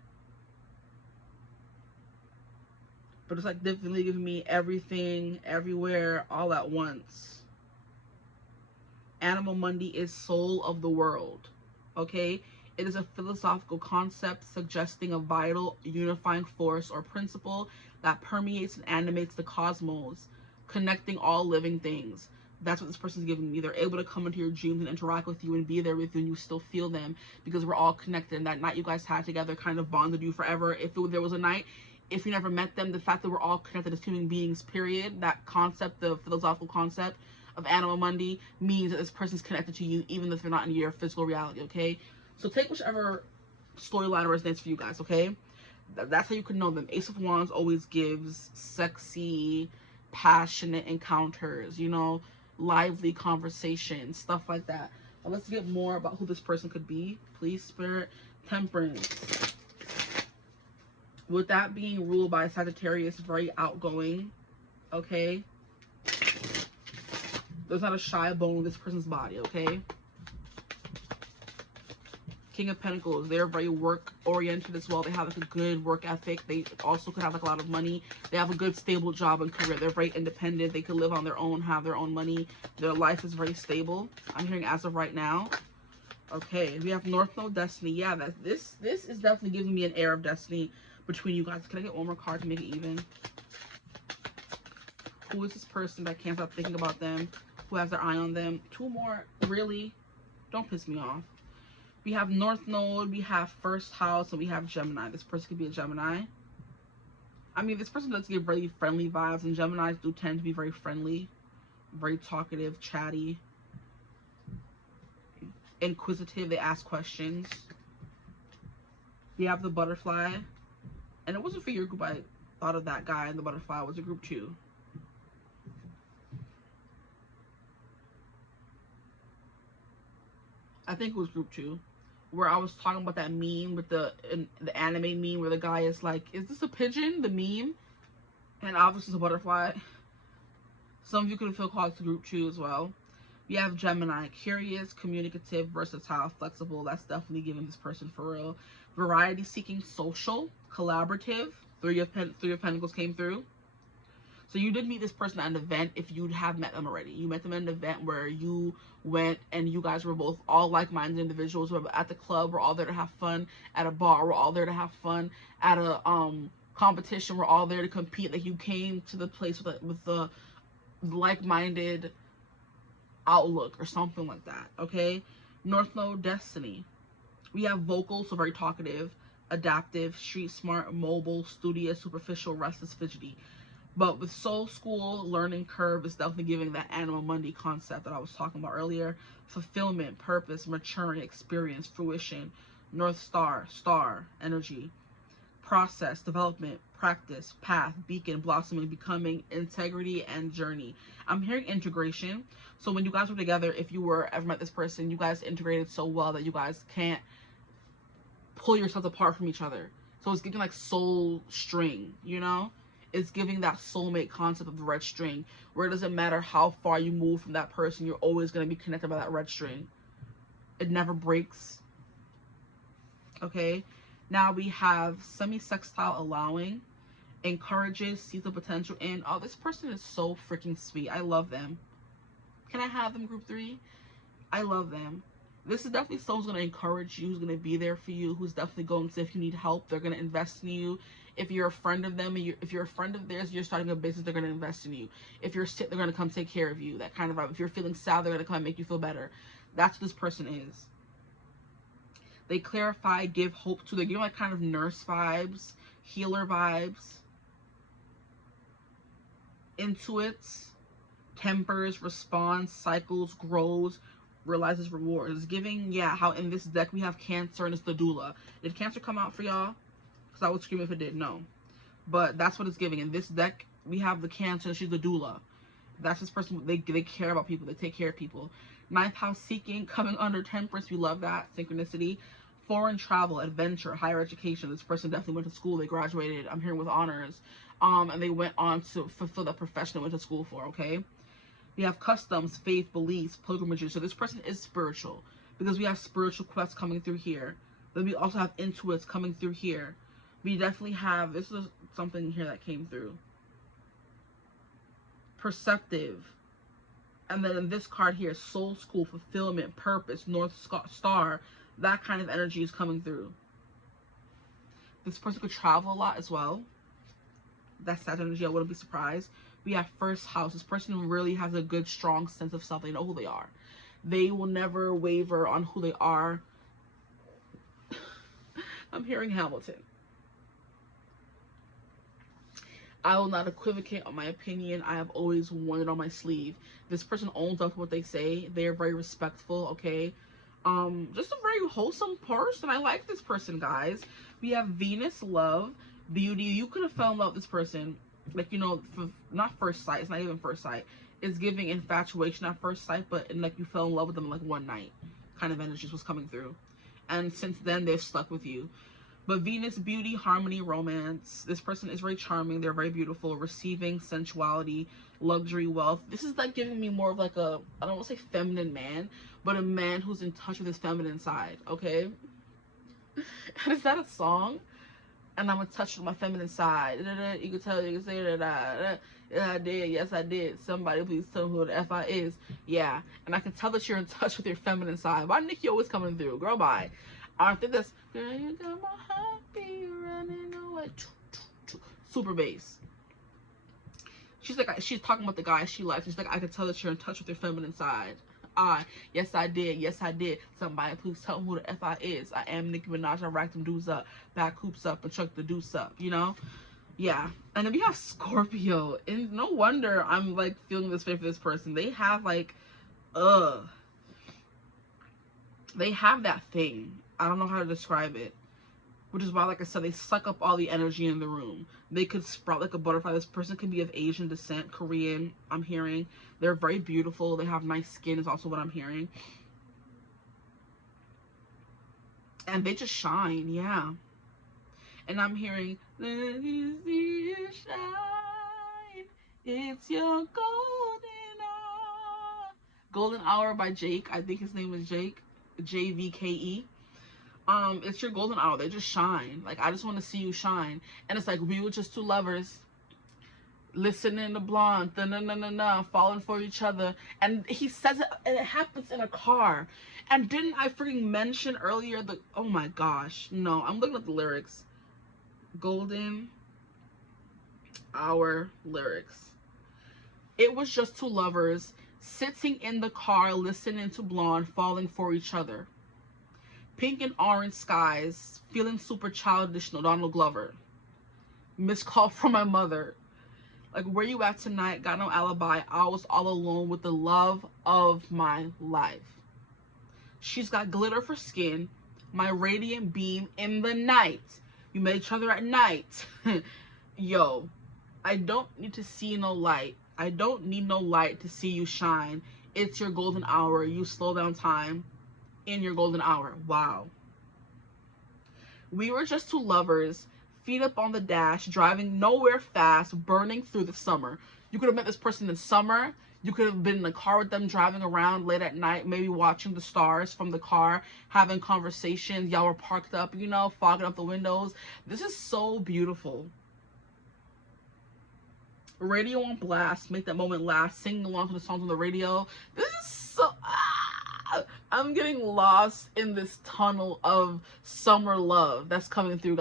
But it's like definitely giving me everything, everywhere, all at once. Anima Mundi is soul of the world. Okay? It is a philosophical concept suggesting a vital unifying force or principle that permeates and animates the cosmos, connecting all living things. That's what this person is giving me. They're able to come into your dreams and interact with you and be there with you, and you still feel them because we're all connected. And that night you guys had together kind of bonded you forever. If there was a night, if you never met them, the fact that we're all connected as human beings, period, that concept, the philosophical concept of Anima Mundi, means that this person's connected to you even if they're not in your physical reality. Okay, so take whichever storyline resonates for you guys. Okay, that's how you can know them. Ace of Wands always gives sexy, passionate encounters, you know, lively conversations, stuff like that. But let's get more about who this person could be, please, Spirit. Temperance. With that being ruled by Sagittarius, very outgoing. Okay, there's not a shy bone in this person's body. Okay, King of Pentacles, they're very work oriented as well. They have like a good work ethic. They also could have like a lot of money. They have a good stable job and career. They're very independent. They could live on their own, have their own money. Their life is very stable, I'm hearing, as of right now. Okay, we have North Node Destiny. Yeah, this is definitely giving me an air of destiny between you guys. Can I get one more card to make it even? Who is this person that can't stop thinking about them? Who has their eye on them? Two more? Really? Don't piss me off. We have North Node, we have First House, and we have Gemini. This person could be a Gemini. I mean, this person does give really friendly vibes, and Geminis do tend to be very friendly, very talkative, chatty, inquisitive. They ask questions. We have the Butterfly. And it wasn't for your group. I thought of that guy, and the Butterfly was a group 2. I think it was group 2. Where I was talking about that meme with the anime meme where the guy is like, is this a pigeon? The meme. And obviously it's a butterfly. Some of you could feel called to group 2 as well. We have Gemini, curious, communicative, versatile, flexible. That's definitely giving this person for real. Variety seeking, social, collaborative. Three of Pentacles came through. So you did meet this person at an event if you have met them already. You met them at an event where you went and you guys were both all like-minded individuals. We're at the club, we're all there to have fun. At a bar, we're all there to have fun. At a competition, we're all there to compete. Like, you came to the place with the like-minded outlook or something like that. Okay, North Node Destiny. We have vocal, so very talkative, adaptive, street smart, mobile, studious, superficial, restless, fidgety. But with Soul School, learning curve is definitely giving that Anima Mundi concept that I was talking about earlier. Fulfillment, purpose, maturing, experience, fruition, North Star, star, energy, process, development, practice, path, beacon, blossoming, becoming, integrity, and journey. I'm hearing integration. So when you guys were together, if you were ever met this person, you guys integrated so well that you guys can't pull yourselves apart from each other. So it's giving like soul string, you know? It's giving that soulmate concept of the red string, where it doesn't matter how far you move from that person, you're always going to be connected by that red string. It never breaks. Okay, now we have semi-sextile allowing, encourages, sees the potential in. Oh, this person is so freaking sweet. I love them. Can I have them, group 3? I love them. This is definitely someone's going to encourage you, who's going to be there for you, who's definitely going to, if you need help, they're going to invest in you. If you're a friend of them, and if you're a friend of theirs, you're starting a business, they're going to invest in you. If you're sick, they're going to come take care of you. That kind of vibe. If you're feeling sad, they're going to come and make you feel better. That's what this person is. They clarify, give hope to. They give like kind of nurse vibes, healer vibes. Intuits, tempers, responds, cycles, grows, realizes rewards. Giving, yeah, how in this deck we have Cancer and it's the doula. Did Cancer come out for y'all? Because I would scream if it did. No. But that's what it's giving. In this deck, we have the Cancer and she's the doula. That's this person. They care about people. They take care of people. 9th house seeking, coming under Temperance. We love that. Synchronicity. Foreign travel, adventure, higher education. This person definitely went to school. They graduated, I'm hearing, with honors. And they went on to fulfill the profession they went to school for, okay? We have customs, faith, beliefs, pilgrimages. So this person is spiritual because we have spiritual quests coming through here. Then we also have intuits coming through here. We definitely have, this is something here that came through. Perceptive. And then in this card here, soul school, fulfillment, purpose, North Star. That kind of energy is coming through. This person could travel a lot as well. That's that energy. I wouldn't be surprised. We have first house. This person really has a good, strong sense of self. They know who they are. They will never waver on who they are. I'm hearing Hamilton. I will not equivocate on my opinion. I have always worn it on my sleeve. This person owns up to what they say. They are very respectful, okay? Just a very wholesome person. I like this person, guys. We have Venus, love, beauty. You could have fell in love with this person, like, you know, not first sight. It's not even first sight. It's giving infatuation at first sight, but like you fell in love with them like one night. Kind of energies was coming through, and since then they've stuck with you. But Venus, beauty, harmony, romance. This person is very charming. They're very beautiful. Receiving, sensuality, luxury, wealth. This is like giving me more of like a, I don't want to say feminine man, but a man who's in touch with his feminine side, okay? Is that a song? And I'm in touch with my feminine side. You can tell, you can say that. Yeah, I did. Yes, I did. Somebody please tell me who the F.I. is. Yeah. And I can tell that you're in touch with your feminine side. Why Nikki always coming through? Girl, bye. I think that's, girl, you got my heartbeat running away. Super bass. She's like, she's talking about the guy she likes. She's like, I can tell that you're in touch with your feminine side. Yes, I did. Yes, I did. Somebody please tell me who the F.I. is. I am Nicki Minaj. I rack them dudes up, back hoops up, and chuck the deuce up, you know? Yeah. And then we have Scorpio. And no wonder I'm, like, feeling this way for this person. They have, like, they have that thing. I don't know how to describe it. Which is why, like I said, they suck up all the energy in the room. They could sprout like a butterfly. This person could be of Asian descent, Korean, I'm hearing. They're very beautiful. They have nice skin is also what I'm hearing. And they just shine, yeah. And I'm hearing, let me see you shine. It's your golden hour. Golden Hour by Jake. I think his name is Jake. 𝐓𝐸𝐿𝐻𝐿. It's your golden hour. They just shine. Like, I just want to see you shine. And it's like, we were just two lovers listening to blonde, falling for each other. And he says it, and it happens in a car. And didn't I freaking mention earlier the, oh my gosh, no, I'm looking at the lyrics. Golden Hour lyrics. It was just two lovers sitting in the car listening to blonde, falling for each other. Pink and orange skies, feeling super childish, no Donald Glover. Missed call from my mother. Like, where you at tonight? Got no alibi. I was all alone with the love of my life. She's got glitter for skin, my radiant beam in the night. You met each other at night. Yo, I don't need to see no light. I don't need no light to see you shine. It's your golden hour. You slow down time in your golden hour. Wow. We were just two lovers, feet up on the dash, driving nowhere fast, burning through the summer. You could have met this person in summer. You could have been in the car with them, driving around late at night, maybe watching the stars from the car, having conversations. Y'all were parked up, you know, fogging up the windows. This is so beautiful. Radio on blast, make that moment last, singing along to the songs on the radio. This is so, I'm getting lost in this tunnel of summer love that's coming through,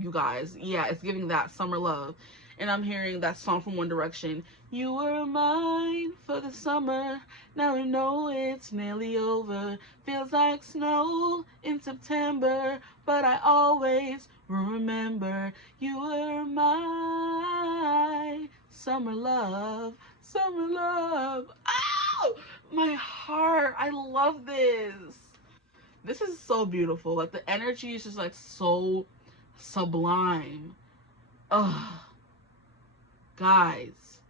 you guys. Yeah, it's giving that summer love. And I'm hearing that song from One Direction. You were mine for the summer. Now I know it's nearly over. Feels like snow in September, but I always remember you were my summer love. Summer love. Ow! My heart. I love this. This is so beautiful. Like, the energy is just like so sublime. Ugh. Guys,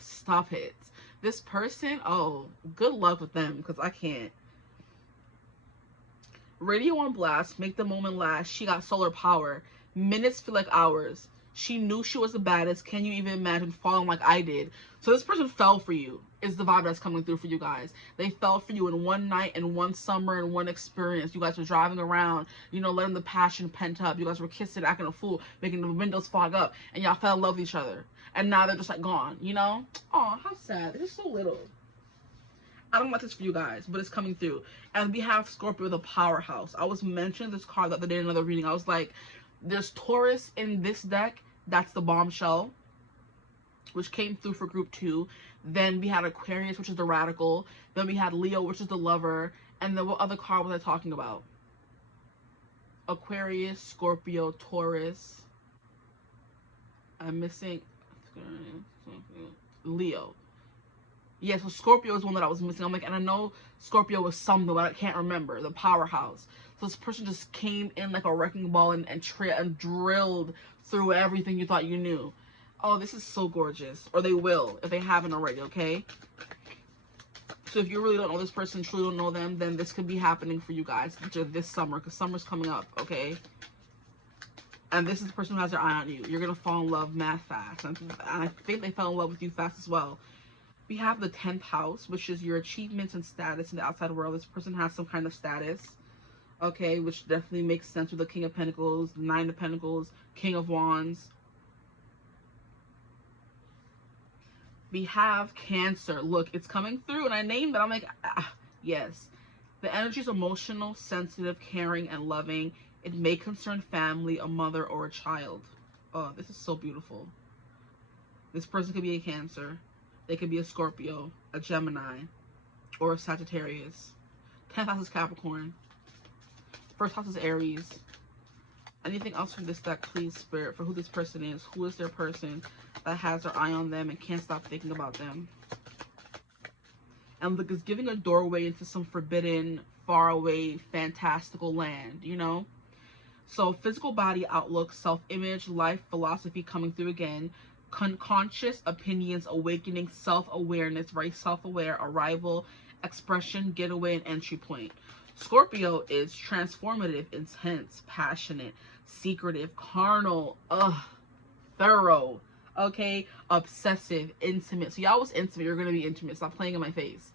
stop it. This person, oh, good luck with them, because I can't. Radio on blast, make the moment last. She got solar power. Minutes feel like hours. She knew she was the baddest. Can you even imagine falling like I did? So this person fell for you, is the vibe that's coming through for you guys. They fell for you in one night, and one summer, and one experience. You guys were driving around, you know, letting the passion pent up. You guys were kissing, acting a fool, making the windows fog up, and y'all fell in love with each other. And now they're just like gone, you know? Oh, how sad. This is so little. I don't want this for you guys, but it's coming through. And we have Scorpio, the powerhouse. I was mentioning this card the other day in another reading. I was like, there's Taurus in this deck. That's the bombshell, which came through for group 2. Then we had Aquarius, which is the radical. Then we had Leo, which is the lover. And then what other card was I talking about? Aquarius, Scorpio, Taurus. I'm missing Leo. Yeah, so Scorpio is one that I was missing. I'm like, and I know Scorpio was something, but I can't remember. The powerhouse. So this person just came in like a wrecking ball and drilled through everything you thought you knew. Oh, this is so gorgeous. Or they will, if they haven't already, okay? So if you really don't know this person, truly don't know them, then this could be happening for you guys this summer, because summer's coming up, okay? And this is the person who has their eye on you. You're going to fall in love mad fast. And I think they fell in love with you fast as well. We have the 10th house, which is your achievements and status in the outside world. This person has some kind of status, okay, which definitely makes sense with the King of Pentacles, 9 of Pentacles, King of Wands. We have Cancer. Look, it's coming through, and I named it. I'm like, yes. The energy is emotional, sensitive, caring, and loving. It may concern family, a mother, or a child. Oh, this is so beautiful. This person could be a Cancer. They could be a Scorpio, a Gemini, or a Sagittarius. 10th house is Capricorn. 1st house is Aries. Anything else from this deck, please, Spirit, for who this person is. Who is their person that has their eye on them and can't stop thinking about them? And look, it's giving a doorway into some forbidden, faraway, fantastical land, you know? So physical body outlook, self-image, life, philosophy coming through again. Conscious opinions, awakening, self-awareness, very self-aware, arrival, expression, getaway, and entry point. Scorpio is transformative, intense, passionate, secretive, carnal, thorough, okay, obsessive, intimate. So y'all was intimate, you're gonna be intimate. Stop playing in my face.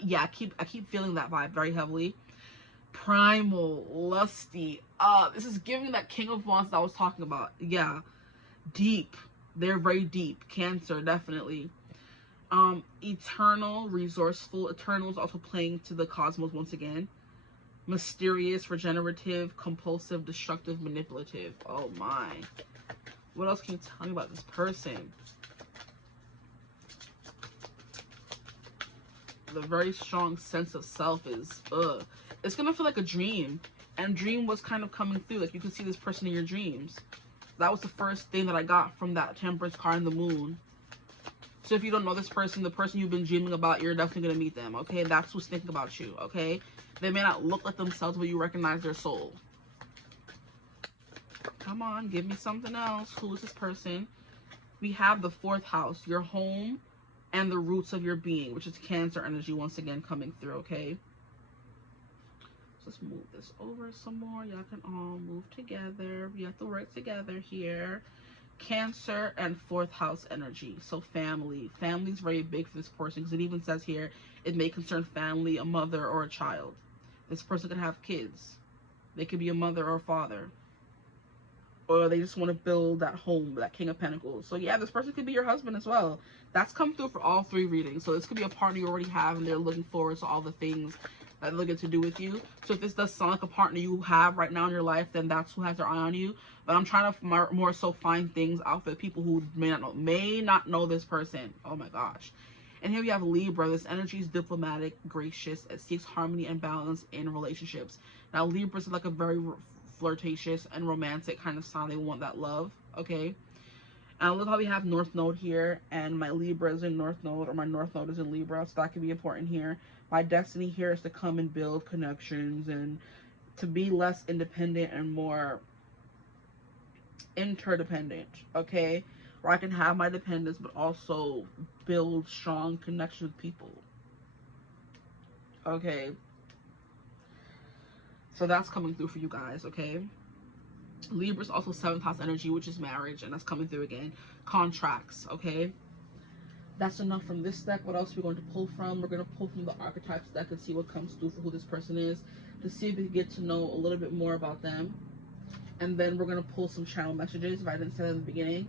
Yeah, I keep feeling that vibe very heavily. Primal, lusty. This is giving that King of Wands that I was talking about. Yeah, deep. They're very deep. Cancer, definitely. Eternal, resourceful. Eternal is also playing to the cosmos once again. Mysterious, regenerative, compulsive, destructive, manipulative. Oh my. What else can you tell me about this person? The very strong sense of self is, it's gonna feel like a dream. And dream was kind of coming through. Like, you can see this person in your dreams. That was the first thing that I got from that Temperance card in the moon. So if you don't know this person, the person you've been dreaming about, you're definitely going to meet them, okay? That's who's thinking about you, okay? They may not look like themselves, but you recognize their soul. Come on, give me something else. Who is this person? We have the 4th house, your home and the roots of your being, which is Cancer energy once again coming through, okay? Let's move this over some more. Y'all can all move together. We have to work together here. Cancer and 4th house energy. So family. Family is very big for this person, because it even says here it may concern family, a mother, or a child. This person could have kids. They could be a mother or a father. Or they just want to build that home, that King of Pentacles. So yeah, this person could be your husband as well. That's come through for all 3 readings. So this could be a partner you already have, and they're looking forward to all the things that they'll get to do with you. So if this does sound like a partner you have right now in your life, then that's who has their eye on you. But I'm trying to more so find things out for the people who may not know this person. Oh my gosh. And here we have Libra. This energy is diplomatic, gracious. It seeks harmony and balance in relationships. Now, Libra is like a very flirtatious and romantic kind of sign. They want that love, okay? And I love how we have North Node here, and my Libra is in North Node, or my North Node is in Libra, so that can be important here. My destiny here is to come and build connections and to be less independent and more interdependent, okay? Where I can have my dependence, but also build strong connections with people, okay? So that's coming through for you guys, okay? Libra is also 7th house energy, which is marriage, and that's coming through again. Contracts, okay? That's enough from this deck. What else are we going to pull from? We're going to pull from the archetypes deck and see what comes through for who this person is, to see if we can get to know a little bit more about them. And then we're going to pull some channel messages. If I didn't say that in the beginning,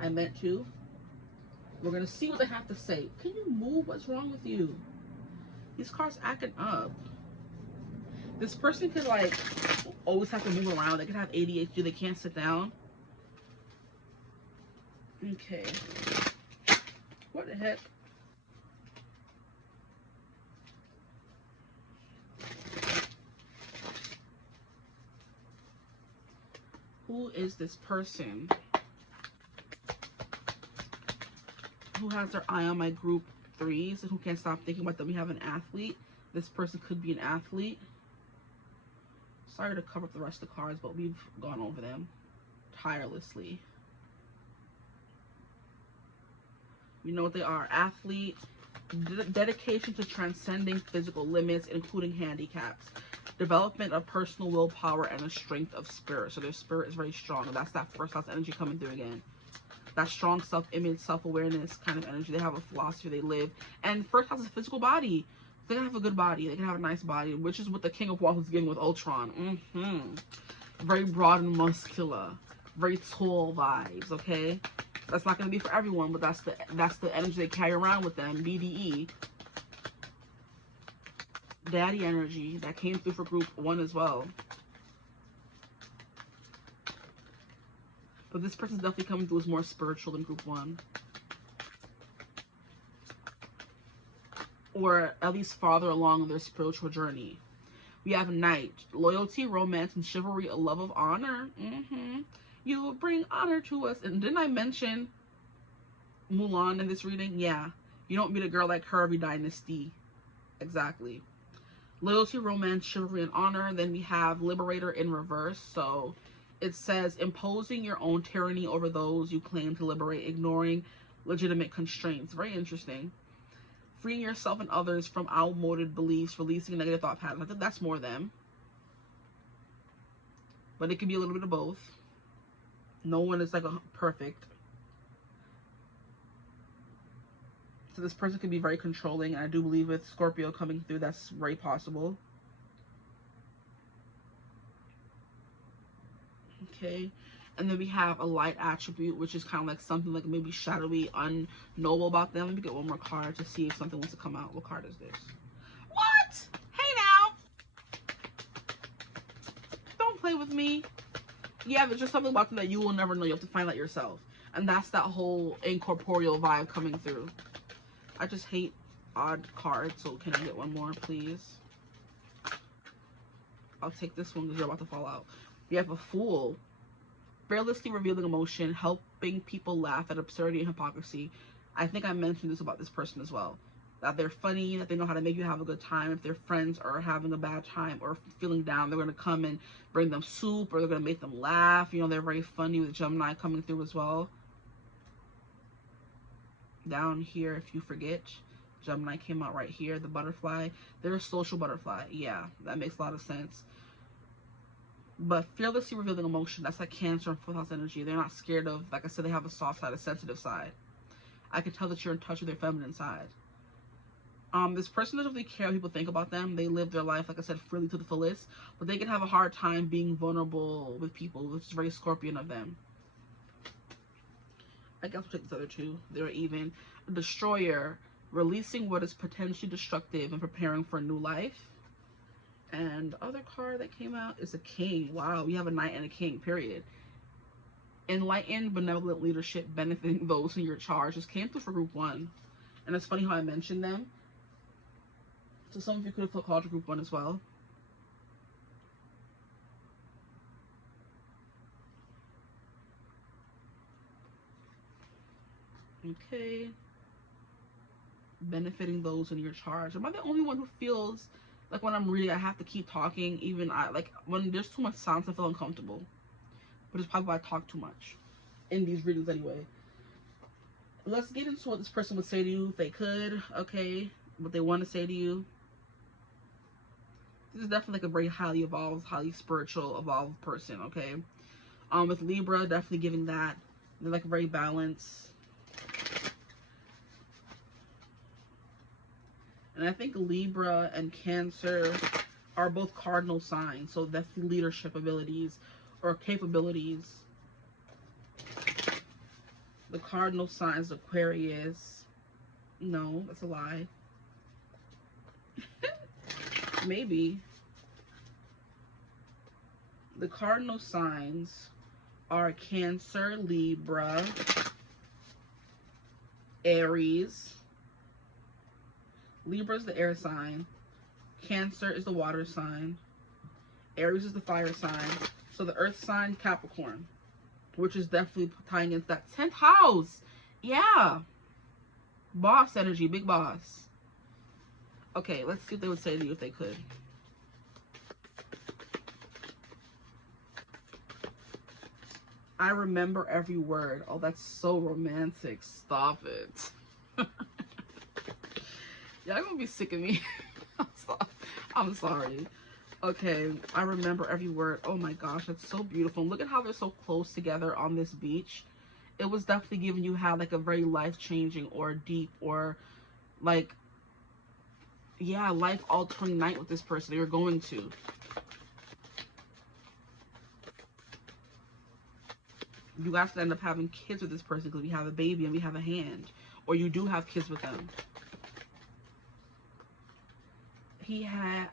I meant to. We're going to see what they have to say. Can you move? What's wrong with you? These cards acting up. This person could, like, always have to move around. They could have ADHD. They can't sit down. Okay. What the heck? Who is this person who has their eye on my group 3s and who can't stop thinking about them? We have an athlete. This person could be an athlete. Sorry to cover up the rest of the cards, but we've gone over them tirelessly. You know what they are. Athlete, dedication to transcending physical limits, including handicaps, development of personal willpower, and a strength of spirit. So their spirit is very strong. And that's that 1st house energy coming through again. That strong self-image, self-awareness kind of energy. They have a philosophy, they live. And 1st house is physical body. They can have a good body. They can have a nice body, which is what the King of Wands is giving with Ultron. Very broad and muscular. Very tall vibes, okay? That's not going to be for everyone, but that's the energy they carry around with them. BDE. Daddy energy. That came through for group 1 as well. But this person's definitely coming through as more spiritual than group 1. Or at least farther along in their spiritual journey. We have Knight. Loyalty, romance, and chivalry, a love of honor. You will bring honor to us. And didn't I mention Mulan in this reading? Yeah. You don't meet a girl like her every dynasty. Exactly. Loyalty, romance, chivalry, and honor. Then we have Liberator in reverse. So it says imposing your own tyranny over those you claim to liberate, ignoring legitimate constraints. Very interesting. Freeing yourself and others from outmoded beliefs, releasing negative thought patterns. I think that's more them. But it can be a little bit of both. No one is like perfect. So this person can be very controlling. And I do believe with Scorpio coming through, that's very possible. Okay. And then we have a light attribute, which is kind of like something like maybe shadowy, unknowable about them. Let me get one more card to see if something wants to come out. What card is this? What? Hey now! Don't play with me. Yeah, there's just something about them that you will never know. You have to find out yourself. And that's that whole incorporeal vibe coming through. I just hate odd cards, so can I get one more, please? I'll take this one because you're about to fall out. We have a Fool. Fearlessly revealing emotion, helping people laugh at absurdity and hypocrisy. I think I mentioned this about this person as well. That they're funny, that they know how to make you have a good time. If their friends are having a bad time or feeling down, they're going to come and bring them soup, or they're going to make them laugh. You know, they're very funny, with Gemini coming through as well. Down here, if you forget, Gemini came out right here, the butterfly. They're a social butterfly. Yeah, that makes a lot of sense. But fearlessly revealing emotion, that's like Cancer and 4th house energy. They're not scared of, like I said, they have a soft side, a sensitive side. I can tell that you're in touch with their feminine side. This person doesn't really care what people think about them. They live their life, like I said, freely to the fullest. But they can have a hard time being vulnerable with people, which is very Scorpion of them. I guess we'll take these other two. They're even. Destroyer, releasing what is potentially destructive and preparing for a new life. And the other card that came out is a king. Wow, we have a knight and a king, period. Enlightened, benevolent leadership benefiting those in your charge. This came through for group 1. And it's funny how I mentioned them. So some of you could have called to group 1 as well. Okay. Benefiting those in your charge. Am I the only one who feels like when I'm reading I have to keep talking? Even like when there's too much silence I feel uncomfortable. But it's probably why I talk too much in these readings anyway. Let's get into what this person would say to you if they could. Okay, what they want to say to you. This is definitely like a very highly evolved, highly spiritual, evolved person. Okay, with Libra, definitely giving that. They're like very balanced. And I think Libra and Cancer are both cardinal signs. So that's the leadership abilities or capabilities. The cardinal signs, Aquarius. No, that's a lie. Maybe. The cardinal signs are Cancer, Libra, Aries. Libra is the air sign. Cancer is the water sign. Aries is the fire sign. So the earth sign, Capricorn, which is definitely tying into that 10th house. Yeah. Boss energy, big boss. Okay, let's see what they would say to you if they could. I remember every word. Oh, that's so romantic. Stop it. Y'all gonna be sick of me. I'm sorry. Okay, I remember every word. Oh my gosh, that's so beautiful. Look at how they're so close together on this beach. It was definitely giving you how like a very life-changing or deep or like, yeah, life-altering night with this person you're going to. You guys could end up having kids with this person because we have a baby and we have a hand. Or you do have kids with them.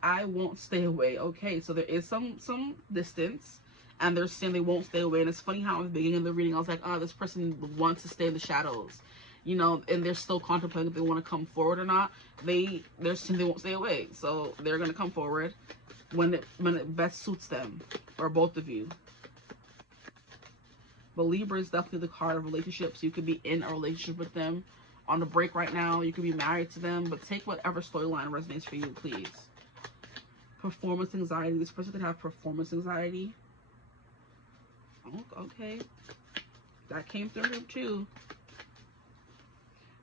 I won't stay away. Okay, so there is some distance, and they're saying they won't stay away. And it's funny how in the beginning of the reading I was like, oh, this person wants to stay in the shadows, you know, and they're still contemplating if they want to come forward or not. They're saying they won't stay away, so they're gonna come forward when it best suits them or both of you. But Libra is definitely the card of relationships. You could be in a relationship with them on the break right now. You could be married to them, but take whatever storyline resonates for you, please. Performance anxiety. This person could have performance anxiety. Oh, okay. That came through too.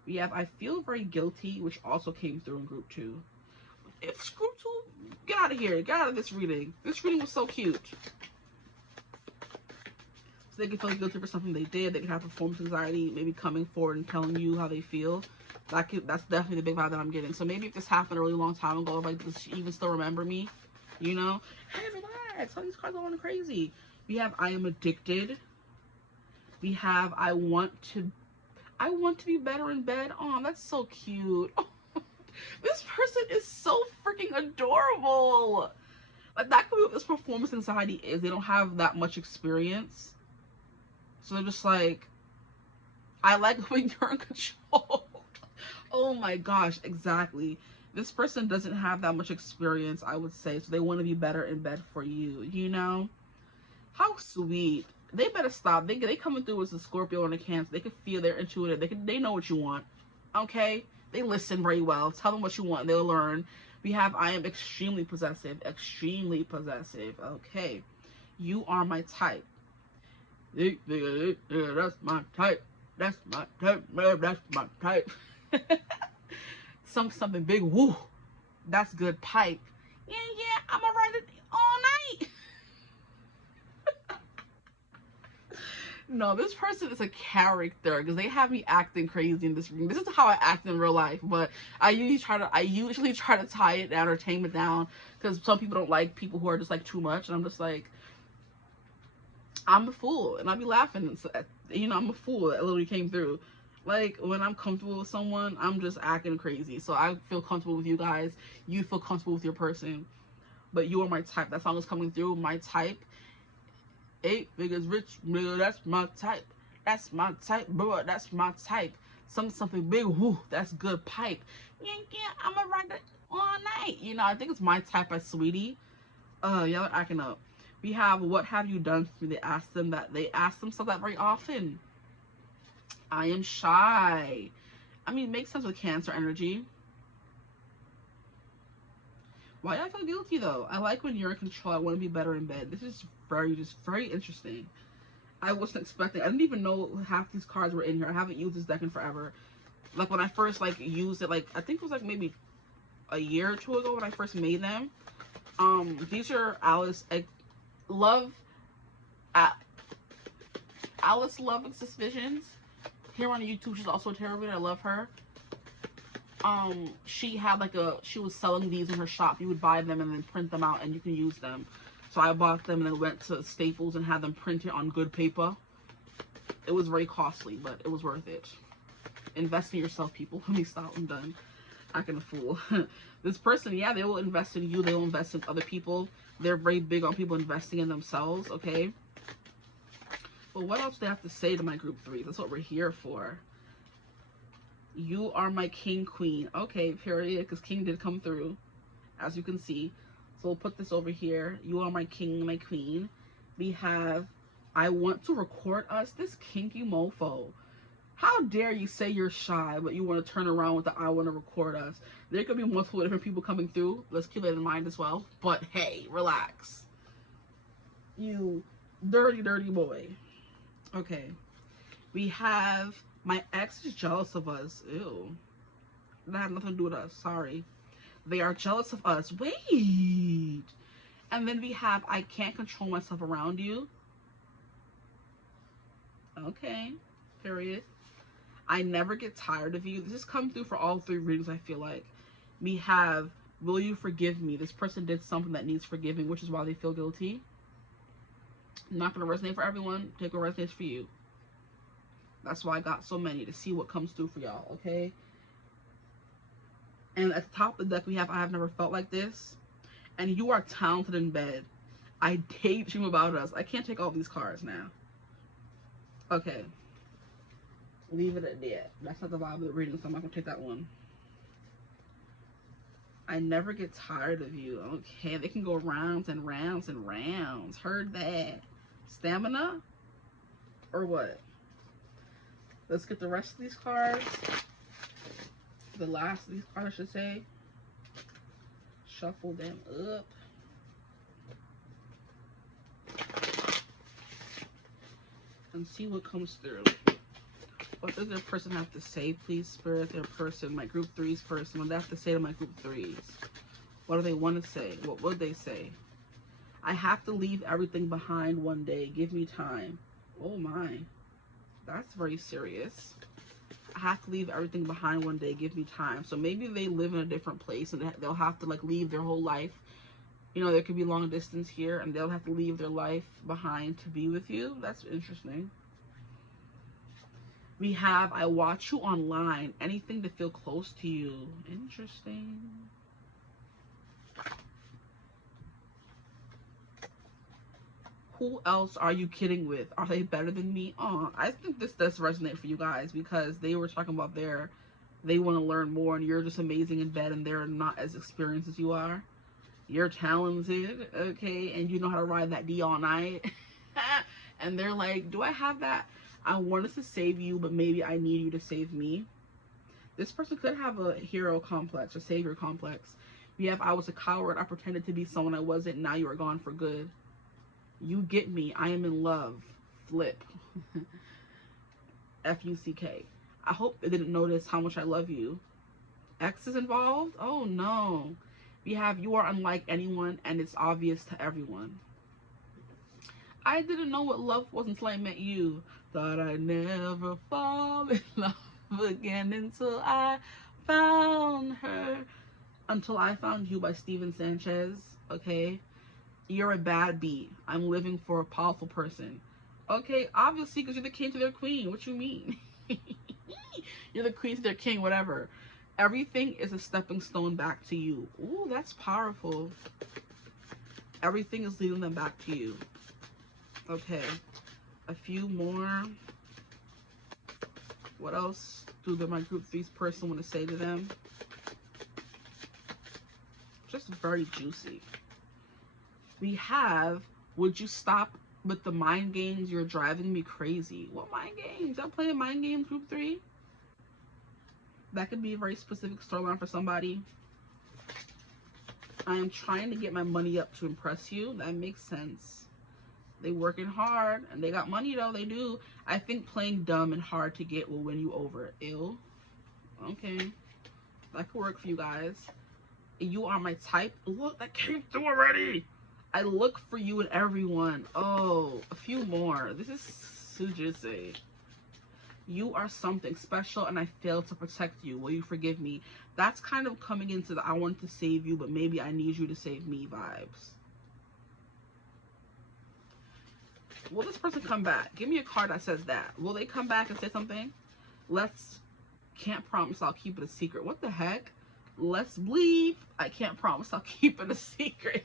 We have I feel very guilty, which also came through in group 2. It's group 2. Get out of here. Get out of this reading. This reading was so cute. So they can feel guilty for something they did. They can have performance anxiety, maybe coming forward and telling you how they feel. That's definitely the big vibe that I'm getting. So maybe if this happened a really long time ago, like, does she even still remember me? You know? Hey, relax. All these cards are going crazy. We have I am addicted. We have I want to be better in bed. Oh, that's so cute. This person is so freaking adorable. Like, that could be what this performance anxiety is. They don't have that much experience. So they're just like, I like when you're in control. Oh my gosh, exactly. This person doesn't have that much experience, I would say. So they want to be better in bed for you, you know? How sweet. They better stop. They coming through as a Scorpio and a Cancer. They can feel, they're intuitive. They know what you want. Okay? They listen very well. Tell them what you want. They'll learn. We have I am extremely possessive. Extremely possessive. Okay. You are my type. That's my type. That's my type. That's my type. Something big. Woo. That's good pipe. Yeah, I'ma write it all night. No, this person is a character because they have me acting crazy in this reading. This is how I act in real life, but I usually try to tie it down or tame it down because some people don't like people who are just like too much, and I'm just like, I'm a fool, and I be laughing. And so, you know, I'm a fool. That literally came through. Like, when I'm comfortable with someone, I'm just acting crazy. So I feel comfortable with you guys. You feel comfortable with your person. but you are my type. That song is coming through. My type. 8 figures rich, nigga, that's my type. That's my type, bro. That's my type. Something big, whoo, that's good pipe. Yeah, I'ma ride it all night. You know, I think it's My Type by Sweetie. Y'all are acting up. We have What Have You Done For Me? They ask themselves that very often. I am shy. I mean, it makes sense with Cancer energy. Why do I feel guilty though? I like when you're in control. I want to be better in bed. This is just very interesting. I wasn't expecting. I didn't even know half these cards were in here. I haven't used this deck in forever. Like when I first like used it, like I think it was like maybe a year or two ago when I first made them. These are Alice Love Visions here on YouTube. She's also a tarot reader. I love her. She had she was selling these in her shop. You would buy them and then print them out and you can use them. So I bought them and then went to Staples and had them printed on good paper. It was very costly, but it was worth it. Invest in yourself, people. Let me stop. I'm done acting a fool. This person, yeah, they will invest in you. They will invest in other people. They're very big on people investing in themselves, okay? But what else do they have to say to my group 3? That's what we're here for. You are my king, queen. Okay, period, because king did come through, as you can see. So we'll put this over here. You are my king, my queen. We have, I want to record us. This kinky mofo. How dare you say you're shy, but you want to turn around with the I want to record us. There could be multiple different people coming through. Let's keep that in mind as well. But hey, relax. You dirty, dirty boy. Okay. We have, my ex is jealous of us. Ew. That had nothing to do with us. Sorry. They are jealous of us. Wait. And then we have, I can't control myself around you. Okay. Period. I never get tired of you. This has come through for all 3 readings, I feel like. We have, will you forgive me? This person did something that needs forgiving, which is why they feel guilty. Not going to resonate for everyone. Take what resonates for you. That's why I got so many, to see what comes through for y'all, okay? And at the top of the deck, we have, I have never felt like this. And you are talented in bed. I daydream about us. I can't take all these cards now. Okay. Leave it at that. That's not the vibe of the reading, so I'm not going to take that one. I never get tired of you. Okay, they can go rounds and rounds and rounds. Heard that. Stamina? Or what? Let's get the rest of these cards. The last of these cards, I should say. Shuffle them up. And see what comes through. What does their person have to say, please, Spirit? Their person, my group 3's person. What do they have to say to my group 3's? What do they want to say? What would they say? I have to leave everything behind one day. Give me time. Oh my. That's very serious. I have to leave everything behind one day. Give me time. So maybe they live in a different place and they'll have to like leave their whole life. You know, there could be long distance here and they'll have to leave their life behind to be with you. That's interesting. We have, I watch you online. Anything to feel close to you. Interesting. Who else are you kidding with? Are they better than me? Oh, I think this does resonate for you guys because they were talking about they want to learn more and you're just amazing in bed and they're not as experienced as you are. You're talented, okay, and you know how to ride that D all night. And they're like, do I have that? I wanted to save you, but maybe I need you to save me. This person could have a hero complex or savior complex. We have, I was a coward. I pretended to be someone I wasn't. Now you are gone for good. You get me. I am in love. Flip. F-U-C-K. I hope they didn't notice how much I love you. X is involved? Oh, no. We have, you are unlike anyone, and it's obvious to everyone. I didn't know what love was until I met you. Thought I'd never fall in love again until I found her. Until I Found You by Steven Sanchez. Okay. You're a bad bee. I'm living for a powerful person. Okay, obviously, because you're the king to their queen. What you mean? You're the queen to their king, whatever. Everything is a stepping stone back to you. Ooh, that's powerful. Everything is leading them back to you. Okay, a few more. What else do my group 3's person want to say to them? Just very juicy. We have, would you stop with the mind games? You're driving me crazy. What mind games? Y'all playing mind games, group 3? That could be a very specific storyline for somebody. I am trying to get my money up to impress you. That makes sense. They working hard and they got money though. They do. I think playing dumb and hard to get will win you over. Ew. Okay. That could work for you guys. You are my type. Look, that came through already. I look for you in everyone. Oh, a few more. This is Sujise. You are something special and I failed to protect you. Will you forgive me? That's kind of coming into the I want to save you, but maybe I need you to save me vibes. Will this person come back? Give me a card that says that. Will they come back and say something? Can't promise I'll keep it a secret. What the heck? Let's leave. I can't promise I'll keep it a secret.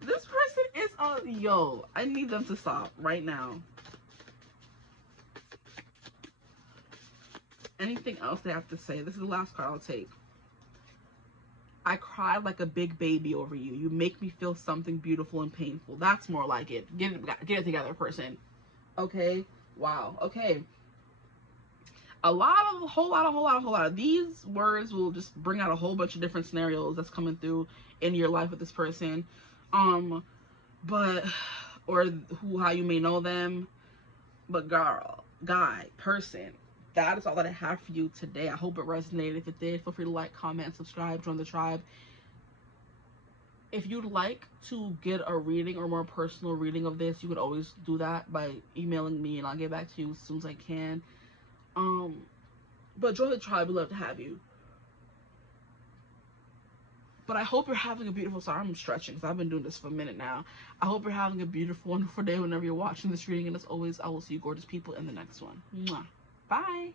This person is yo, I need them to stop right now. Anything else they have to say? This is the last card I'll take. I cried like a big baby over you. You make me feel something beautiful and painful. That's more like it. Get it together, person. Okay. Wow. Okay. A whole lot of these words will just bring out a whole bunch of different scenarios that's coming through in your life with this person. But, or how you may know them. But girl, guy, person, that is all that I have for you today. I hope it resonated. If it did, feel free to like, comment, subscribe, join the tribe. If you'd like to get a reading or more personal reading of this, you could always do that by emailing me and I'll get back to you as soon as I can. But join the tribe. We'd love to have you. But I hope you're having a beautiful, sorry, I'm stretching because I've been doing this for a minute now. I hope you're having a beautiful, wonderful day whenever you're watching this reading. And as always, I will see you gorgeous people in the next one. Mwah. Bye.